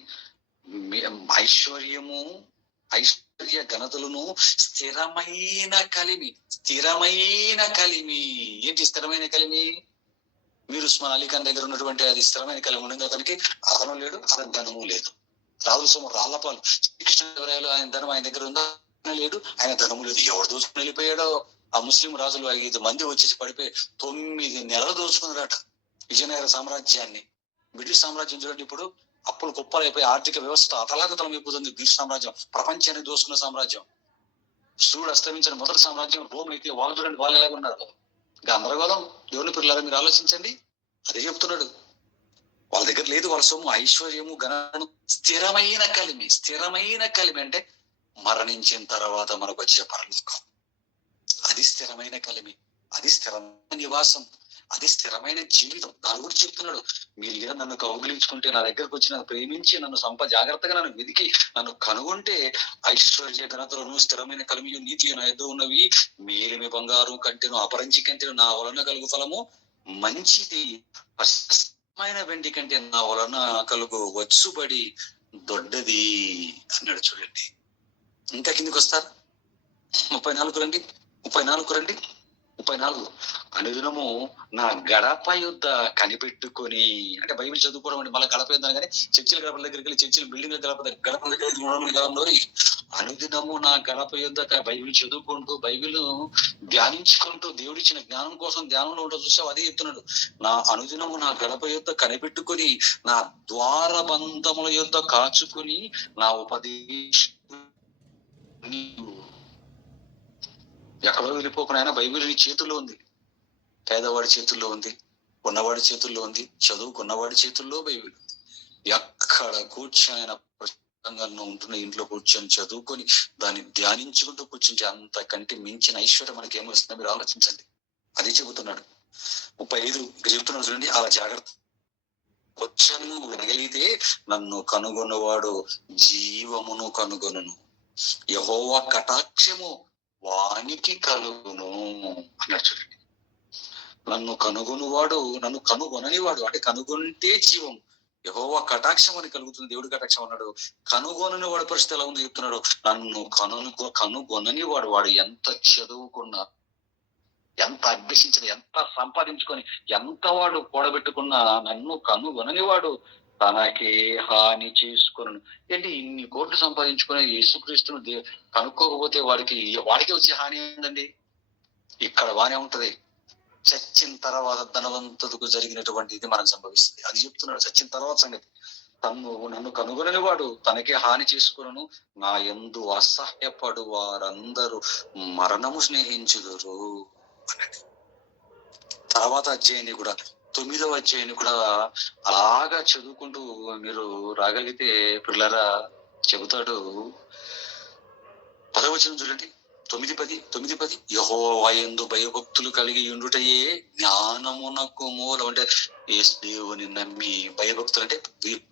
ఐశ్వర్య ఘనతలను, స్థిరమైన కలిమి. ఏంటి స్థిరమైన కలిమి? మీరు ఉస్మాన్ అలీ ఖాన్ దగ్గర ఉన్నటువంటి అది స్థిరమైన కలిమి ఉండింది. అతనికి అతను లేడు, అతని ధనము లేదు. రాజుల సొమ్ము రాళ్లపాలు. శ్రీకృష్ణదేవరాయలు ఆయన ధనం ఆయన దగ్గర ఉందా? లేదు, ఆయన ధనము లేదు. ఎవడు దోచుకుని వెళ్ళిపోయాడో? ఆ ముస్లిం రాజులు 5 మంది వచ్చేసి పడిపోయి 9 నెలలు దోచుకున్నారట విజయనగర సామ్రాజ్యాన్ని. బ్రిటిష్ సామ్రాజ్యం చూడండి, ఇప్పుడు అప్పులు కుప్పలైపోయి ఆర్థిక వ్యవస్థ అతలాకుతలం అయిపోతుంది. బ్రిటిష్ సామ్రాజ్యం ప్రపంచాన్ని దోచుకున్న సామ్రాజ్యం. సూర్యుడు అస్తమించిన మొదటి సామ్రాజ్యం రోమ్ అయితే వాళ్ళు చూడండి, వాళ్ళు ఎలాగ ఉన్నారు? గందరగోళం. దేవుని పిల్లలారా మీరు ఆలోచించండి. అదే చెప్తున్నాడు. వాళ్ళ దగ్గర లేదు వాళ్ళ సొమ్ము, ఐశ్వర్యము, ఘనతను, స్థిరమైన కలిమి అంటే మరణించిన తర్వాత మనకు వచ్చే పరలోకం. అది స్థిరమైన కలిమి, అది స్థిరమైన నివాసం, అది స్థిరమైన జీవితం. దాని గురించి చెప్తున్నాడు. మీరు నన్ను కౌగిలించుకుంటే, నా దగ్గరకు వచ్చి నన్ను ప్రేమించి, నన్ను జాగ్రత్తగా నన్ను వెతికి నన్ను కనుగొంటే, ఐశ్వర్య ఘనతలను, స్థిరమైన కలిమియు, నీతి నా యొద్ద ఉన్నవి. మేలిమి బంగారు కంటెను, అపరంచి కంటెను నా వలన కలుగు ఫలము మంచిది. మైన వెండి కంటే నా వలన కలుగు వచ్చుబడి దొడ్డది అన్నాడు. చూడండి, ఇంకా కిందికి వస్తారు. 34 రండి. 34 అనుదినము నా గడప యుద్ధ కనిపెట్టుకొని, అంటే బైబిల్ చదువుకోవడం అండి. మళ్ళీ గడప యుద్ధం కానీ చర్చిల గడపల దగ్గరికి వెళ్ళి, చర్చిల బిల్డింగ్ గడప దగ్గర అనుదినము నా గడప యుద్ధ బైబిల్ చదువుకుంటూ, బైబిల్ ధ్యానించుకుంటూ, దేవుడిచ్చిన జ్ఞానం కోసం ధ్యానంలో ఉంటూ చూసావు. అదే చెప్తున్నాడు. నా అనుదినము నా గడప యుద్ధ కనిపెట్టుకొని, నా ద్వారబంధముల యుద్ధ కాచుకొని, నా ఉపదేశ ఎక్కడో వెళ్ళిపోకుండా ఆయన బైబిల్ నీ చేతుల్లో ఉంది. పేదవాడి చేతుల్లో ఉంది, ఉన్నవాడి చేతుల్లో ఉంది, చదువుకున్నవాడి చేతుల్లో బైబిల్ ఉంది. ఎక్కడ కూర్చొని ఆయన ప్రశాంతంగా ఉంటున్న ఇంట్లో కూర్చొని చదువుకొని దాన్ని ధ్యానించుకుంటూ కూర్చుంటే అంతకంటే మించిన ఐశ్వర్యం మనకి ఏమొస్తుందో మీరు ఆలోచించండి. అదే చెబుతున్నాడు. 35 చెబుతున్నాడు చూడండి. అలా జాగ్రత్త వచ్చను వినగలిగితే నన్ను కనుగొన్నవాడు జీవమును కనుగొనును, యెహోవా కటాక్షము వానికి కలుగును అన్నాడు. చూడండి, నన్ను కనుగొనువాడు, నన్ను కనుగొననివాడు, అంటే కనుగొంటే జీవం, యెహోవా కటాక్షం అని కలుగుతుంది. దేవుడి కటాక్షం అన్నాడు. కనుగొనని వాడు పరిస్థితి ఎలా ఉంది చెప్తున్నాడు. నన్ను కనుగొనని వాడు ఎంత చదువుకున్నా, ఎంత అభ్యసించిన, ఎంత సంపాదించుకొని, ఎంత వాడు కూడబెట్టుకున్నా, నన్ను కనుగొనని వాడు తనకే హాని చేసుకును. ఏంటి, ఇన్ని కోట్లు సంపాదించుకునే యేసుక్రీస్తును కనుక్కోకపోతే వాడికి వచ్చే హాని ఏందండి? ఇక్కడ బానే ఉంటది. చచ్చిన తర్వాత ధనవంతులకు జరిగినటువంటి ఇది మనకు సంభవిస్తుంది. అది చెప్తున్నాడు. చచ్చిన తర్వాత సంగతి. నన్ను కనుగొనని వాడు తనకే హాని చేసుకును, నా యందు అసహ్యపడు వారందరూ మరణము స్నేహించుదురు. తర్వాత అధ్యాయాన్ని కూడా 9వ అధ్యాయాన్ని కూడా అలాగా చదువుకుంటూ మీరు రాగలిగితే పిల్లరా చెబుతాడు. 10వ వచనం చూడండి. 9:10 యెహోవా యందు భయభక్తులు కలిగి ఉండుటయే జ్ఞానమునకు మూలం. అంటే దేవుని నమ్మి భయభక్తులు అంటే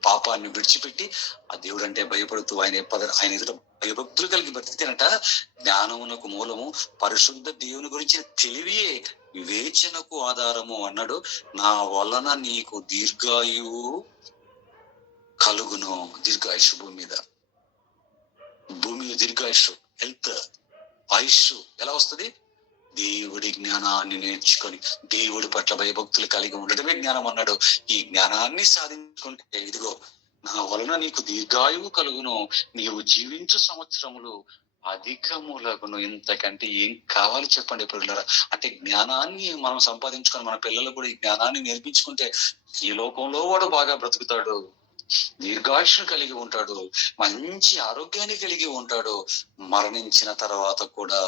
పాపాన్ని విడిచిపెట్టి ఆ దేవుడు అంటే భయపడుతూ ఆయన ఎదుట భయభక్తులు కలిగి బతికితేనట జ్ఞానమునకు మూలము. పరిశుద్ధ దేవుని గురించిన తెలివియే వివేచనకు ఆధారము అన్నాడు. నా వలన నీకు దీర్ఘాయువు కలుగును. దీర్ఘాయుష్ భూమి మీద దీర్ఘాయుష్, హెల్త్, ఆయుష్ ఎలా వస్తుంది? దేవుడి జ్ఞానాన్ని నేర్చుకొని దేవుడి పట్ల భయభక్తులు కలిగి ఉండటమే జ్ఞానం అన్నాడు. ఈ జ్ఞానాన్ని సాధించుకుంటే ఇదిగో నా వలన నీకు దీర్ఘాయువు కలుగును, నీవు జీవించు సంవత్సరములు అధికములగును. ఇంతకంటే ఏం కావాలి చెప్పండి పిల్లరా? అంటే జ్ఞానాన్ని మనం సంపాదించుకొని మన పిల్లలు కూడా ఈ జ్ఞానాన్ని నేర్పించుకుంటే ఈ లోకంలో వాడు బాగా బ్రతుకుతాడు, దీర్ఘాయుష్ను కలిగి ఉంటాడు, మంచి ఆరోగ్యాన్ని కలిగి ఉంటాడు. మరణించిన తర్వాత కూడా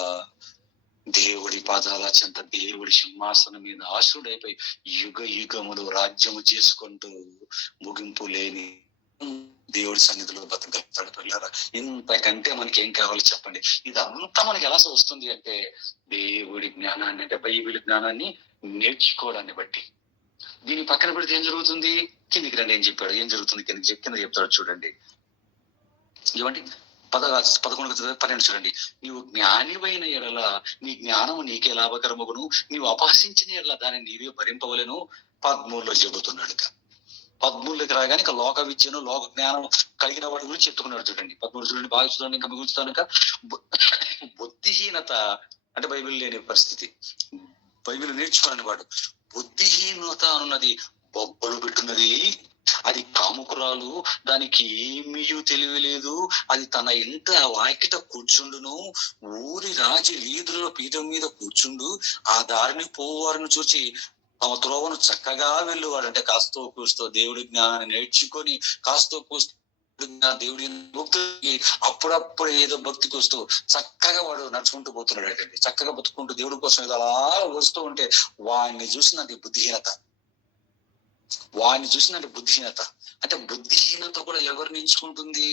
దేవుడి పాదాల చెంత దేవుడి సింహాసనం మీద ఆశుడైపోయి యుగ యుగములు రాజ్యము చేసుకుంటూ ముగింపు లేని దేవుడి సన్నిధిలో బతకగలుగుతాడు పిల్లరా. ఇంతకంటే మనకి ఏం కావాలి చెప్పండి? ఇదంతా మనకి ఎలా వస్తుంది అంటే దేవుడి జ్ఞానాన్ని, అంటే బైబిల్ జ్ఞానాన్ని నేర్చుకోవడాన్ని బట్టి. దీని పక్కన పెడితే ఏం జరుగుతుంది? కిందికి రండి. ఏం చెప్పాడు? ఏం జరుగుతుంది కింద చెప్తాడు చూడండి. ఇవ్వండి 11-12 చూడండి. నీవు జ్ఞానివైన ఎడల నీ జ్ఞానము నీకే లాభకరమగును, నీవు అపహసించిన ఎడల దాన్ని నీవే భరింపవలెను. 13లో చెబుతున్నాడు. 13లోకి రాగానే ఇంకా లోక విద్యను లోక జ్ఞానం కలిగిన వాడి గురించి చెప్తున్నాడు చూడండి. 13 చూడండి, బాగా చూడండి. ఇంకా మిగులుతాను. బుద్ధిహీనత అంటే బైబిల్ లేని పరిస్థితి, బైబిల్ నేర్చుకోని వాడు. బుద్ధిహీనత అన్నది బొబ్బలు పెట్టున్నది, అది కాముకురాలు, దానికి ఏమీ తెలియలేదు. అది తన ఇంట వాకిట కూర్చుండును, ఊరి రాజు వీధులలో పీఠం మీద కూర్చుండు, ఆ దారిని పోవారిని చూచి తమ త్రోవను చక్కగా వెళ్ళేవాడు. అంటే కాస్తో కూస్తో దేవుడి జ్ఞానాన్ని నేర్చుకొని కాస్తో కూస్తో దేవుడి భక్తి అప్పుడప్పుడు ఏదో భక్తికి వస్తూ చక్కగా వాడు నడుచుకుంటూ పోతున్నాడు. అంటే చక్కగా బతుకుంటూ దేవుడి కోసం ఏదో అలా వస్తూ ఉంటే వాడిని చూసినది బుద్ధిహీనత. అంటే బుద్ధిహీనత కూడా ఎవరిని ఎంచుకుంటుంది?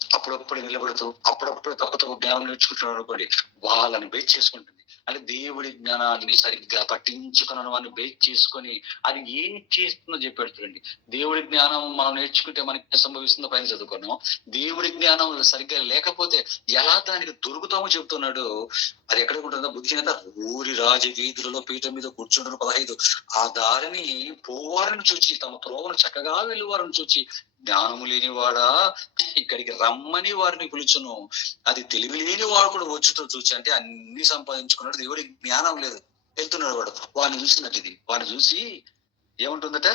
అప్పుడప్పుడు నిలబడుతూ అప్పుడప్పుడు తక్కువ జ్ఞానం నేర్చుకుంటున్నారు అనుకోండి, వాళ్ళని బేస్ చేసుకుంటుంది. అంటే దేవుడి జ్ఞానాన్ని సరిగ్గా పట్టించుకున్న వాడిని బేస్ చేసుకొని అది ఏం చేస్తుందో చెప్పాడు చూడండి. దేవుడి జ్ఞానం మనం నేర్చుకుంటే మనకి సంభవిస్తుందో పైన చదువుకున్నాం. దేవుడి జ్ఞానం సరిగ్గా లేకపోతే ఎలా దానికి దొరుకుతామో చెబుతున్నాడు. అది ఎక్కడ ఉంటుందో బుద్ధిహీనత. ఊరి రాజ వీధులలో పీఠం మీద కూర్చుంటారు. 15 ఆ దారిని పోవారిని చూచి తమ త్రోవను చక్కగా వెళ్ళేవారిని చూచి జ్ఞానము లేనివాడా ఇక్కడికి రమ్మని వారిని పిలుచును, అది తెలివి లేని వాడు కూడా వచ్చుతో చూచి. అంటే అన్ని సంపాదించుకున్నాడు, దేవుడి జ్ఞానం లేదు, వెళ్తున్నాడు వాడు. వాడిని చూసినట్టు ఇది, వాడిని చూసి ఏముంటుందట?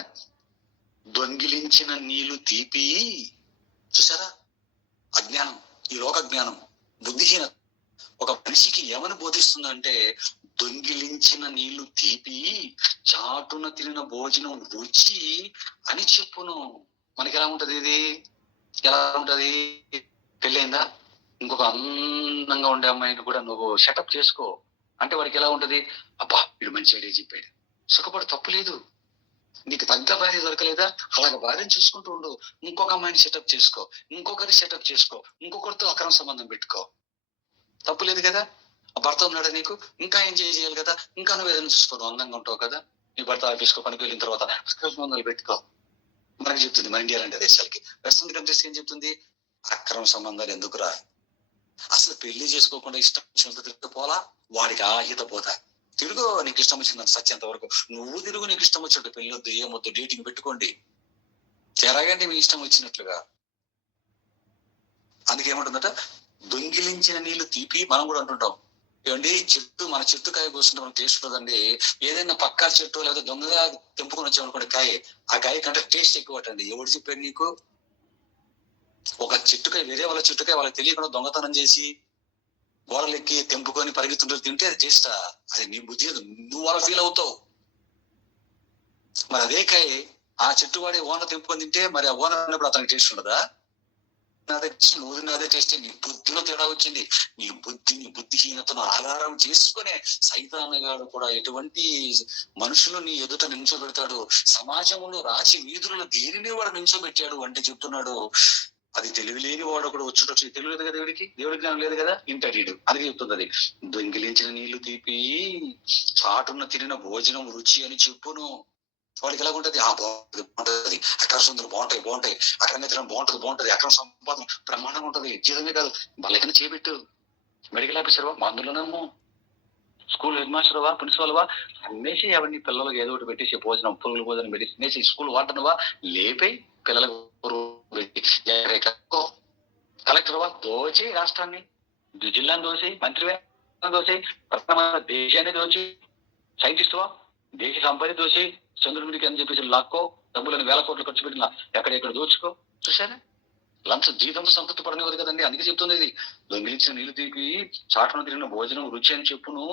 దొంగిలించిన నీళ్లు తీపి. చూసారా? అజ్ఞానం, ఈ లోక జ్ఞానం, బుద్ధిహీనత ఒక మనిషికి ఏమని బోధిస్తుందంటే దొంగిలించిన నీళ్లు తీపి, చాటున తినిన భోజనం రుచి అని చెప్పును. మనకి ఎలా ఉంటది? ఇది ఎలా ఉంటది? పెళ్ళైందా, ఇంకొక అందంగా ఉండే అమ్మాయిని కూడా నువ్వు సెటప్ చేసుకో అంటే వాడికి ఎలా ఉంటది? అబ్బా వీడు మంచి ఐడియా చెప్పాడు, సుఖపడు, తప్పు లేదు. నీకు తగ్గ భార్య దొరకలేదా? అలాగ భార్యను చూసుకుంటూ ఉండు. ఇంకొక అమ్మాయిని సెటప్ చేసుకో, ఇంకొకరి సెటప్ చేసుకో, ఇంకొకరితో అక్రమ సంబంధం పెట్టుకో, తప్పు లేదు కదా? ఆ భర్త ఉన్నాడా నీకు? ఇంకా ఎంజాయ్ చేయాలి కదా? ఇంకా నువ్వు ఏదైనా చూసుకోను, అందంగా ఉంటావు కదా? నీ భర్త ఆఫీస్కో పనికి వెళ్ళిన తర్వాత అక్రమ సంబంధాలు పెట్టుకో. మనకి చెప్తుంది మన ఇండియా లాంటి దేశాలకి, వెస్టర్న్ కంట్రీస్ ఏం చెప్తుంది? అక్రమ సంబంధాలు ఎందుకురా, అసలు పెళ్లి చేసుకోకుండా ఇష్టం వచ్చినంత తిరిగిపోలా, వాడికి ఆహిత పోతా, తిరుగు నీకు ఇష్టం వచ్చిందని సత్యంత వరకు నువ్వు తిరుగు, నీకు ఇష్టం వచ్చినట్టు పెళ్లి వద్దు, ఏమొద్దు, డేటింగ్ పెట్టుకోండి, తిరగండి మీ ఇష్టం వచ్చినట్లుగా. అందుకేమంటుందట? దొంగిలించిన నీళ్లు తీపి. మనం కూడా అంటుంటాం ఏమండి, మన చెట్టు కాయ కోసుకుంటే మనకు టేస్ట్ ఉండదండి. ఏదైనా పక్కా చెట్టు లేదా దొంగగా తెంపుకొని వచ్చామనుకోండి కాయ, ఆ కాయ కంటే టేస్ట్ ఎక్కువ అండి. ఎవరు చెప్పాడు నీకు? ఒక చెట్టుకాయ వేరే వాళ్ళ చెట్టుకాయ వాళ్ళకి తెలియకుండా దొంగతనం చేసి గోడలెక్కి తెంపుకొని పరిగెత్తుంటారు, తింటే అది టేస్టా? అది నీ బుద్ధి, నువ్వు అలా ఫీల్ అవుతావు. మరి అదే కాయ ఆ చెట్టు వాడి ఓనర్ తెంపుకొని తింటే మరి ఆ ఓనర్ అన్నప్పుడు అతనికి టేస్ట్ ఉండదా? నాదే టేస్ట్. నీ బుద్ధిలో తేడా వచ్చింది. నీ బుద్ధిహీనతను ఆధారం చేసుకునే సైతాను గాడు కూడా ఎటువంటి మనుషులు నీ ఎదుట నిల్చోబెడతాడు. సమాజంలో రాచి వీధులలో దేనిని వాడు నిల్చోబెట్టాడు అంటే చెప్తున్నాడు, అది తెలివి లేని వాడు ఒకడు వచ్చుటొచ్చు. తెలివి లేదు కదా దేవుడి జ్ఞానం లేదు కదా, ఇంటడీడు. అందుకే చెప్తుంది అది, దొంగిలించిన నీళ్లు తీపి చాటున్న తినిన భోజనం రుచి అని చెప్పును. వాడికి ఎలాగుంటది? బాగుంటది, అక్రమ సుందరం బాగుంటాయి, అక్రమ తినడం బాగుంటది, అక్రమ సంపాదన బ్రహ్మాండంగా ఉంటది. జీతమే కాదు, వాళ్ళకైనా చేపెట్టు. మెడికల్ ఆఫీసర్వా, మందులనమ్ము, స్కూల్ హెడ్ మాస్టర్వా, ప్రిన్సిపల్వా, అమ్మేసి అవన్నీ పిల్లలకు ఏదో ఒకటి పెట్టేసి భోజనం, పురుగుల భోజనం పెట్టేసి స్కూల్ వార్డన్వా లేపై పిల్లలకు కలెక్టర్వా దోచి రాష్ట్రాన్ని, జిల్లాను దోచి, మంత్రివే దోచి, ప్రధానమైన దేశాన్ని దోచి, సైంటిస్టువా దేశ సంపద దోచి, చంద్రుడికి అని చెప్పేసి లాక్కో, డబ్బులను 1000 కోట్లు ఖర్చు పెట్టిన ఎక్కడెక్కడ దోచుకో. చూసారా? లంచ్ జీతంతో సంతృప్తి పడనివ్వదు కదండి. అందుకే చెప్తుంది ఇది, దొంగిలించిన నీళ్లు తీపి చాటున తిరిగిన భోజనం రుచి అని చెప్పును.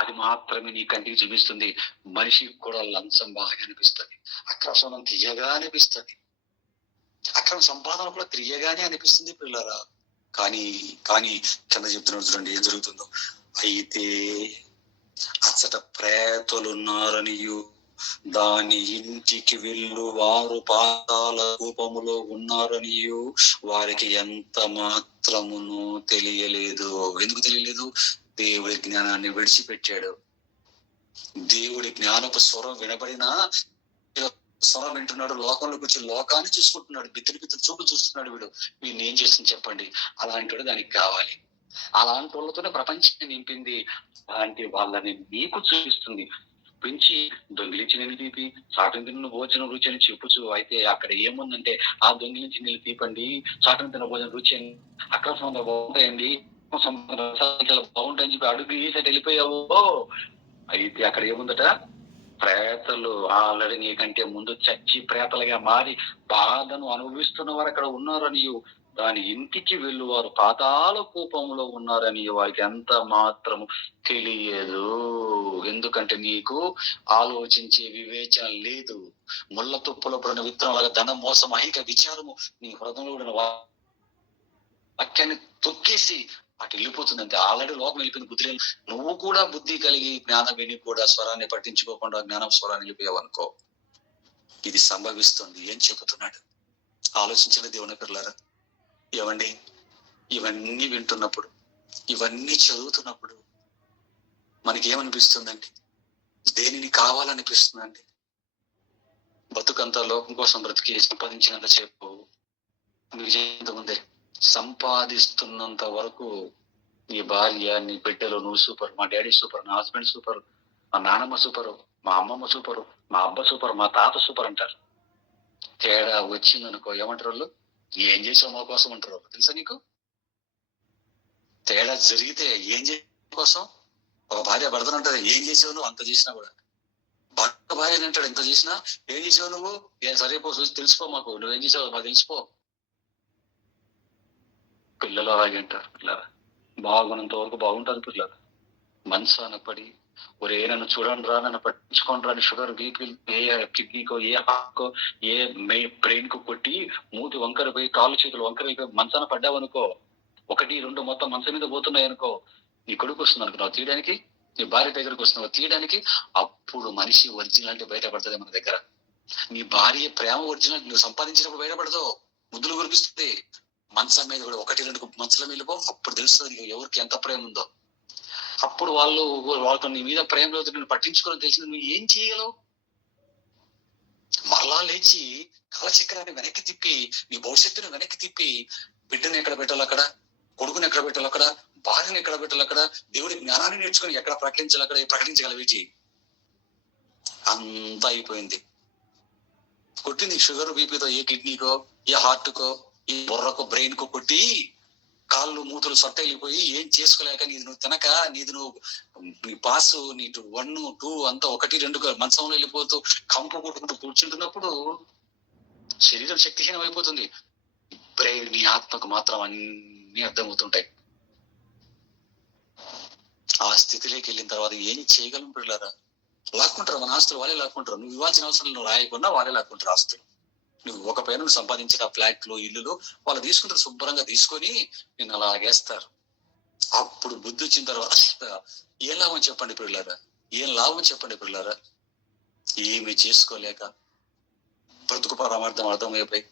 అది మాత్రమే నీ కంటికి చూపిస్తుంది. మనిషికి కూడా లంచం బాగా అనిపిస్తుంది, అక్రమం తీయగా అనిపిస్తుంది, అక్రమ సంపాదన కూడా తీయగానే అనిపిస్తుంది పిల్లరా. కానీ కింద చెప్తున్నాడు చూడండి ఏం జరుగుతుందో. అయితే అచ్చట ప్రేతలున్నారనియు దాని ఇంటికి వెళ్ళు వారు పాతాళ రూపములో ఉన్నారనియు వారికి ఎంత మాత్రమును తెలియలేదు. ఎందుకు తెలియలేదు? దేవుడి జ్ఞానాన్ని విడిచిపెట్టాడు. దేవుడి జ్ఞానపు స్వరం వినబడినా స్వరం వింటున్నాడు, లోకంలోకి వచ్చి లోకాన్ని చూసుకుంటున్నాడు, బిత్తిరి చూపులు చూస్తున్నాడు. వీడిని ఏం చేస్తుంది చెప్పండి? అలాంటి వాడు దానికి కావాలి. అలాంటి వాళ్ళతోనే ప్రపంచాన్ని నింపింది. అలాంటి వాళ్ళని నీకు చూపిస్తుంది. పెంచి దొంగిలించి నీళ్ళు తీపి చాటును తిన్న భోజనం రుచి అని చెప్పుచు. అయితే అక్కడ ఏముందంటే, ఆ దొంగిలించి నీళ్ళు తీపండి, చాటును తిన్న భోజనం రుచి అని, అక్రమ సంబంధాలు బాగుంటాయండి, బాగుంటాయని చెప్పి అడుగు ఈసటి వెళ్ళిపోయావు. అయితే అక్కడ ఏముందట? ప్రేతలు ఆల్రెడీ నీకంటే ముందు చచ్చి ప్రేతలుగా మారి బాధను అనుభవిస్తున్న వారు అక్కడ ఉన్నారని, దాని ఇంటికి వెళ్ళువారు పాతాళ కూపంలో ఉన్నారని వారికి ఎంత మాత్రము తెలియదు. ఎందుకంటే నీకు ఆలోచించే వివేచన లేదు. ముళ్ళ తుప్పలో పడిన విత్తనాలుగా ధనం, మోసం, అహిక విచారము నీ హృదయంలో ఉన్న వాక్యాన్ని తొక్కేసి అటు వెళ్ళిపోతుంది. అంతే, ఆల్రెడీ లోకం వెళ్ళిపోయింది. బుద్ధి లేదు. నువ్వు కూడా బుద్ధి కలిగి జ్ఞానం విని కూడా స్వరాన్ని పట్టించుకోకుండా జ్ఞానం స్వరాన్ని వెళ్ళిపోయావు అనుకో, ఇది సంభవిస్తుంది. ఏం చెబుతున్నాడు ఆలోచించిన దేవుని పిల్లలారా. ఏమండి, ఇవన్నీ వింటున్నప్పుడు, ఇవన్నీ చదువుతున్నప్పుడు మనకి ఏమనిపిస్తుందండి? దేనిని కావాలనిపిస్తుందండి? బతుకంతా లోకం కోసం బ్రతికి సంపాదించినంత సేపు మీకు చెప్తుందే, సంపాదిస్తున్నంత వరకు నీ భార్య, నీ బిడ్డలు, నువ్వు సూపర్, మా డాడీ సూపర్, నా హస్బెండ్ సూపర్, మా నాన్నమ్మ సూపరు, మా అమ్మమ్మ సూపరు, మా అబ్బ సూపర్, మా తాత సూపర్ అంటారు. తేడా వచ్చిందనుకో ఏమంటారు వాళ్ళు? ఏం చేసావు మా కోసం అంటారు. తెలుసా నీకు? తేడా జరిగితే ఏం చేసే కోసం? ఒక భార్య భర్తను అంటారు, ఏం చేసావు నువ్వు? అంత చేసినా కూడా భర్త భార్య అంటాడు, ఎంత చేసినా ఏం చేసావు నువ్వు? సరిపో చూసి తెలిసిపో, మాకు నువ్వేం చేసావు మాకు తెలిసిపో. పిల్లలు అలాగే అంటారు. పిల్లల బాగున్నంత వరకు బాగుంటారు. పిల్లలు మనసాన పడి, ఒరే నన్ను చూడండి రా, నన్ను పట్టించుకోండి రా, షుగర్, బీపీ, ఏ కిడ్నీకో, ఏ హార్ట్కో, ఏ బ్రెయిన్ కు కొట్టి మూతి వంకర పోయి, కాళ్ళు చేతులు వంకర అయిపోయి మనసాన పడ్డావనుకో, 1, 2 మొత్తం మనసు మీద పోతున్నాయి అనుకో, నీ కొడుకు వస్తుంది అనుకున్నావు తీయడానికి, నీ భార్య దగ్గరకు వస్తున్నావు తీయడానికి, అప్పుడు మనిషి ఒరిజినాలిటీ బయటపడుతుంది మన దగ్గర. నీ భార్య ప్రేమ ఒరిజినాలిటీ నువ్వు సంపాదించినప్పుడు బయటపడదు, ముద్దులు కురిపిస్తుంది. మనసం మీద కూడా 1, 2 మనసుల వెళ్ళిపో, అప్పుడు తెలుస్తుంది నీకు ఎవరికి ఎంత ప్రేమ ఉందో. అప్పుడు వాళ్ళతో నీ మీద ప్రేమ లేదు, నేను పట్టించుకోవాలని తెలిసింది, నువ్వు ఏం చేయగలవు? మరలా లేచి కాలచక్రాన్ని వెనక్కి తిప్పి, నీ భవిష్యత్తును వెనక్కి తిప్పి, బిడ్డను ఎక్కడ పెట్టాలి అక్కడ, కొడుకుని ఎక్కడ పెట్టాలి అక్కడ, భార్యను ఎక్కడ పెట్టాలి అక్కడ, దేవుడి జ్ఞానాన్ని నేర్చుకుని ఎక్కడ ప్రకటించాలి అక్కడ ప్రకటించగలవేటి. అంతా అయిపోయింది. కొట్టింది షుగర్, బీపీతో, ఏ కిడ్నీకో, ఏ హార్ట్కో, ఈ బుర్రకు, బ్రెయిన్ కు కొట్టి కాళ్ళు మూతులు సొట్ట వెళ్ళిపోయి ఏం చేసుకోలేక, నీది నువ్వు తినక, నీ పాసు, నీ 1, 2 అంతా 1, 2 మంచంలో వెళ్ళిపోతూ కంపు కొట్టుకుంటూ కూర్చుంటున్నప్పుడు శరీరం శక్తిహీనం అయిపోతుంది. బ్రెయిన్, నీ ఆత్మకు మాత్రం అన్ని అర్థమవుతుంటాయి. ఆ స్థితిలోకి వెళ్ళిన తర్వాత ఏం చేయగలం పిల్లరా? లాక్కుంటారు, మన ఆస్తులు వాళ్ళే లాక్కుంటారు. నువ్వు ఇవ్వాల్సిన అవసరం నువ్వు రాయకుండా వాళ్ళే లాక్కుంటారు ఆస్తులు. నువ్వు ఒక పైన సంపాదించిన ఫ్లాట్లు ఇల్లులు వాళ్ళు తీసుకుంటారు, శుభ్రంగా తీసుకొని నిన్ను అలాగేస్తారు. అప్పుడు బుద్ధి వచ్చిన తర్వాత ఏం లాభం చెప్పండి పిల్లారా, ఏం లాభం చెప్పండి పిల్లారా? ఏమి చేసుకోలేక బ్రతుకు పరమార్థం అర్థమైపోయి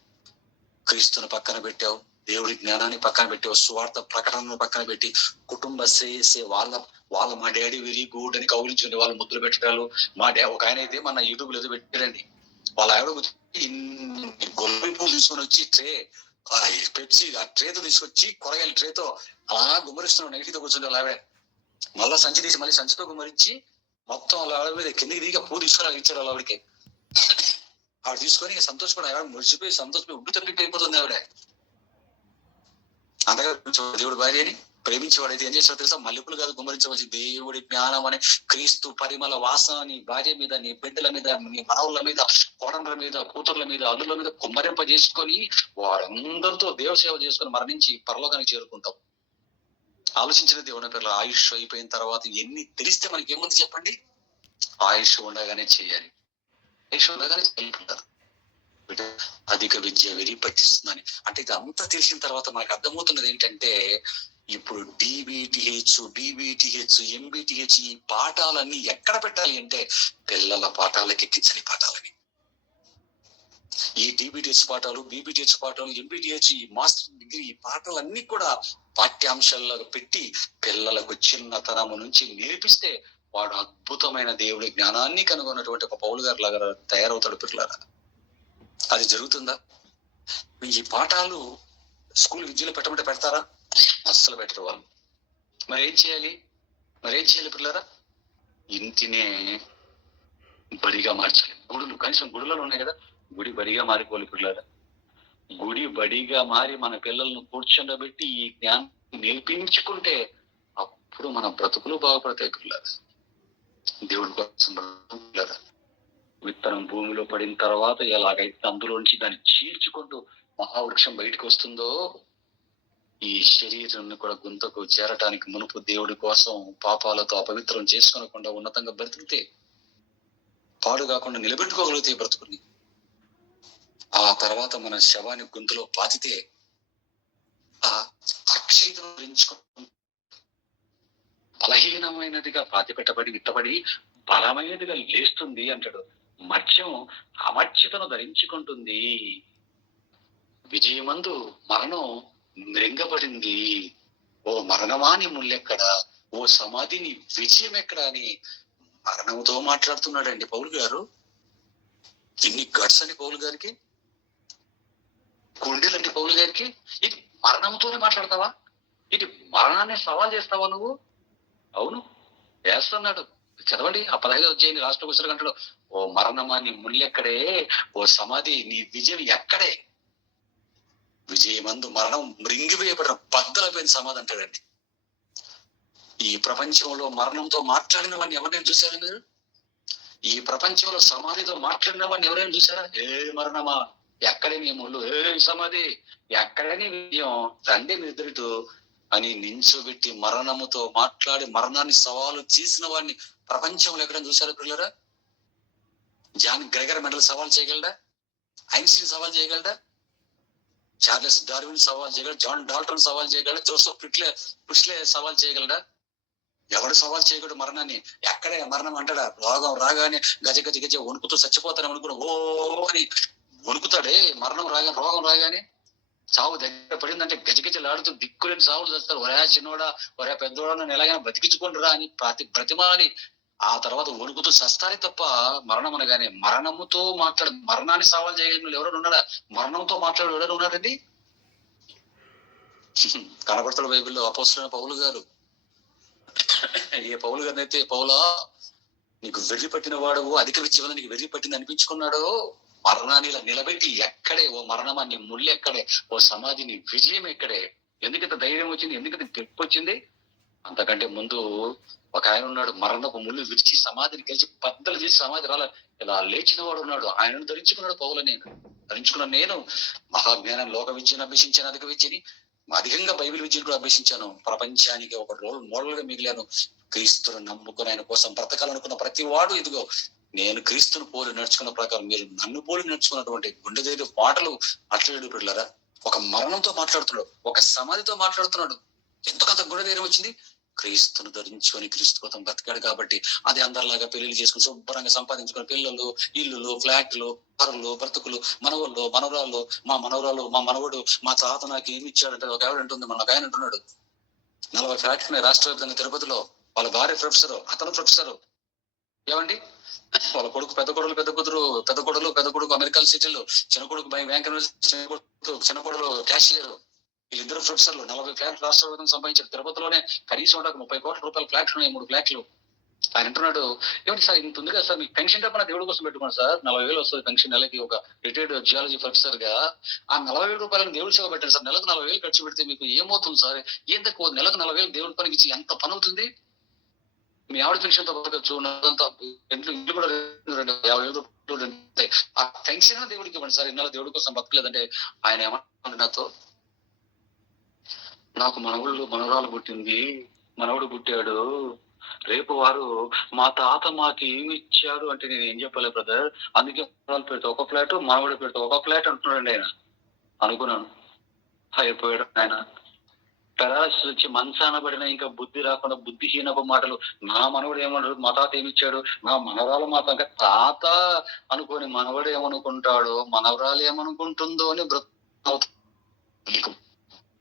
క్రీస్తుని పక్కన పెట్టావు, దేవుడి జ్ఞానాన్ని పక్కన పెట్టావు, స్వార్థ ప్రకటనను పక్కన పెట్టి కుటుంబ శ్రేయస్సే వాళ్ళ మా డాడీ వెరీ గుడ్ అని కౌలించుకుని వాళ్ళు ముద్దులు పెట్టడాలు. ఒక ఆయన అయితే మన యూట్యూబ్ లో ఏదో పెట్టారండి, వాళ్ళ ఆవిడ గొల్లి పూలు తీసుకొని వచ్చి ట్రే పెప్సీ ఆ ట్రేతో తీసుకొచ్చి కూరగాయల ట్రేతో అలా గుమ్మరిస్తున్నాడు, నైట్తో కూర్చుంటే వాళ్ళ ఆవిడ. మళ్ళా సంచి తీసి మళ్ళీ సంచితో గుమ్మరించి మొత్తం వాళ్ళ ఆవిడ మీద కిందికి దిగి పూ తీసుకొని ఇచ్చారు వాళ్ళ ఆవిడకి. ఆవిడ తీసుకొని సంతోషపడి ఆవిడ మురిసిపోయి సంతోషపోయి ఉబ్బి తప్పికి అయిపోతుంది ఆవిడ. అంతగా దేవుడు భార్య అని ప్రేమించేవాడైతే ఏం చేస్తాడో తెలుసా? మల్లెపులు కాదు గుమ్మరించవచ్చు, దేవుడి జ్ఞానం అని క్రీస్తు పరిమళ వాసన నీ భార్య మీద, నీ బిడ్డల మీద, నీ మనవుల మీద, కోడళ్ళ మీద, కూతుర్ల మీద, అల్లుల మీద కుమ్మరింప చేసుకొని వారందరితో దేవసేవ చేసుకొని మరణించి పరలోకానికి చేరుకుంటాం. ఆలోచించిన దేవుని పేర్ల ఆయుష్ అయిపోయిన తర్వాత ఎన్ని తెలిస్తే మనకి ఏముంది చెప్పండి? ఆయుష్ ఉండగానే చేయాలి, ఆయుష్ ఉండగానే చేయాలి. అధిక విద్య వెరీ పట్టిస్తుందని అంటే ఇది అంతా తెలిసిన తర్వాత మనకు అర్థమవుతున్నది ఏంటంటే, ఇప్పుడు డిబిటిహెచ్ ఎంబిటిహెచ్ ఈ పాఠాలన్నీ ఎక్కడ పెట్టాలి అంటే పిల్లల పాఠాలకి ఎక్కించాలి పాఠాలని. ఈ డిబిటిహెచ్ పాఠాలు, బీబీటీహెచ్ పాఠాలు, ఎంబీటీహెచ్ ఈ మాస్టర్ డిగ్రీ ఈ పాఠాలన్నీ కూడా పాఠ్యాంశాల్లో పెట్టి పిల్లలకు చిన్నతనము నుంచి నేర్పిస్తే వాడు అద్భుతమైన దేవుడి జ్ఞానాన్ని కనుగొన్నటువంటి ఒక పౌలు గారు లాగా తయారవుతాడు పిల్లలారా. అది జరుగుతుందా? ఈ పాఠాలు స్కూల్ విద్యలో పెట్టమంటే పెడతారా? అస్సలు పెట్టరు వాళ్ళు. మరేం చేయాలి పిల్లరా? ఇంటినే బడిగా మార్చాలి. గుడులు కనీసం గుడులలో ఉన్నాయి కదా, గుడి బడిగా మారిపోవాలి పిల్లరా. గుడి బడిగా మారి మన పిల్లలను కూర్చోబెట్టి ఈ జ్ఞానం నేర్పించుకుంటే అప్పుడు మన బ్రతుకులు బాగుపడతాయి పిల్లరా. దేవుడి కోసం పిల్లరా. విత్తనం భూమిలో పడిన తర్వాత ఎలాగైతే అందులోంచి దాన్ని చీల్చుకుంటూ మహావృక్షం బయటకు వస్తుందో, ఈ శరీరాన్ని కూడా గుంతకు చేరటానికి మునుపు దేవుడి కోసం పాపాలతో అపవిత్రం చేసుకోనకుండా ఉన్నతంగా బ్రతికితే, పాడు కాకుండా నిలబెట్టుకోగలిగితే బ్రతుకుని, ఆ తర్వాత మన శవాన్ని గుంతలో పాతితే ఆ అక్షయతను ధరించుకుంటూ బలహీనమైనదిగా పాతిపెట్టబడి విత్తబడి బలమైనదిగా లేస్తుంది అంటాడు. మత్స్యం అమర్చితను ధరించుకుంటుంది. విజయమందు మరణం మృంగబడింది. ఓ మరణమాని ముళ్ళెక్కడా, ఓ సమాధిని విజయం ఎక్కడా అని మరణంతో మాట్లాడుతున్నాడండి పౌలు గారు. ఇన్ని గట్స్ అని పౌలు గారికి, గుండెలండి పౌలు గారికి. ఇది మరణంతోనే మాట్లాడతావా? ఇది మరణాన్ని సవాల్ చేస్తావా నువ్వు? అవును వేస్తున్నాడు. చదవండి ఆ 15వ అధ్యాయం రాష్ట్ర పుస్తకం అంటాడు, ఓ మరణమా నీ ముళ్ళెక్కడే, ఓ సమాధి నీ విజయం ఎక్కడే. విజయమందు మరణం మృంగివేయబడిన బద్దలైపోయిన సమాధి అంటాడండి. ఈ ప్రపంచంలో మరణంతో మాట్లాడిన వాడిని ఎవరైనా చూసారా మీరు? ఈ ప్రపంచంలో సమాధితో మాట్లాడిన వాడిని ఎవరైనా చూసారా? ఏ మరణమా ఎక్కడే నీ ముళ్ళు, ఏ సమాధి ఎక్కడే నీ విజయం, రండి మీ ఇద్దరితో అని నించోబెట్టి మరణముతో మాట్లాడి మరణాన్ని సవాలు చేసిన వాడిని ప్రపంచంలో ఎక్కడైనా చూసారా పిల్లరా? జాన్ గ్రెగర్ మెండల్ సవాల్ చేయగలడా? ఐన్స్టీన్ సవాల్ చేయగలడా? చార్లెస్ డార్విన్ సవాల్ చేయగలడా? జాన్ డాల్టన్ సవాల్ చేయగలడా? జోసెఫ్ ప్రిస్లే సవాల్ చేయగలడా? ఎవడు సవాల్ చేయగలడు మరణాన్ని? ఎక్కడే మరణం అంటాడా? రోగం రాగానే గజ గజ గజ వణుకుతూ చచ్చిపోతాను అనుకుని ఓ అని వణుకుతాడే. మరణం రాగానే, రోగం రాగానే, చావు దగ్గర పడిందంటే గజగజలాడుతూ దిక్కులేని సావులు చేస్తారు. ఒరే చిన్నోడా, ఒరే పెద్దోడా, నన్ను ఎలాగైనా బతికించుకుంటురా అని బ్రతిమాలి ఆ తర్వాత వణుకుతూ సస్తారే తప్ప మరణం అనగానే మరణముతో మరణాన్ని సవాల్ చేయగలిగిన ఎవరైనా ఉన్నాడా? మరణంతో మాట్లాడు ఎవరైనా ఉన్నాడండి? కనబడతాడు బైబిల్లో అపోస్తలుడైన పౌలు గారు. ఏ పౌలు గారిని అయితే, పౌలా నీకు వెర్రి పట్టిన వాడు, అధిక విద్య నీకు వెర్రి పట్టింది అనిపించుకున్నాడు, మరణాన్ని ఇలా నిలబెట్టి ఎక్కడే, ఓ మరణమా నీ ముళ్ళు ఎక్కడే, ఓ సమాధి నీ విజయం ఎక్కడే, ఎందుకంత ధైర్యం వచ్చింది, ఎందుకంత తెప్పు వచ్చింది? అంతకంటే ముందు ఒక ఆయన ఉన్నాడు, మరణపు ముళ్ళు విరిచి సమాధిని గెలిచి బద్దలు చేసి సమాధి రాల ఇలా లేచిన వాడు ఉన్నాడు. ఆయనను ధరించుకున్నాడు పౌలు. ధరించుకున్న నేను మహాజ్ఞానం లోక విద్యను అభ్యసించాను, అధిక విద్యని అధికంగా బైబిల్ విద్యను కూడా అభ్యసించాను, ప్రపంచానికి ఒక రోల్ మోడల్ గా మిగిలాను, క్రీస్తును నమ్ముకుని ఆయన కోసం బ్రతకాలనుకున్న ప్రతి వాడు ఇదిగో నేను క్రీస్తును పోలి నడుచుకున్న ప్రకారం మీరు నన్ను పోలి నడుచుకున్నటువంటి గుండె ధైర్య మాటలు అట్లేడు పిల్లరా. ఒక మరణంతో మాట్లాడుతున్నాడు, ఒక సమాధితో మాట్లాడుతున్నాడు. ఎంతకంత గుండె ధైర్యం వచ్చింది? క్రీస్తును ధరించుకొని క్రీస్తు కోసం బ్రతికాడు కాబట్టి. అది అందరిలాగా పెళ్లి చేసుకుని శుభ్రంగా సంపాదించుకుని పిల్లలు, ఇల్లులు, ఫ్లాట్లు, కారులు, బ్రతుకులు, మనవళ్ళు, మనవరాళ్ళు, మా మనవరాలు, మా మనవడు, మా తాత నాకు ఏమి ఇచ్చాడంటే ఒక ఆవిడ అంటుంది, మన ఆయన అంటున్నాడు 40 ఫ్లాట్లు ఉన్నాయి రాష్ట్ర వ్యాప్తంగా తిరుపతిలో. వాళ్ళ భార్య ప్రొఫెసర్, అతను ప్రొఫెసర్. ఏమండి వాళ్ళ కొడుకు పెద్ద కొడుకు, పెద్ద కొడుకు అమెరికన్ సిటీలో, చిన్న కొడుకు బ్యాంక్, చిన్న కొడుకు క్యాషియర్. వీళ్ళిద్దరు ప్రొఫెసర్లు 40 ఫ్లాట్లు రాష్ట్ర వ్యాప్తంగా సంపాదించారు. తిరుపతిలోనే కనీసం 30 కోట్ల రూపాయల ఫ్లాట్లు ఉన్నాయి, 3 ఫ్లాట్లు. ఆయన అంటున్నాడు, ఏమిటి సార్ ఇంత ఉంది కదా సార్, మీకు పెన్షన్ డబ్బున దేవుడి కోసం పెట్టుకోండి సార్, 40,000 వస్తుంది పెన్షన్ నెలకి. ఒక రిటైర్డ్ జియాలజీ ప్రొఫెసర్ గా ఆ 40,000 రూపాయలను దేవుడి సేవ పెట్టండి సార్. నెలకు 40,000 ఖర్చు పెడితే మీకు ఏమవుతుంది సార్? ఏం తక్కువ, నెలకు 40,000 దేవుడి పనికి ఇచ్చి ఎంత పని అవుతుంది? మీ ఆవిడ పెన్షన్ తో బతకచ్చు, ఇల్లు కూడా 50,000 రూపాయలు. ఆ పెన్షన్ దేవుడికి ఇవ్వండి సార్, ఇన్నాళ్ళు దేవుడి కోసం బతకలేదంటే. ఆయన ఏమన్నా నాతో, నాకు మనవరాలు పుట్టింది, మనవడు పుట్టాడు, రేపు వారు మా తాత మాకు ఏమి ఇచ్చాడు అంటే నేను ఏం చెప్పలే బ్రదర్. అందుకే మనవరాలు పెడితే ఒక ఫ్లాట్, మనవడు పెడితే ఒక ఫ్లాట్ అంటున్నాడండి ఆయన. అనుకున్నాను అయిపోయాడు ఆయన. పెరాలసిస్ వచ్చి మంచాన పడినా ఇంకా బుద్ధి రాకుండా బుద్ధిహీనపు మాటలు. నా మనవడు ఏమన్నాడు, మా తాత ఏమిచ్చాడు, నా మనవరాలు మా తాత అనుకోని మనవడు ఏమనుకుంటాడో, మనవరాలు ఏమనుకుంటుందో అని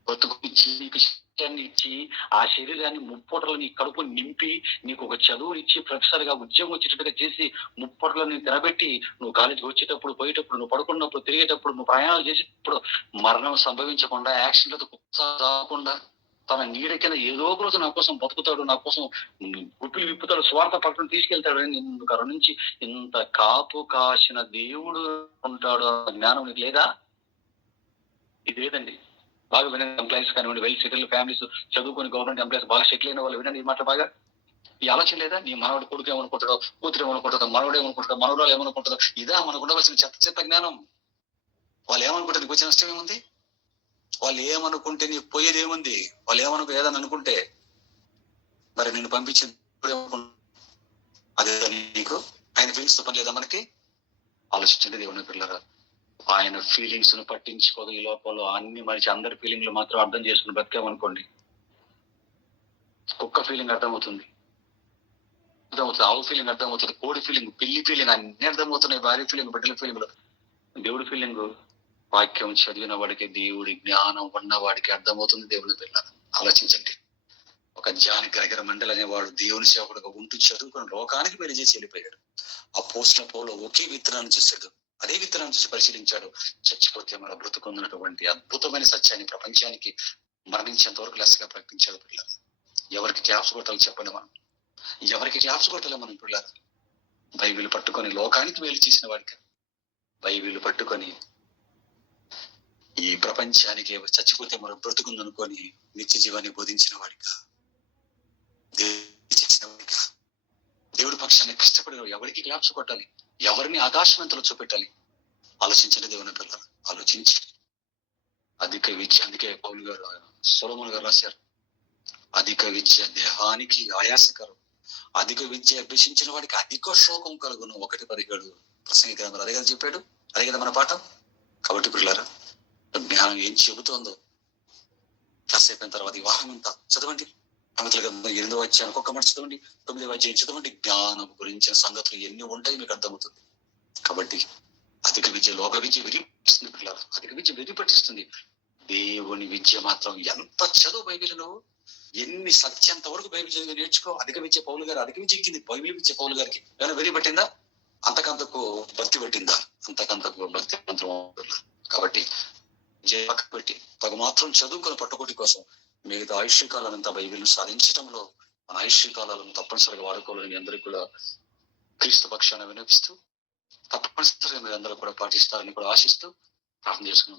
బ్రతుకు ఇచ్చి, నీకు శక్తిని ఇచ్చి, ఆ శరీరాన్ని ముప్పొటలు నీ కడుపు నింపి, నీకు ఒక చదువునిచ్చి, ప్రొఫెసర్ గా ఉద్యోగం వచ్చేటట్టుగా చేసి, ముప్పొటలు నీ తినబెట్టి, నువ్వు కాలేజీకి వచ్చేటప్పుడు, పోయేటప్పుడు, నువ్వు పడుకున్నప్పుడు, తిరిగేటప్పుడు, నువ్వు ప్రయాణాలు చేసేటప్పుడు మరణం సంభవించకుండా, యాక్సిడెంట్ రాకుండా, తన నీడ కింద ఏదో ఒక రోజు నా కోసం బతుకుతాడు, నా కోసం గుప్పిలు విప్పుతాడు, స్వార్థ పట్టణం తీసుకెళ్తాడు అని నిన్ను కరుణించి ఇంత కాపు కాసిన దేవుడు ఉంటాడు. జ్ఞానం నీకు లేదా? ఇది లేదండి. బాగా వినండి, ఎంప్లాయీస్ కానివ్వండి, వెల్ సెటిల్ ఫ్యామిలీస్, చదువుకొని గవర్నమెంట్ ఎంప్లాయీస్ బాగా సెటిల్ అయిన వాళ్ళు వినండి ఈ మాట బాగా. ఈ ఆలోచన లేదా? నీ మనవాడు కొడుకు ఏమనుకుంటాడో, కూతురు ఏమనుకుంటుందో, మనవడు ఏమనుకుంటాడో, మనవరాలు ఏమనుకుంటుందో. ఇదా మనకు ఉండవలసిన చెత్త జ్ఞానం. వాళ్ళు ఏమనుకుంటే నీకు వచ్చే నష్టం ఏముంది? వాళ్ళు ఏమనుకుంటే నీకు పోయేది ఏముంది? వాళ్ళు ఏదని అనుకుంటే మరి నేను పంపించింది అదే నీకు. ఆయన ఫీలింగ్స్ తో పని లేదా మనకి? ఆలోచించండి దేవుని పిల్లరా. ఆయన ఫీలింగ్స్ ను పట్టించుకోదు ఈ లోపల. అన్ని మనిషి అందరి ఫీలింగ్లు మాత్రం అర్థం చేసుకుని బతికామనుకోండి, కుక్క ఫీలింగ్ అర్థమవుతుంది, ఆవు ఫీలింగ్ అర్థమవుతుంది, కోడి ఫీలింగ్, పిల్లి ఫీలింగ్ అన్ని అర్థమవుతున్నాయి. భార్య ఫీలింగ్, బిడ్డల ఫీలింగ్. దేవుడి ఫీలింగ్ వాక్యం చదివిన వాడికి, దేవుడి జ్ఞానం ఉన్నవాడికి అర్థమవుతుంది. దేవుని పిల్ల ఆలోచించండి. ఒక జాని గరగర మండలి అనేవాడు దేవుని సేవకుడుగా ఉంటూ చదువుకుని లోకానికి పెళ్లి చేసి వెళ్ళిపోయాడు. అపోస్తలుల పౌలు ఒకే విత్తనాన్ని చూశాడు, అదే విత్తనాన్ని చూసి పరిశీలించాడు. చచ్చిపోతే మన బ్రతుకున్నటువంటి అద్భుతమైన సత్యాన్ని ప్రపంచానికి మరణించేంత వరకు లెస్సగా ప్రకటించాడు. పిల్లలు ఎవరికి క్లాప్స్ కొట్టాలి చెప్పండి? మనం ఎవరికి క్లాప్స్ కొట్టాలి మనం? పిల్లలు బైబిల్ పట్టుకొని లోకానికి మేలు చేసిన వాడికి, బైబిల్ పట్టుకొని ఈ ప్రపంచానికి చచ్చిపోతే మనం బ్రతుకుందనుకొని నిత్య జీవాన్ని బోధించిన వాడిగా, చేసిన వాడిగా, దేవుడి పక్షాన్ని కష్టపడిన ఎవరికి క్లాప్స్ కొట్టాలి, ఎవరిని ఆకాశవంతలో చూపెట్టాలి? ఆలోచించండి దేవుని పిల్లలు, ఆలోచించి. అధిక విద్య, అందుకే పౌలు గారు, సొలొమోను గారు రాశారు, అధిక విద్య దేహానికి ఆయాసకరం, అధిక విద్య అభ్యసించిన వాడికి అధిక శోకం కలుగును. 1:17 ప్రసంగి గ్రంథంలో అదే కదా చెప్పాడు, అదే కదా మన పాఠం. కాబట్టి పిల్లరా, జ్ఞానం ఏం చెబుతోందో కాసేపు అయిన తర్వాత ఈ వారం అంతా చదవండి. సామెతల గ్రంథం 8వ అధ్యాయం ఒక్కొక్క మాట చదవండి, 9వ అధ్యాయం చదవండి. జ్ఞానం గురించిన సంగతులు ఎన్ని ఉంటాయి మీకు అర్థమవుతుంది. కాబట్టి అధిక విద్య లోక విద్య విరిపట్టిస్తుంది పిల్లలు, అధిక విద్య విరిపట్టిస్తుంది. దేవుని విద్య మాత్రం ఎంత చదువు బైబిల్, నువ్వు ఎన్ని సత్యంత వరకు బైబిల్ చదివి నేర్చుకో. అధిక విద్య పౌలు గారు అధిక విద్య ఎక్కింది, బైబిల్ విద్య పౌలు గారికి ఏమైనా వెరి పట్టిందా? అంతకంతకు భక్తి పట్టిందా? అంతకంతకు భక్తి మంత్రం. కాబట్టి పక్కకు పెట్టి తగు మాత్రం చదువుకుని పట్టుకోటి కోసం మిగతా ఆయుష్య కాలాలంతా బైబిల్ సాధించడంలో మన ఆయుష్య కాలాలను తప్పనిసరిగా వాడుకోవాలని మీ అందరికీ కూడా క్రీస్తు పక్షాన వినిపిస్తూ, తప్పనిసరిగా మీరు అందరూ కూడా పాటిస్తారని కూడా ఆశిస్తూ ప్రార్థన చేసుకుని